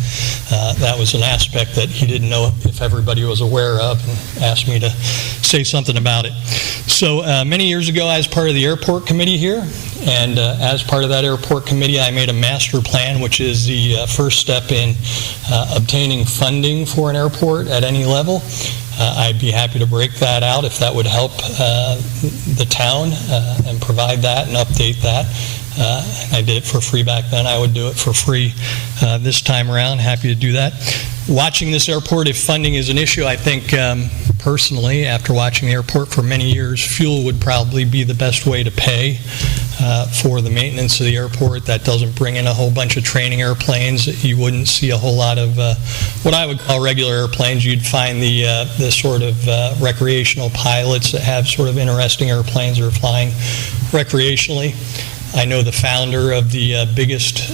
that was an aspect that he didn't know if everybody was aware of, and asked me to say something about it. So many years ago, I was part of the airport committee here. And as part of that airport committee, I made a master plan, which is the first step in obtaining funding for an airport at any level. I'd be happy to break that out if that would help the town and provide that and update that. I did it for free back then. I would do it for free this time around. Happy to do that. Watching this airport, if funding is an issue, I think personally, after watching the airport for many years, fuel would probably be the best way to pay for the maintenance of the airport. That doesn't bring in a whole bunch of training airplanes. You wouldn't see a whole lot of what I would call regular airplanes. You'd find the sort of recreational pilots that have sort of interesting airplanes that are flying recreationally. I know the founder of the biggest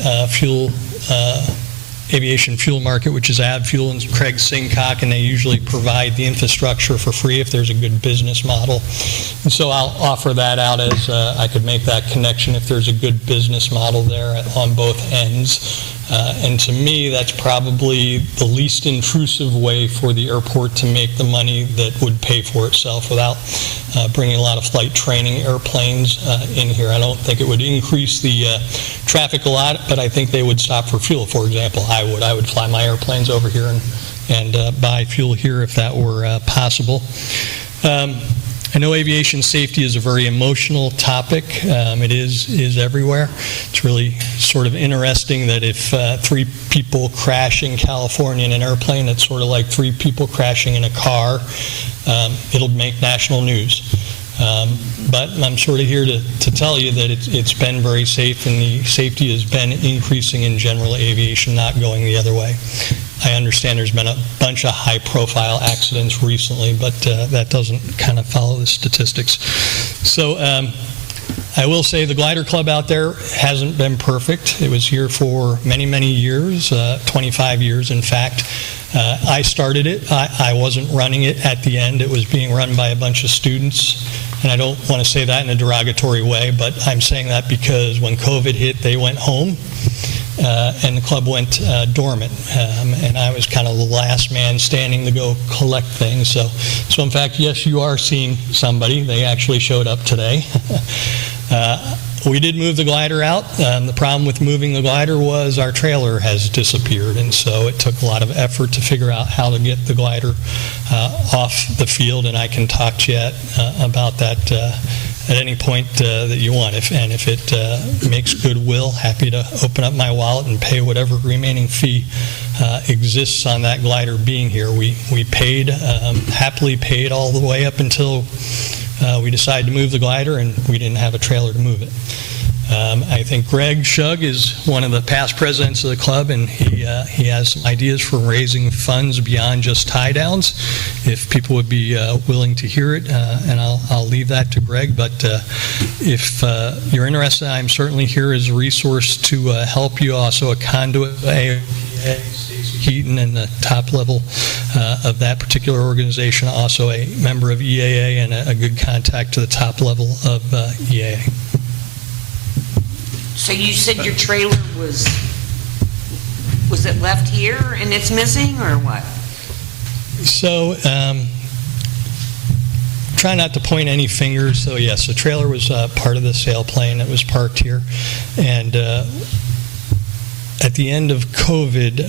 aviation fuel market, which is AvFuel, and Craig Sincock, and they usually provide the infrastructure for free if there's a good business model. And so I'll offer that out as I could make that connection if there's a good business model there on both ends. And to me, that's probably the least intrusive way for the airport to make the money that would pay for itself without bringing a lot of flight training airplanes in here. I don't think it would increase the traffic a lot, but I think they would stop for fuel, for example. I would fly my airplanes over here and buy fuel here if that were possible. I know aviation safety is a very emotional topic. It is everywhere. It's really sort of interesting that if 3 people crash in California in an airplane, it's sort of like 3 people crashing in a car. It'll make national news. But I'm sort of here to tell you that it's been very safe, and the safety has been increasing in general aviation, not going the other way. I understand there's been a bunch of high-profile accidents recently, but that doesn't kind of follow the statistics. So I will say the glider club out there hasn't been perfect. It was here for many, many years, 25 years, in fact. I started it. I wasn't running it at the end. It was being run by a bunch of students. And I don't want to say that in a derogatory way, but I'm saying that because when COVID hit, they went home. And the club went dormant, and I was kind of the last man standing to go collect things. So in fact, yes, you are seeing somebody. They actually showed up today. We did move the glider out. The problem with moving the glider was our trailer has disappeared, and so it took a lot of effort to figure out how to get the glider off the field, and I can talk to you about that at any point that you want. If it makes goodwill, happy to open up my wallet and pay whatever remaining fee exists on that glider being here. We paid, happily paid all the way up until we decided to move the glider, and we didn't have a trailer to move it. I think Greg Shug is one of the past presidents of the club, and he has some ideas for raising funds beyond just tie downs, if people would be willing to hear it, and I'll leave that to Greg. But if you're interested, I'm certainly here as a resource to help you. Also a conduit, Stacy Keaton, and the top level of that particular organization, also a member of EAA and a good contact to the top level of EAA. So you said your trailer was it left here and it's missing, or what? So, try not to point any fingers. So yes, the trailer was part of the sailplane that was parked here. And at the end of COVID,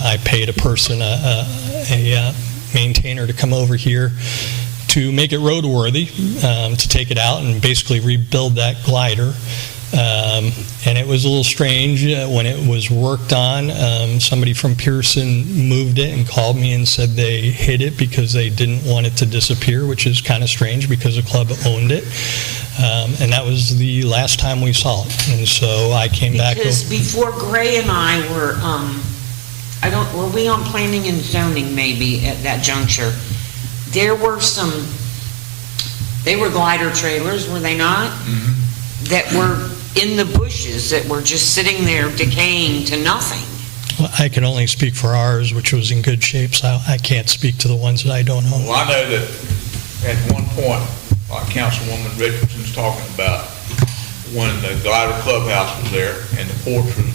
I paid a person, a maintainer, to come over here to make it roadworthy, to take it out and basically rebuild that glider. And it was a little strange when it was worked on. Somebody from Pierson moved it and called me and said they hid it because they didn't want it to disappear, which is kind of strange because the club owned it. And that was the last time we saw it. And so I came back. Because before Gray and I were, were we on planning and zoning maybe at that juncture? There were they were glider trailers, were they not? Mm-hmm. That were in the bushes, that were just sitting there decaying to nothing. Well, I can only speak for ours, which was in good shape, so I can't speak to the ones that I don't own. Well, I know that at one point, like Councilwoman Richardson's talking about, when the glider clubhouse was there and the porch was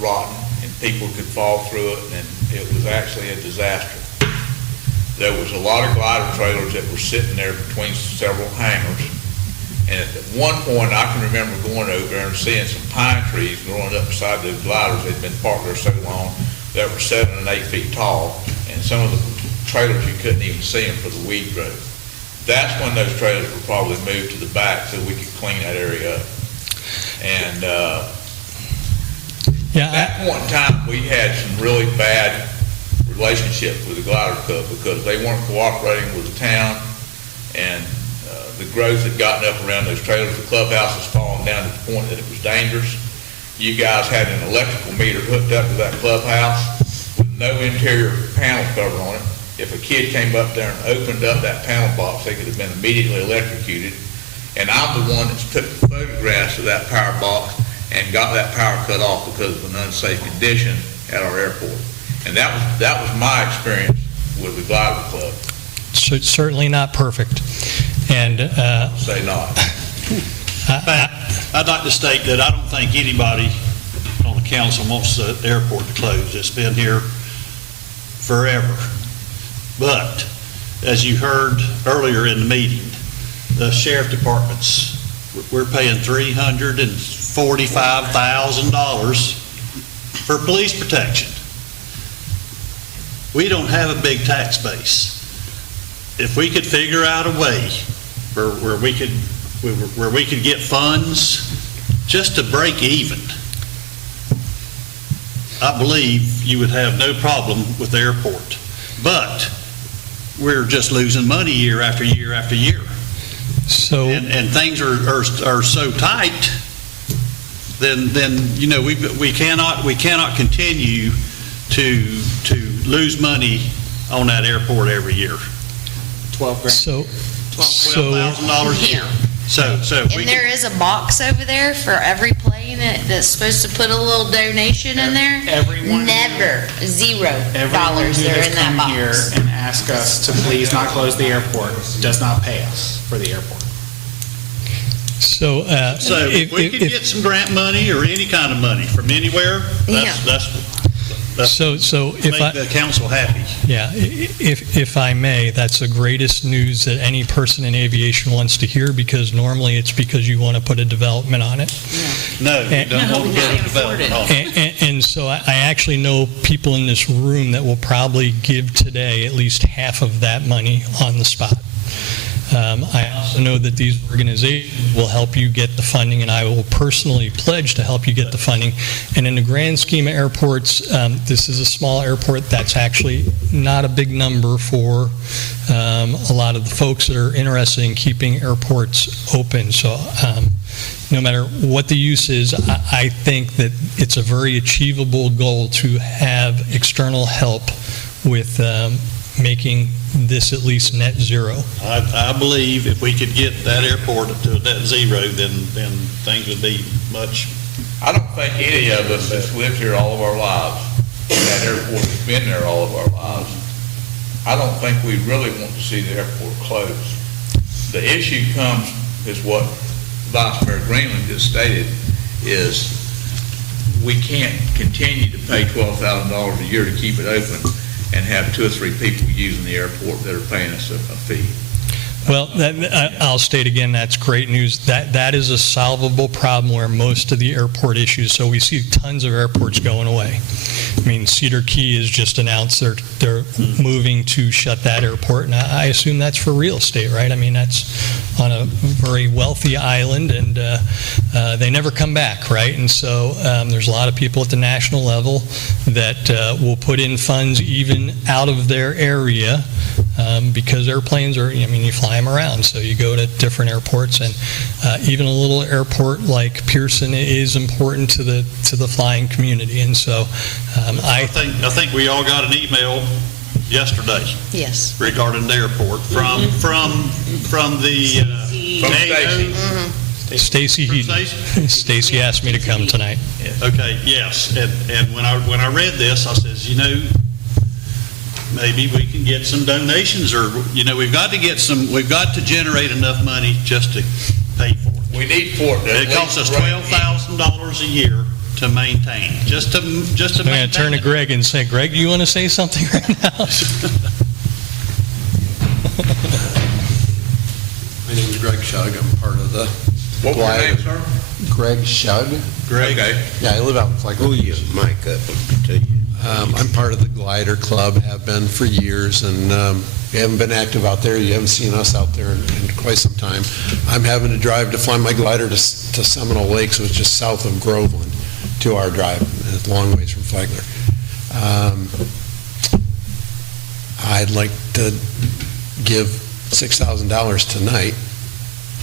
rotten and people could fall through it, and it was actually a disaster. There was a lot of glider trailers that were sitting there between several hangars. And at one point, I can remember going over there and seeing some pine trees growing up beside those gliders. They'd been parked there so long that were 7 and 8 feet tall. And some of the trailers, you couldn't even see them for the weed growth. That's when those trailers were probably moved to the back so we could clean that area up. And at that point in time, we had some really bad relationships with the glider club because they weren't cooperating with the town, and the growth had gotten up around those trailers. The clubhouse was falling down to the point that it was dangerous. You guys had an electrical meter hooked up to that clubhouse with no interior panel cover on it. If a kid came up there and opened up that panel box, they could have been immediately electrocuted. And I'm the one that took photographs of that power box and got that power cut off because of an unsafe condition at our airport. And that was my experience with the glider club. So it's certainly not perfect. And say not. I'd like to state that I don't think anybody on the council wants the airport to close. It's been here forever. But as you heard earlier in the meeting, the sheriff departments, we're paying $345,000 for police protection. We don't have a big tax base. If we could figure out a way where we could get funds just to break even, I believe you would have no problem with the airport. But we're just losing money year after year after year. So and things are so tight, then we cannot continue to lose money on that airport every year. 12 grand. So, $12,000 a year. So if we And can, there is a box over there for every plane that's supposed to put a little donation in there? Everyone- Never, $0 Everyone who that are has in that come here box. and asked us to please not close the airport does not pay us for the airport. so, if we could get some grant money or any kind of money from anywhere, that's so if make I, the council happy. yeah, if I may, that's the greatest news that any person in aviation wants to hear, because normally it's because you want to put a development on it. No, you don't want to get a development on it. And so I actually know people in this room that will probably give today at least half of that money on the spot. I also know that these organizations will help you get the funding, and I will personally pledge to help you get the funding. And in the grand scheme of airports, this is a small airport. That's actually not a big number for a lot of the folks that are interested in keeping airports open. So no matter what the use is, I think that it's a very achievable goal to have external help with making this at least net zero. I believe if we could get that airport to net zero, then things would be much. I don't think any of us that's lived here all of our lives, that airport has been there all of our lives, I don't think we really want to see the airport closed. The issue comes, is what Vice Mayor Greenland just stated, is we can't continue to pay $12,000 a year to keep it open and have 2 or 3 people using the airport that are paying us a fee. Well, I'll state again, that's great news. That is a solvable problem where most of the airport issues, so we see tons of airports going away. I mean, Cedar Key has just announced they're moving to shut that airport, and I assume that's for real estate, right? I mean, that's on a very wealthy island, and they never come back, right? And so there's a lot of people at the national level that will put in funds even out of their area, because airplanes are, I mean, you fly them around, so you go to different airports, and even a little airport like Pierson is important to the flying community. And so I think we all got an email yesterday Yes. regarding the airport from the Stacy From Heaton. Stacy asked me to come tonight. Okay, yes, and when I read this, I says, maybe we can get some donations, or, we've got to generate enough money just to pay for it. We need for it. It costs us $12,000 a year to maintain, just to I'm going to maintain turn to it. Greg and say, Greg, do you want to say something right now? My name is Greg Shug. I'm part of the What was your name, glider. sir? Greg Shug. Greg, Okay. Yeah, I live out in Flagler. Pull your mic up to you. I'm part of the glider club, have been for years, and we haven't been active out there. You haven't seen us out there in quite some time. I'm having to drive to fly my glider to Seminole Lakes, which is south of Groveland, 2-hour drive. It's a long ways from Flagler. I'd like to give $6,000 tonight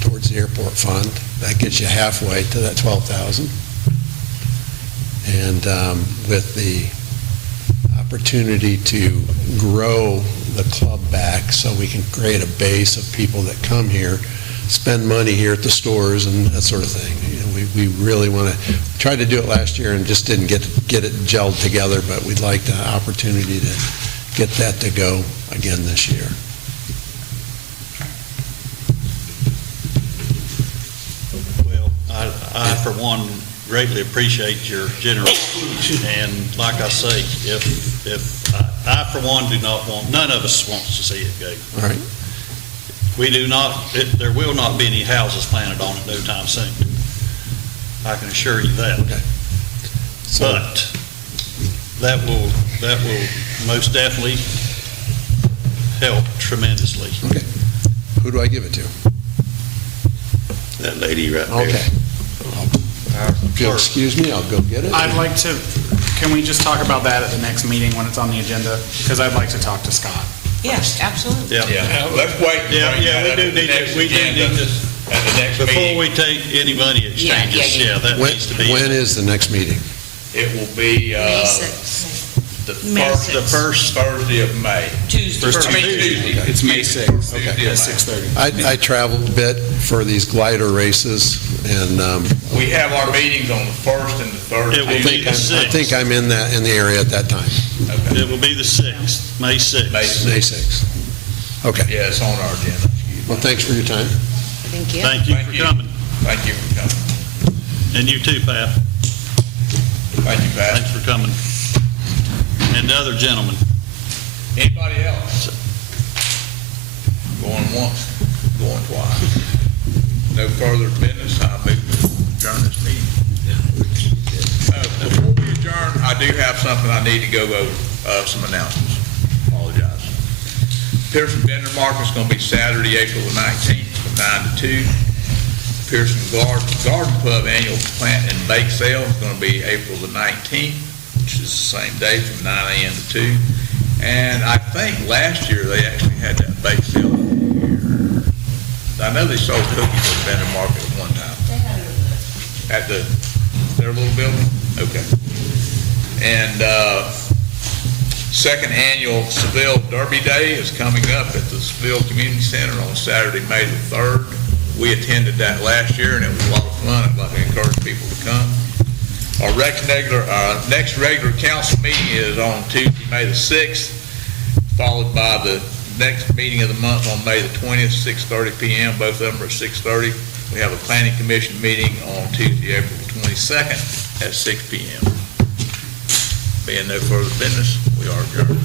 towards the airport fund. That gets you halfway to that $12,000. And with the opportunity to grow the club back so we can create a base of people that come here, spend money here at the stores and that sort of thing. We really want to, tried to do it last year and just didn't get it gelled together, but we'd like the opportunity to get that to go again this year. well, I for one greatly appreciate your generosity, and like I say, if I for one do not want, none of us wants to see it go. All right? We do not, there will not be any houses planted on it no time soon. I can assure you that. Okay. So, But that will most definitely help tremendously. okay. Who do I give it to? That lady right there. Okay. If you'll excuse me, I'll go get it. I'd like to, can we just talk about that at the next meeting when it's on the agenda? Because I'd like to talk to Scott. Yes, absolutely. Yeah, let's wait. and bring Yeah, that we up do at the need next to, we do agenda, need to, at the next before meeting. we take any money exchanges, Yeah. that When needs to be. is the next meeting? It will be May 6th. May the first Thursday of May. Tuesday. Tuesday. It's May 6th. First Tuesday of May. At 6:30. I traveled a bit for these glider races, and We have our meetings on the first and the third. It will be the I 6th. think I'm in the area at that time, It will be the 6th, May 6th. May May 6th. Okay. Yeah, it's on our agenda. Well, thanks for your time. Thank you. Thank you Thank for you. coming. Thank you for coming. And you too, Pat. Thank you, Pat. Thanks for coming. And the other gentleman. Anybody else? Going once, going twice. No further business, I move to adjourn this meeting. Before we adjourn, I do have something I need to go over, some announcements. Apologize. Pierson Vendor Market is going to be Saturday, April the 19th, from 9 to 2. Pierson Garden Pub Annual Plant and Bake Sale is going to be April the 19th, which is the same day from 9 a.m. to 2. And I think last year they actually had that bake sale here. I know they sold cookies at the vendor market at one time. They had it At their little building? Okay. And second annual Seville Derby Day is coming up at the Seville Community Center on Saturday, May the 3rd. We attended that last year, and it was a lot of fun. I'd like to encourage people to come. Our next regular council meeting is on Tuesday, May the 6th, followed by the next meeting of the month on May the 20th, 6:30 p.m. Both of them are 6:30. We have a planning commission meeting on Tuesday, April the 22nd at 6 p.m. Being no further business, we are adjourned.